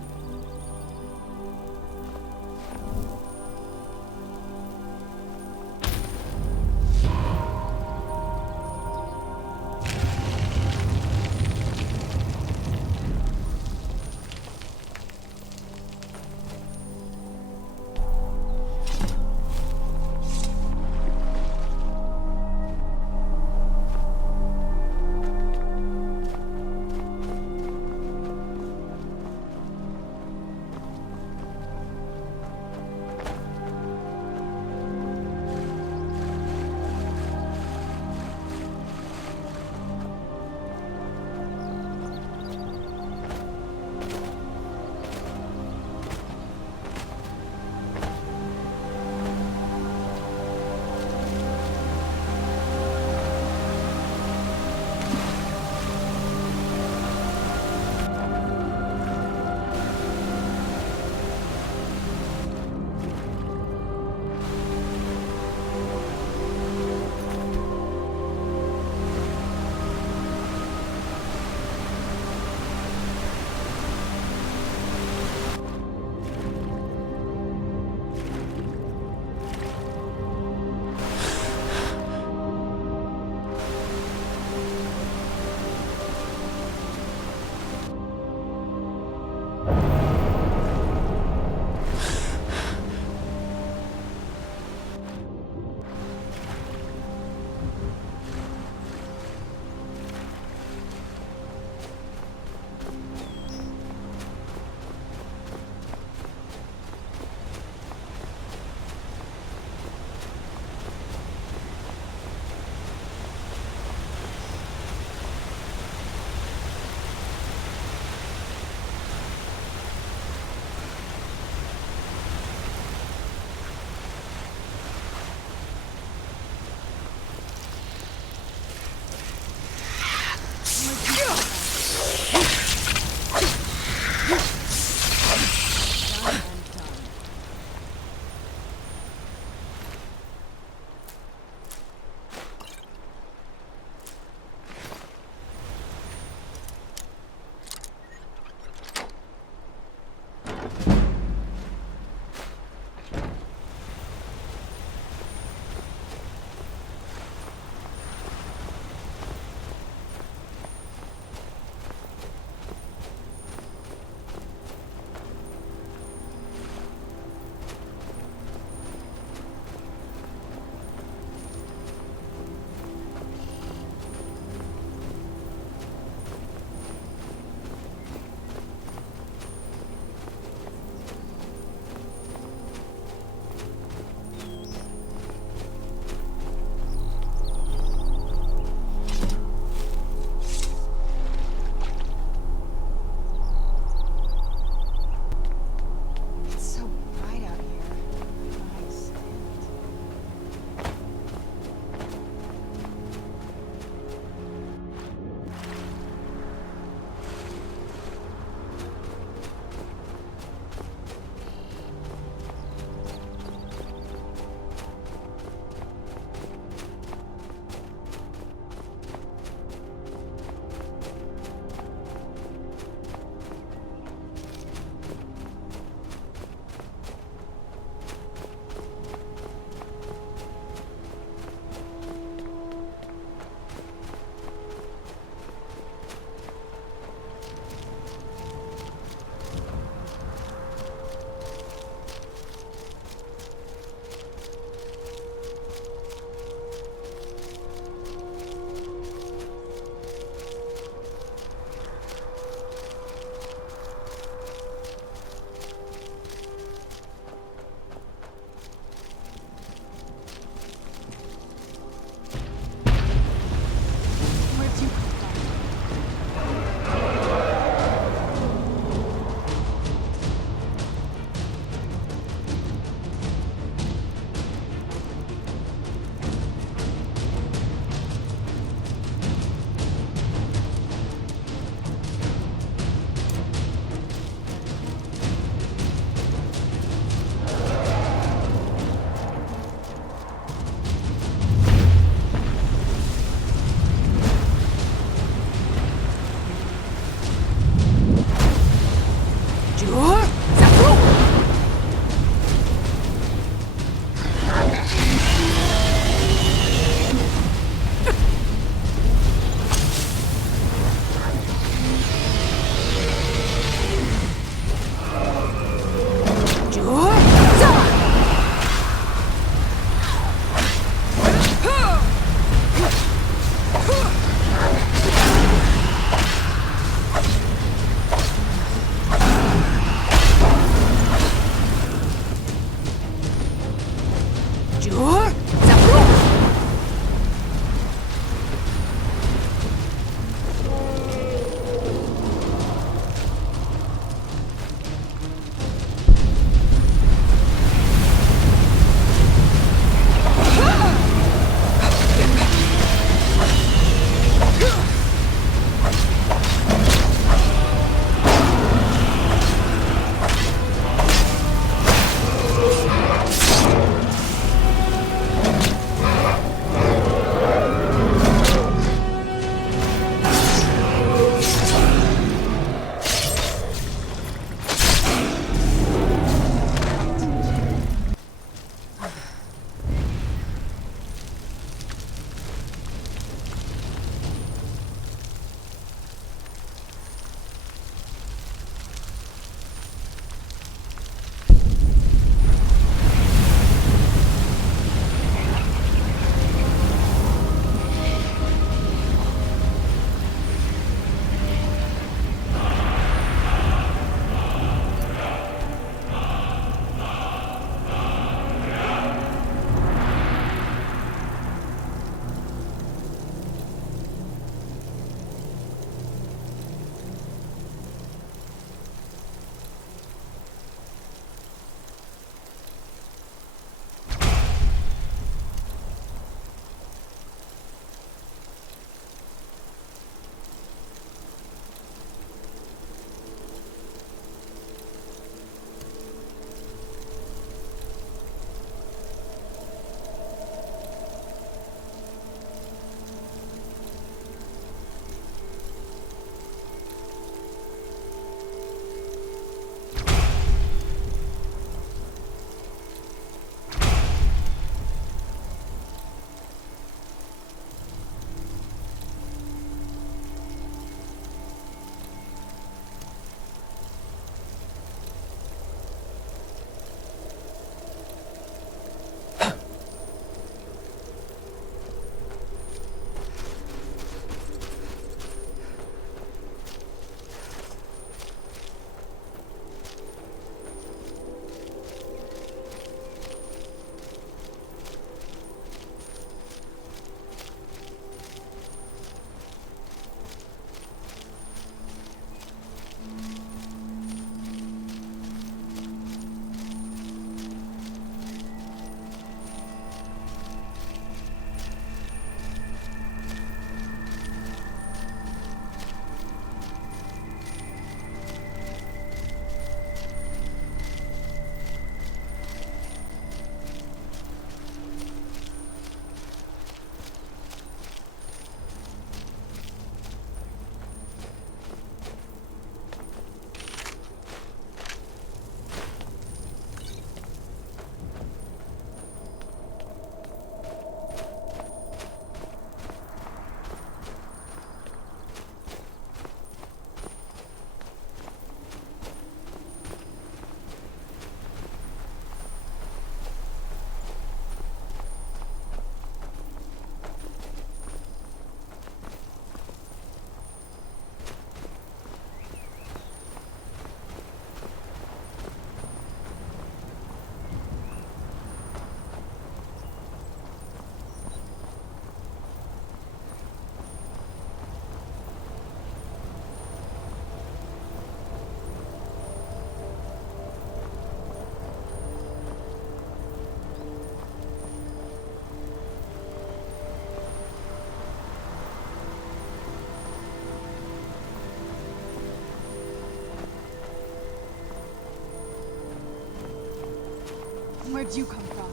Where'd you come from?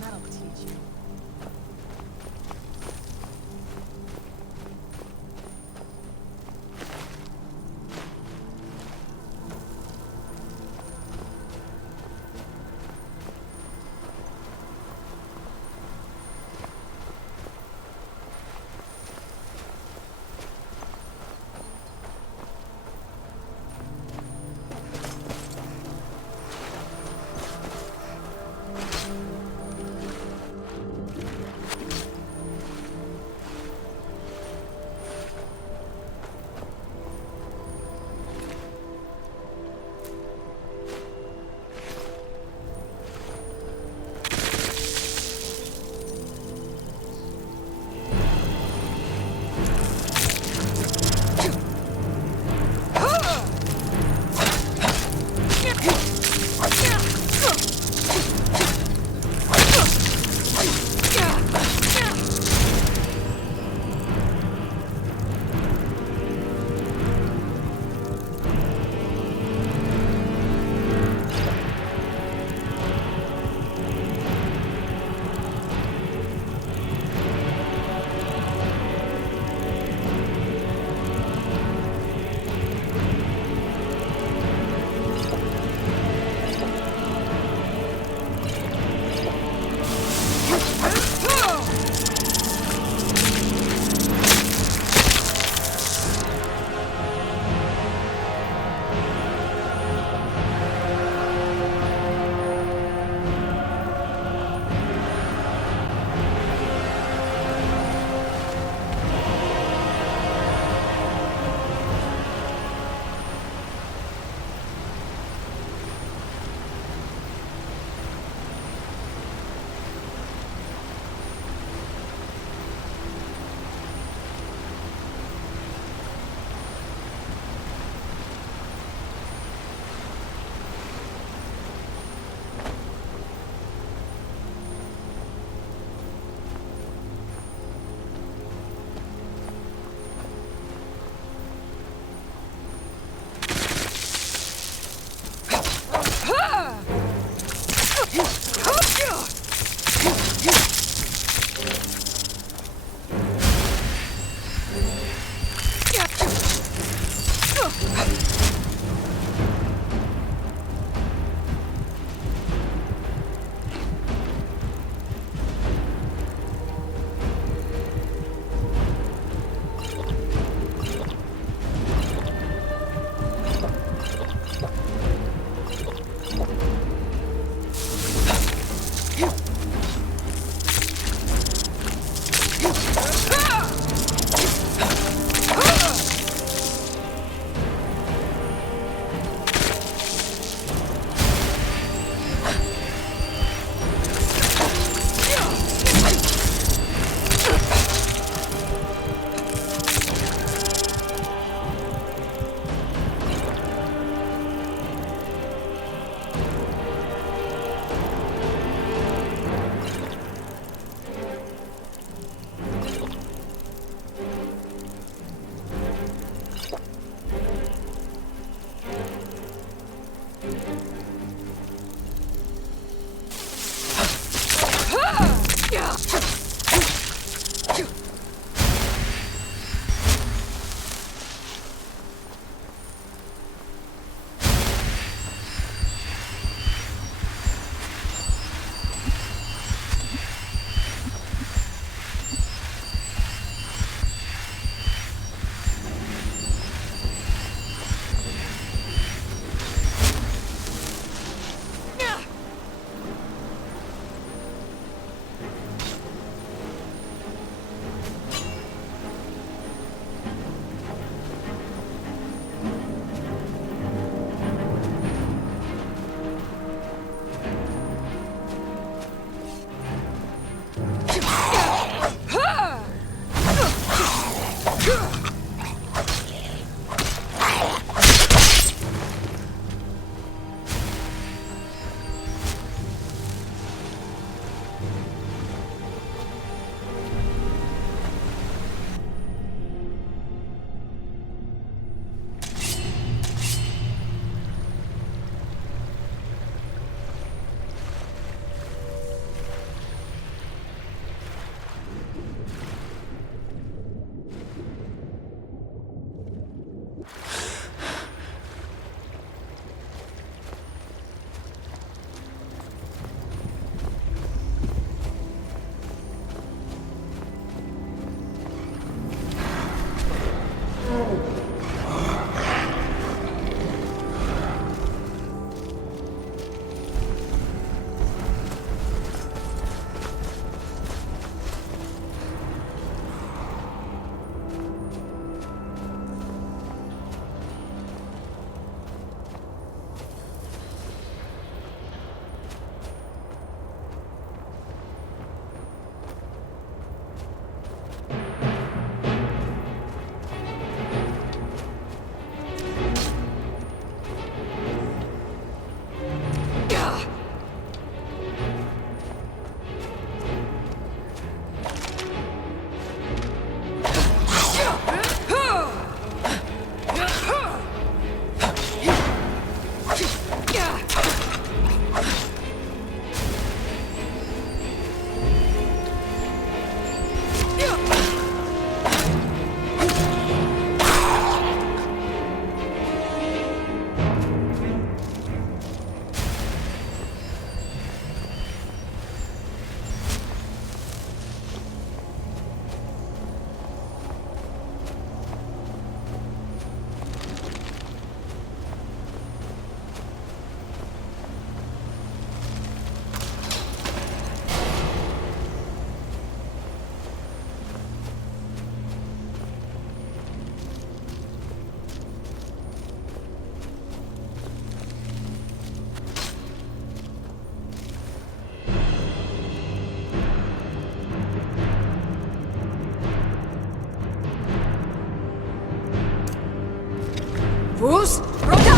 That'll teach you. Fus Roda!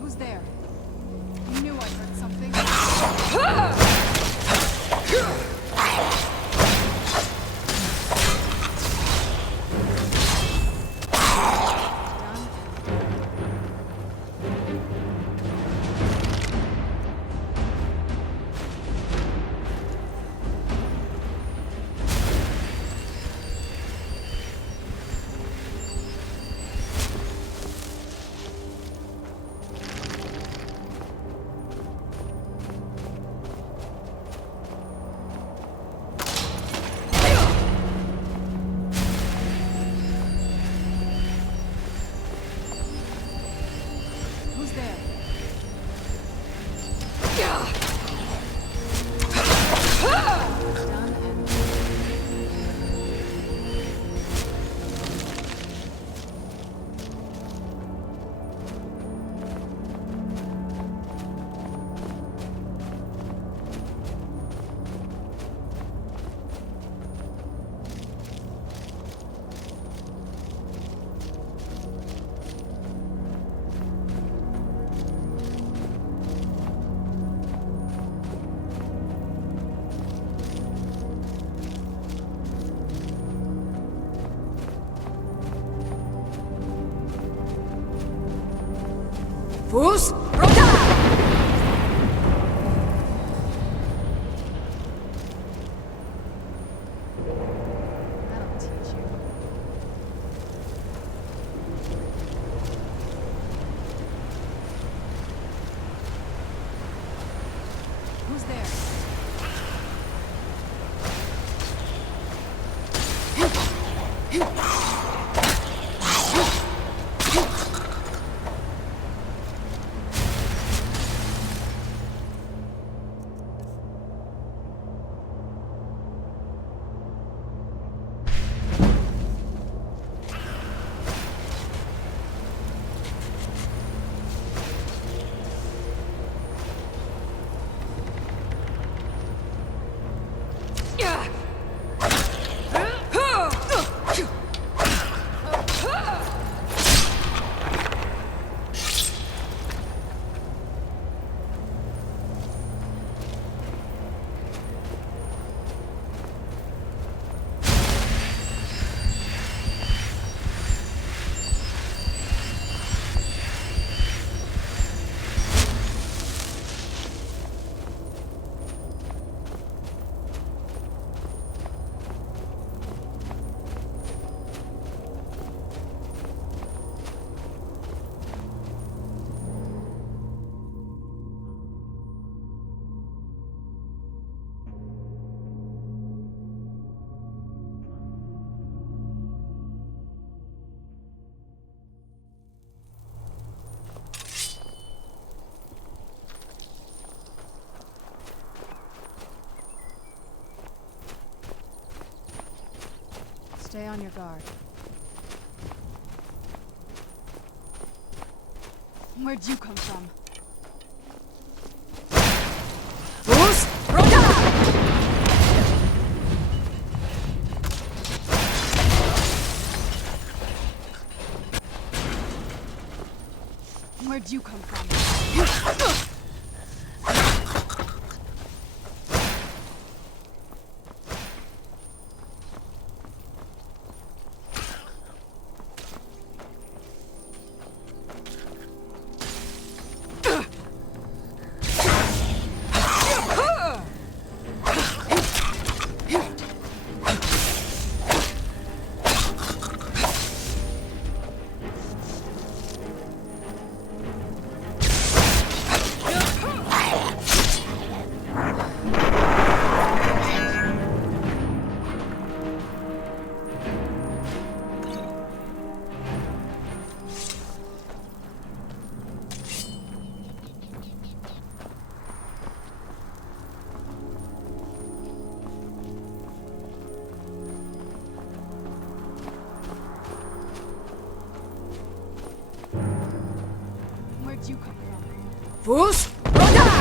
Who's there? I knew I heard something. Who's there? Fus Roda! That'll teach you. Who's there? Stay on your guard. Where'd you come from? Fus Roda! Where'd you come from? Fools! Die!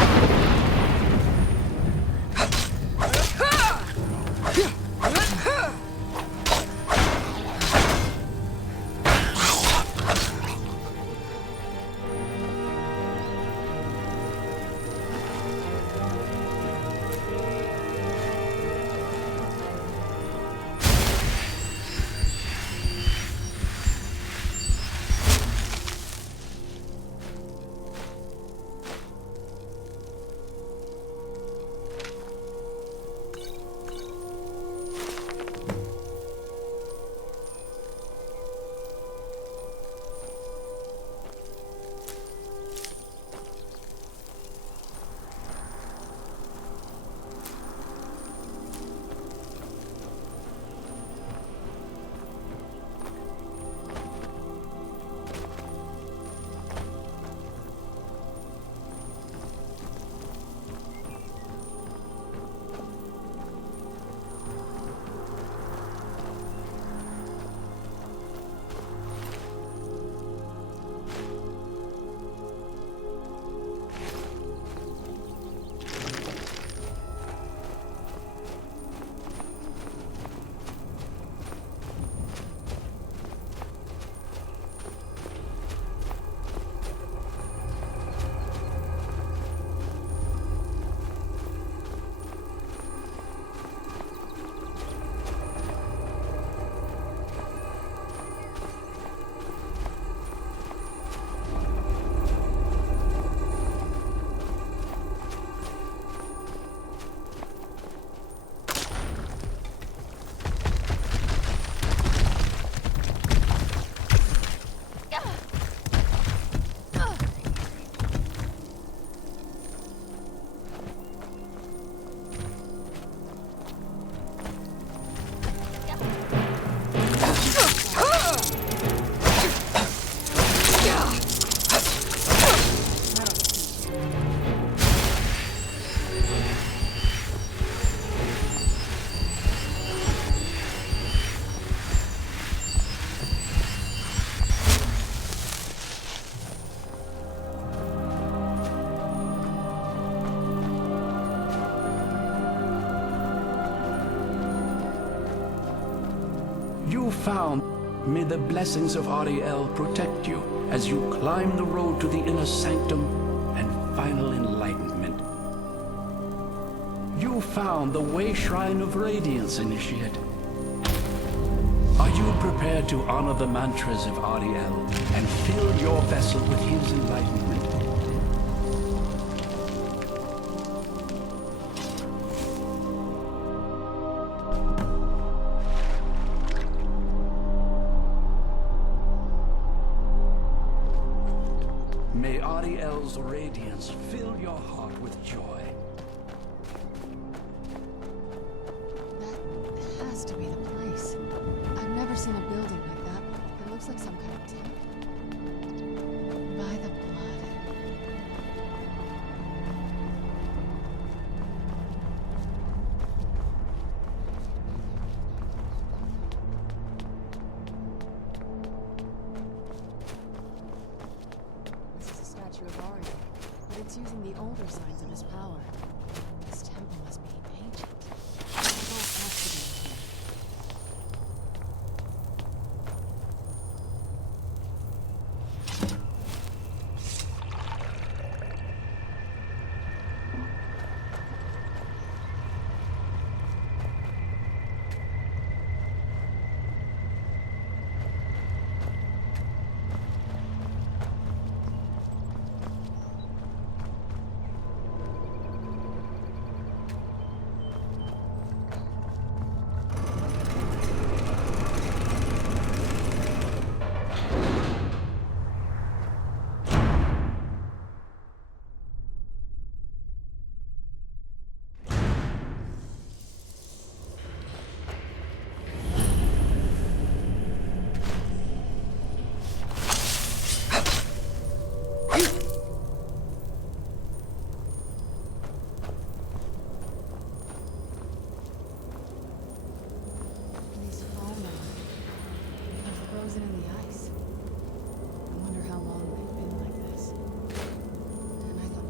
You found. May the blessings of Ariel protect you as you climb the road to the inner sanctum and final enlightenment. You found the way shrine of radiance, Initiate. Are you prepared to honor the mantras of Ariel and fill your vessel with his enlightenment? May Ariel's radiance fill your heart with joy. That has to be the place. I've never seen a building like that. It looks like some kind of temple. By the blood. This is a statue of Ariel, but it's using the older signs of his power. This temple must be ancient. It all has to be in here. These fall now. They're frozen in the ice. I wonder how long they've been like this. And I thought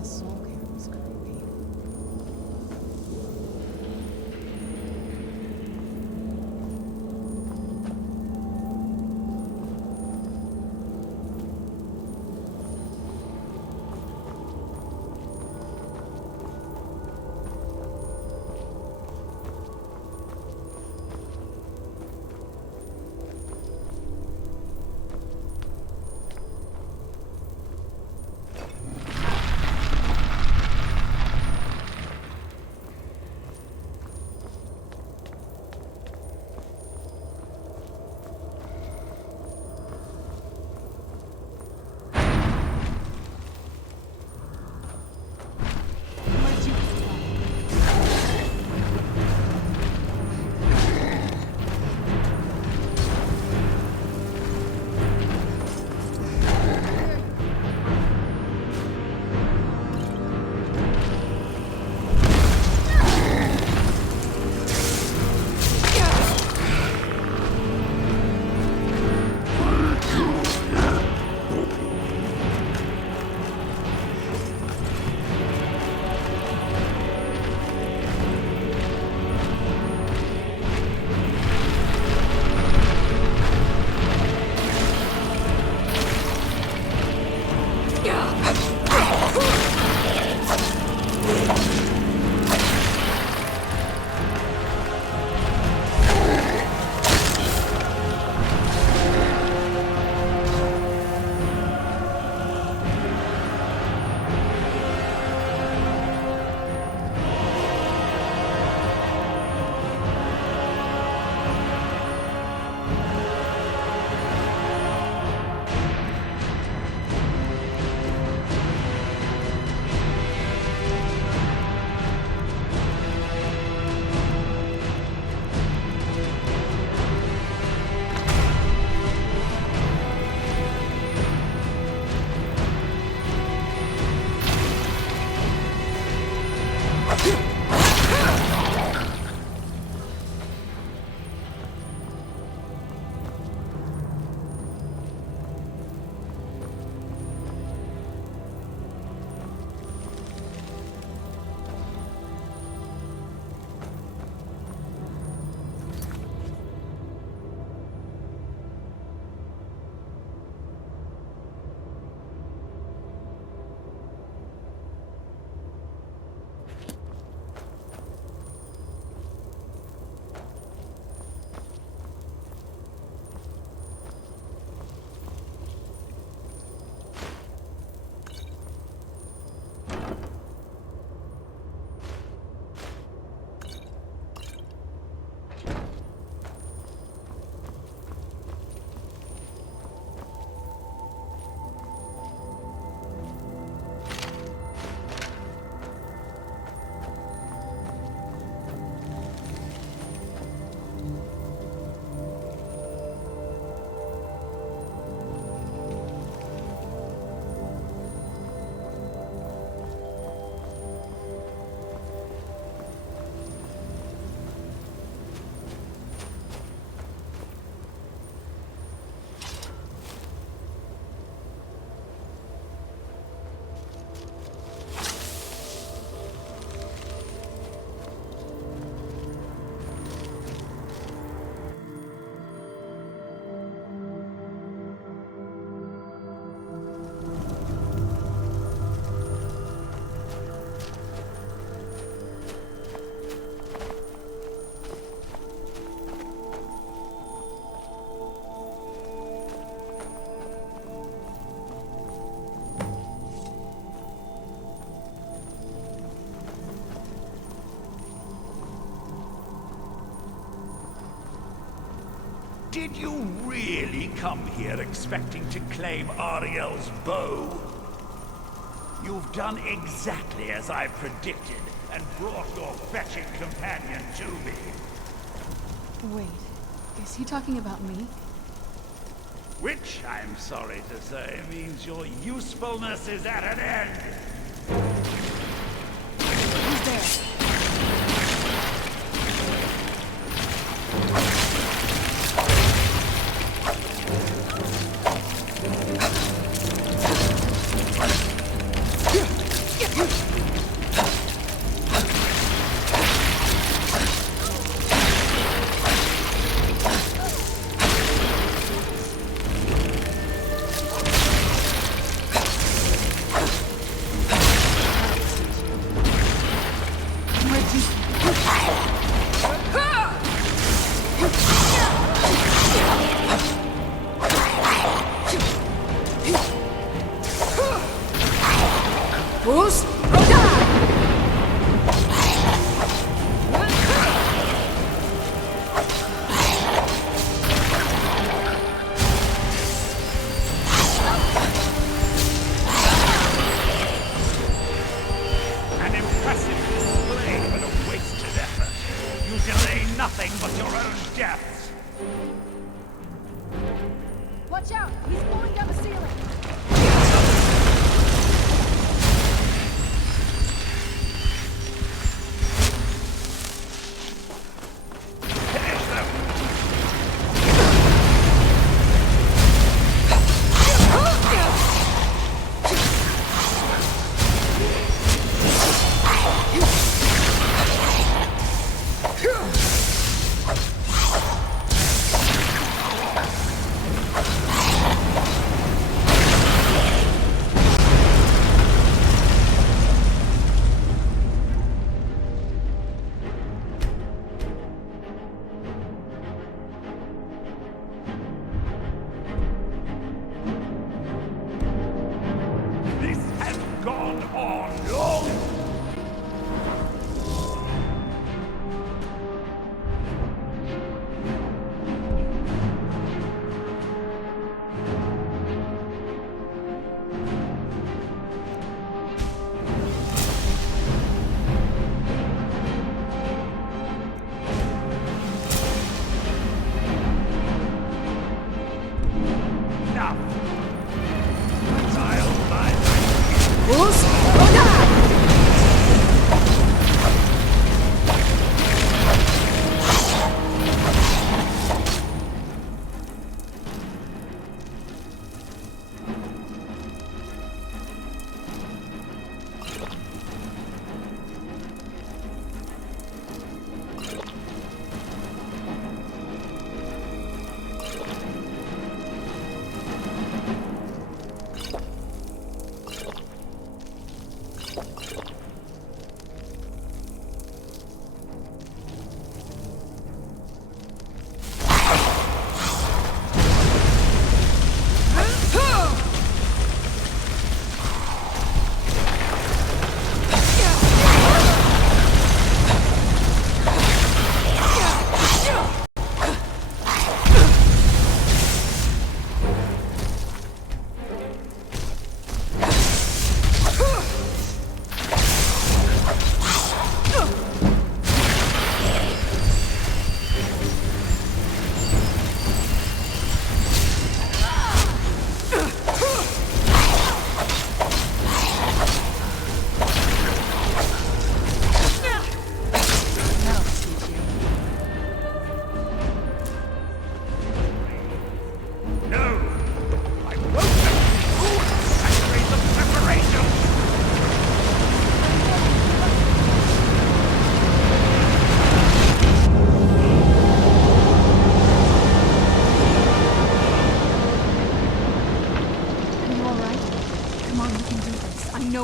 Did you really come here expecting to claim Ariel's bow? You've done exactly as I predicted, and brought your fetching companion to me. Wait, is he talking about me? Which, I'm sorry to say, means your usefulness is at an end. Who's there? Watch out! He's falling down the ceiling!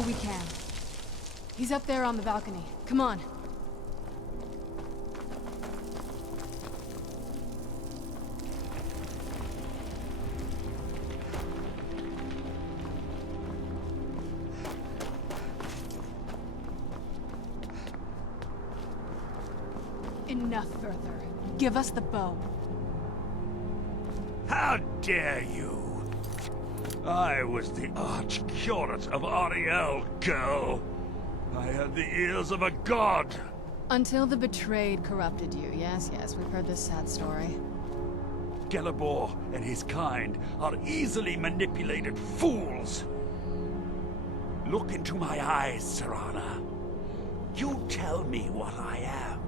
We can. He's up there on the balcony. Come on. Enough further. Give us the bow. dare you? I was the arch-curate of Ariel, girl. I had the ears of a god. Until the betrayed corrupted you. Yes, we've heard this sad story. Gelibor and his kind are easily manipulated fools. Look into my eyes, Serana. You tell me what I am.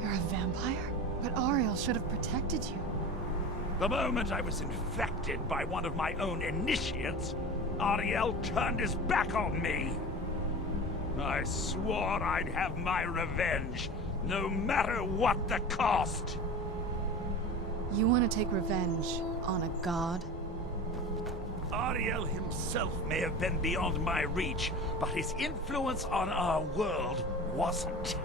You're a vampire? But Ariel should have protected you. The moment I was infected by one of my own initiates, Ariel turned his back on me. I swore I'd have my revenge, no matter what the cost. You want to take revenge on a god? Ariel himself may have been beyond my reach, but his influence on our world wasn't.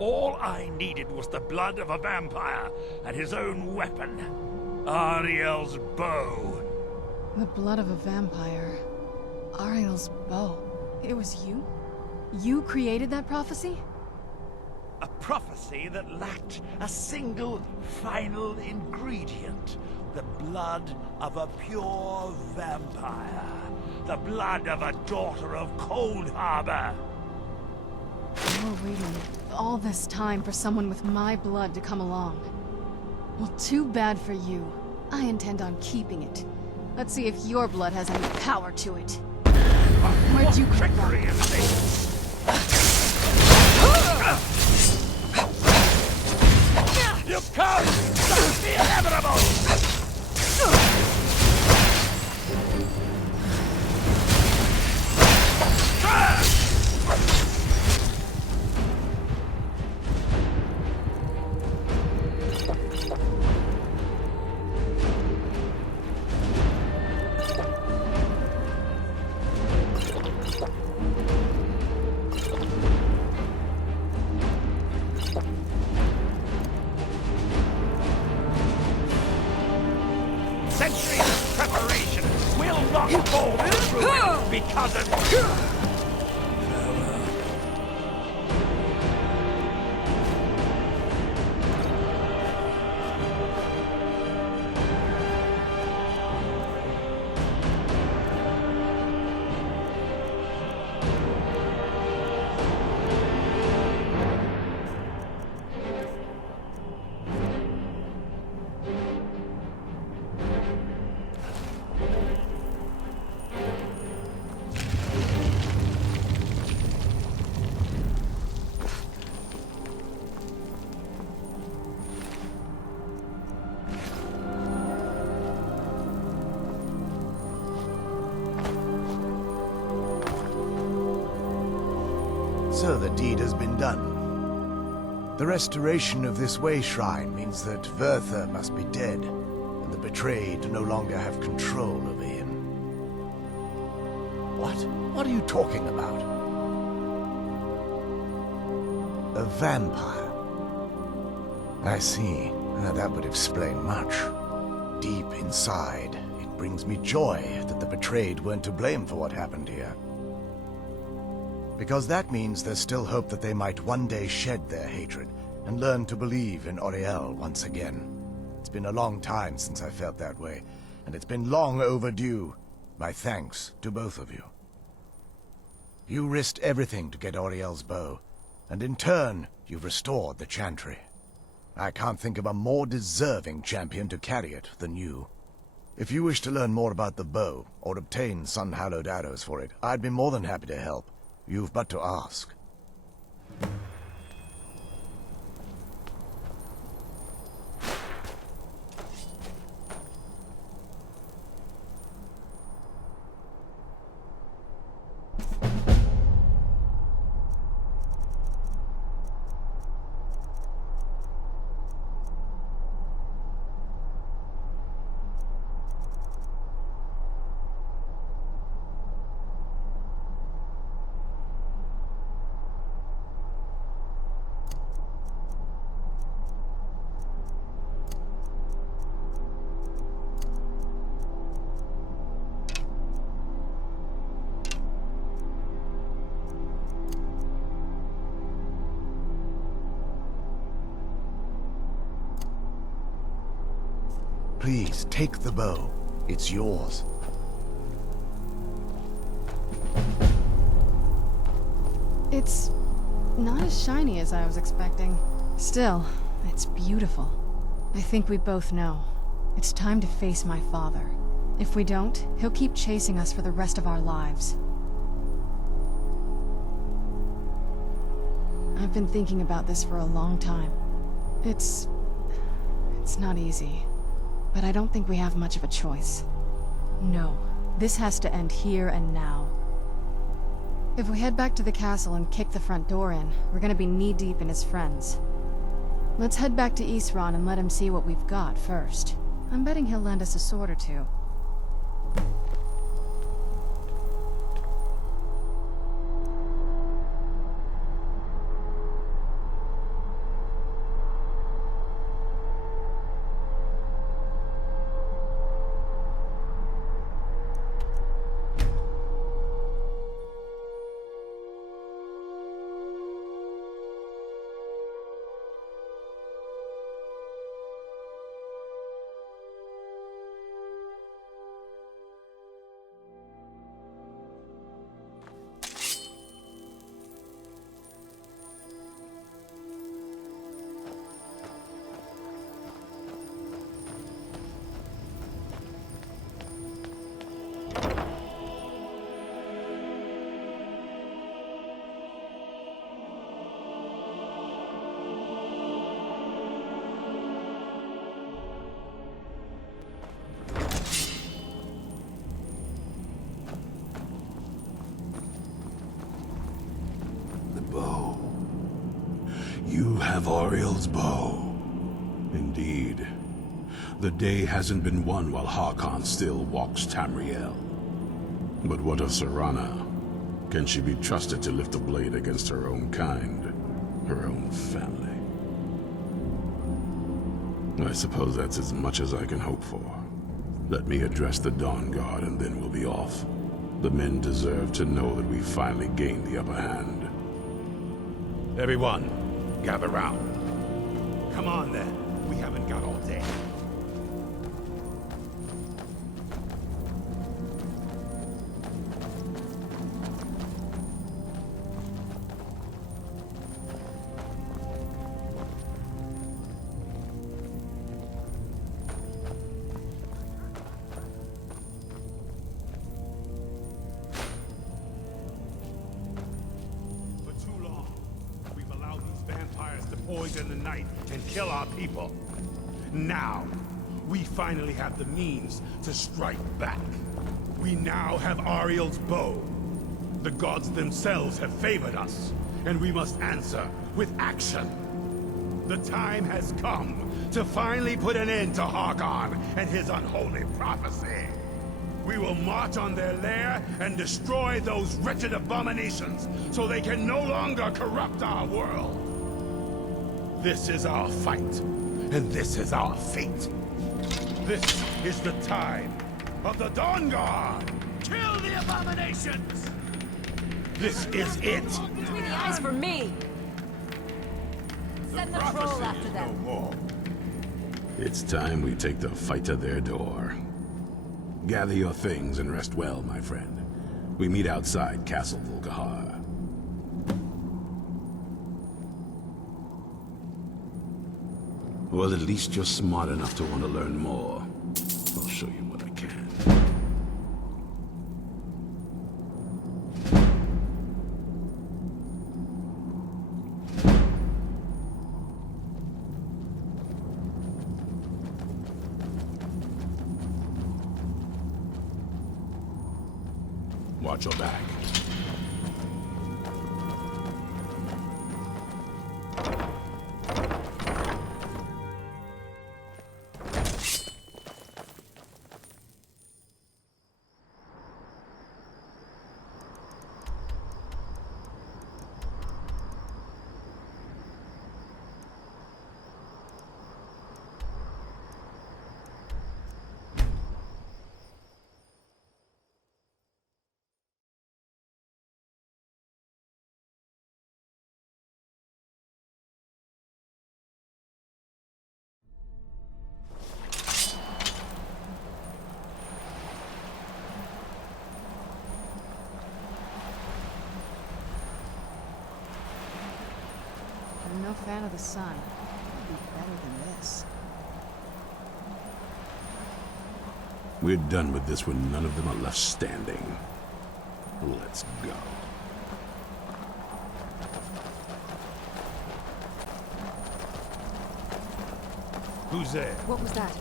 All I needed was the blood of a vampire and his own weapon, Ariel's bow. The blood of a vampire. Ariel's bow. It was you? You created that prophecy? A prophecy that lacked a single final ingredient. The blood of a pure vampire. The blood of a daughter of Cold Harbor. You were waiting all this time for someone with my blood to come along. Well, too bad for you. I intend on keeping it. Let's see if your blood has any power to it. Where'd you come from? You come! Stop the inevitable! Centuries of preparation will not fall to ruin because of... So the deed has been done. The restoration of this way shrine means that Verther must be dead, and the betrayed no longer have control over him. What? What are you talking about? A vampire. I see. That would explain much. Deep inside, it brings me joy that the betrayed weren't to blame for what happened here. Because that means there's still hope that they might one day shed their hatred and learn to believe in Auriel once again. It's been a long time since I felt that way, and it's been long overdue. My thanks to both of you. You risked everything to get Auriel's bow, and in turn, you've restored the Chantry. I can't think of a more deserving champion to carry it than you. If you wish to learn more about the bow, or obtain sun-hallowed arrows for it, I'd be more than happy to help. You've but to ask. Please, take the bow. It's yours. It's not as shiny as I was expecting. Still, it's beautiful. I think we both know. It's time to face my father. If we don't, he'll keep chasing us for the rest of our lives. I've been thinking about this for a long time. It's not easy. But I don't think we have much of a choice. No, this has to end here and now. If we head back to the castle and kick the front door in, we're gonna be knee-deep in his friends. Let's head back to Isran and let him see what we've got first. I'm betting he'll lend us a sword or two. You have Auriel's bow. Indeed. The day hasn't been won while Harkon still walks Tamriel. But what of Serana? Can she be trusted to lift a blade against her own kind? Her own family? I suppose that's as much as I can hope for. Let me address the Dawn Guard and then we'll be off. The men deserve to know that we finally gained the upper hand. Everyone, gather round. Come on then, we haven't got all day. Poison the night and kill our people. Now, we finally have the means to strike back. We now have Ariel's bow. The gods themselves have favored us, and we must answer with action. The time has come to finally put an end to Harkon and his unholy prophecy. We will march on their lair and destroy those wretched abominations so they can no longer corrupt our world. This is our fight, and this is our fate. This is the time of the Dawn Guard! Kill the abominations! This is it! Between the eyes for me! Send the troll after them. No more. It's time we take the fight to their door. Gather your things and rest well, my friend. We meet outside Castle Volkihar. Well, at least you're smart enough to want to learn more. I'll show you what I can. Watch your back. the sun. It'll be better than this. We're done with this when none of them are left standing. Let's go. Who's there? What was that?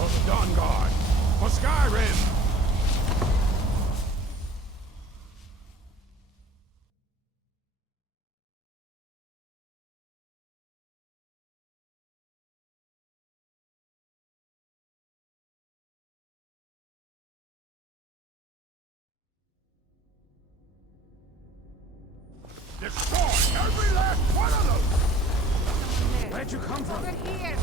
For the Dawn Guard! For Skyrim! Destroy every last one of them! Where'd you come from? Over here!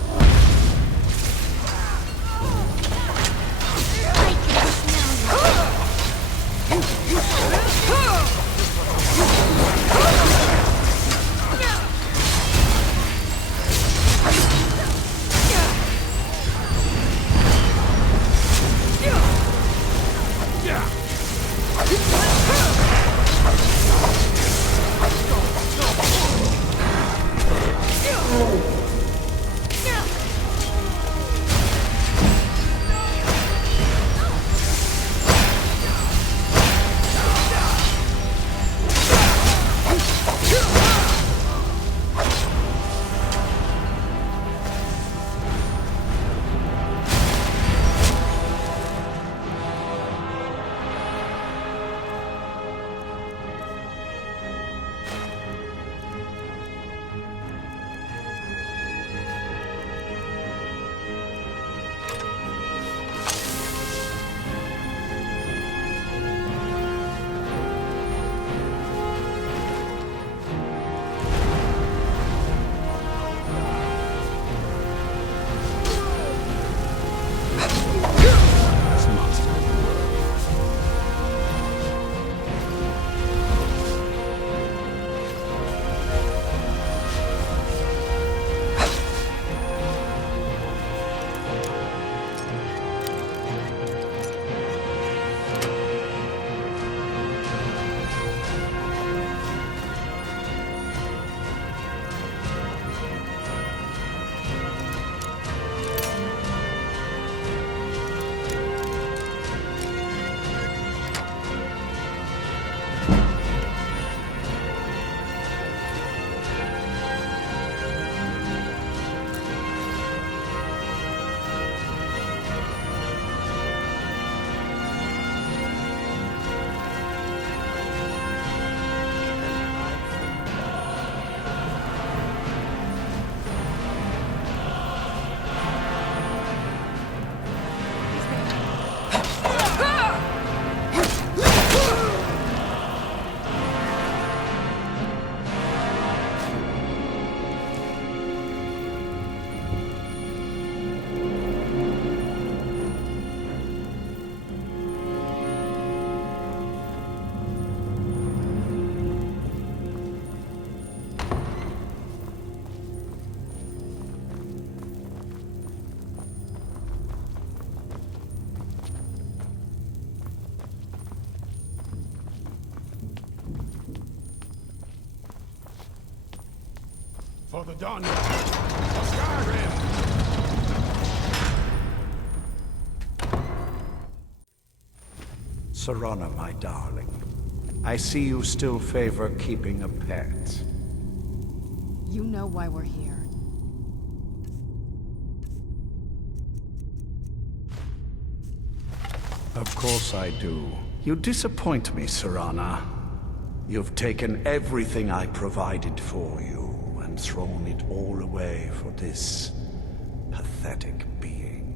For the Dawn Guard! For Skyrim! Serana, my darling, I see you still favor keeping a pet. You know why we're here. Of course I do. You disappoint me, Serana. You've taken everything I provided for you and thrown it all away for this pathetic being.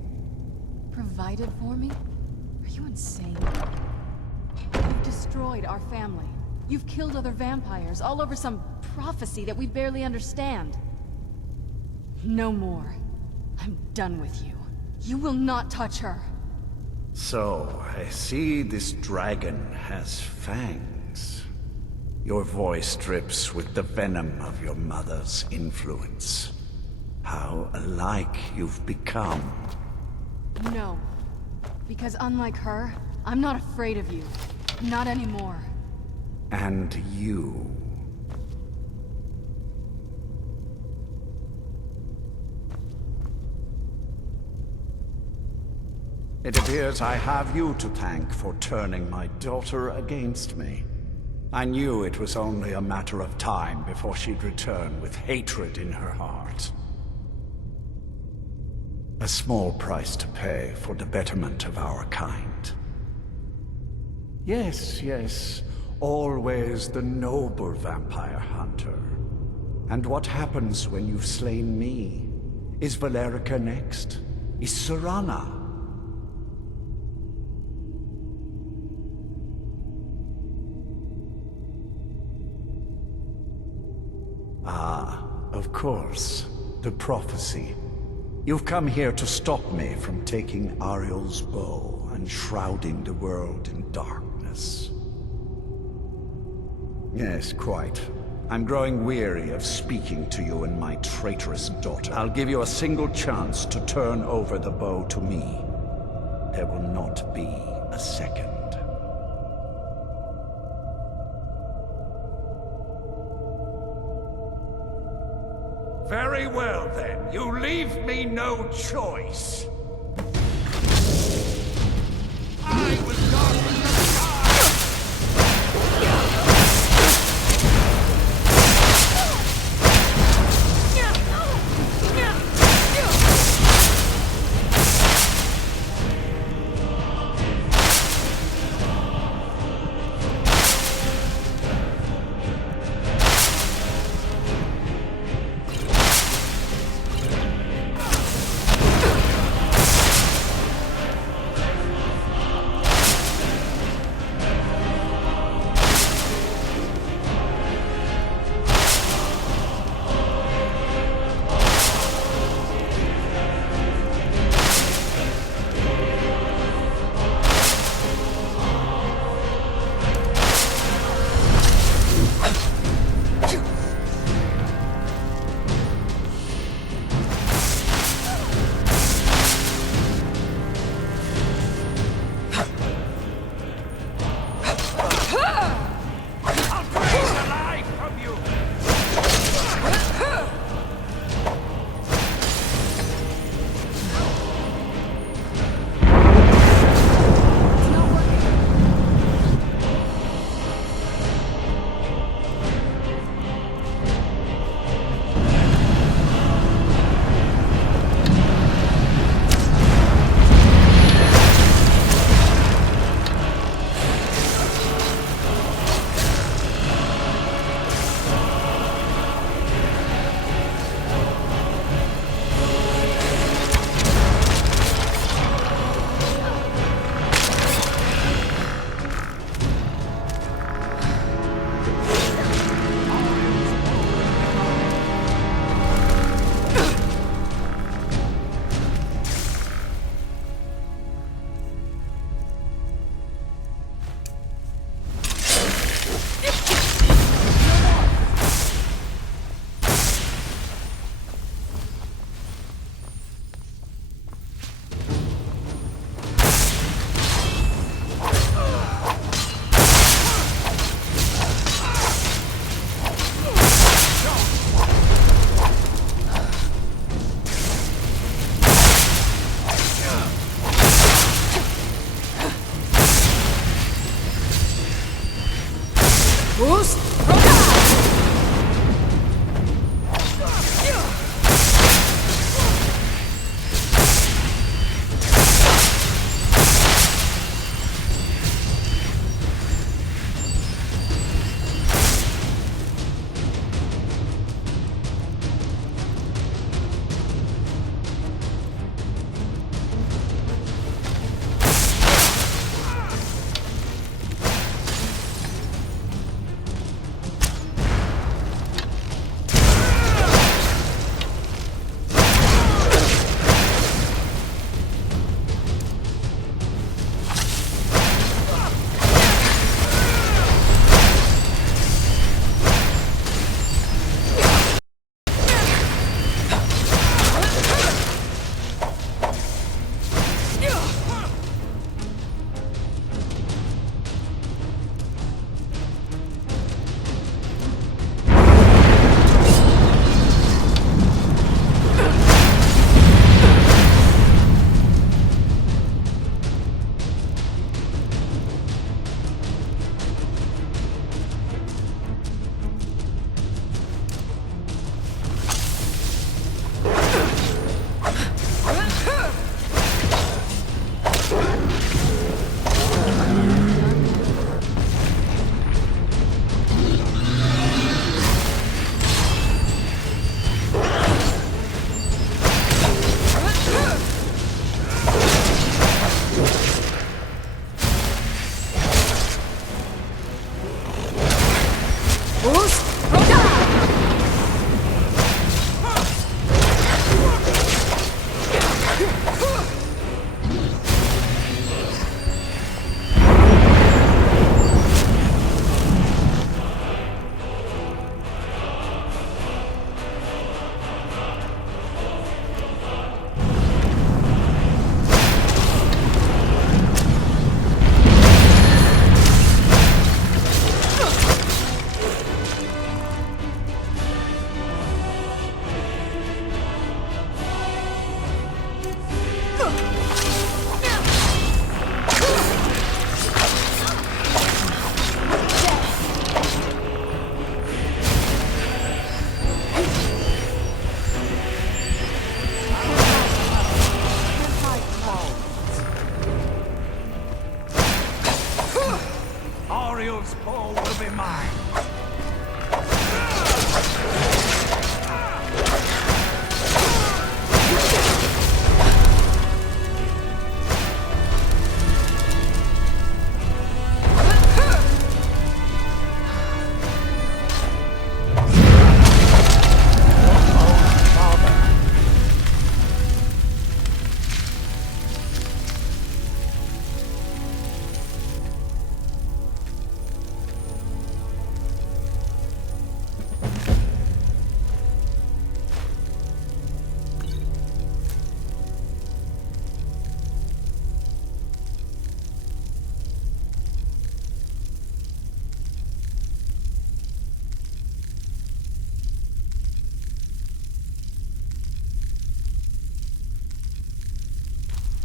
Provided for me? Are you insane? You've destroyed our family. You've killed other vampires, all over some prophecy that we barely understand. No more. I'm done with you. You will not touch her. So, I see this dragon has fangs. Your voice drips with the venom of your mother's influence. How alike you've become. No. Because unlike her, I'm not afraid of you. Not anymore. And you. It appears I have you to thank for turning my daughter against me. I knew it was only a matter of time before she'd return with hatred in her heart. A small price to pay for the betterment of our kind. Yes, always the noble vampire hunter. And what happens when you've slain me? Is Valerica next? Is Serana? Ah, of course. The prophecy. You've come here to stop me from taking Ariel's bow and shrouding the world in darkness. Yes, quite. I'm growing weary of speaking to you and my traitorous daughter. I'll give you a single chance to turn over the bow to me. There will not be a second. Very well, then. You leave me no choice. I was gone from the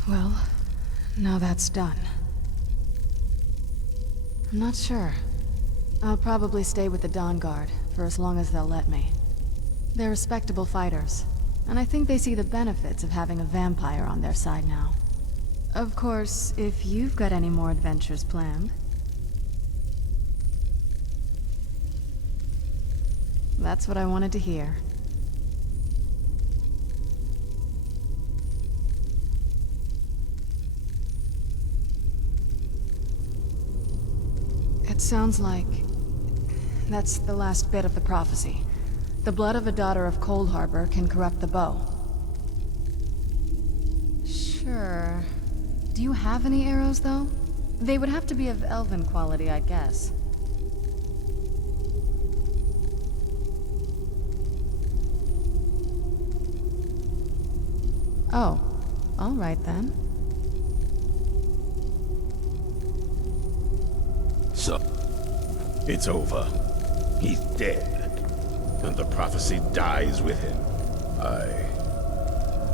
Well, now that's done. I'm not sure. I'll probably stay with the Dawn Guard for as long as they'll let me. They're respectable fighters, and I think they see the benefits of having a vampire on their side now. Of course, if you've got any more adventures planned. That's what I wanted to hear. It sounds like that's the last bit of the prophecy. The blood of a daughter of Cold Harbor can corrupt the bow. Sure. Do you have any arrows, though? They would have to be of elven quality, I guess. Oh, all right then. So, it's over. He's dead. And the prophecy dies with him.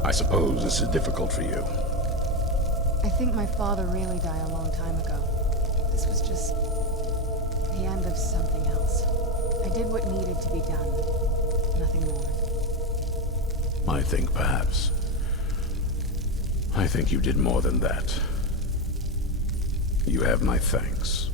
I suppose this is difficult for you. I think my father really died a long time ago. This was just the end of something else. I did what needed to be done. Nothing more. I think you did more than that. You have my thanks.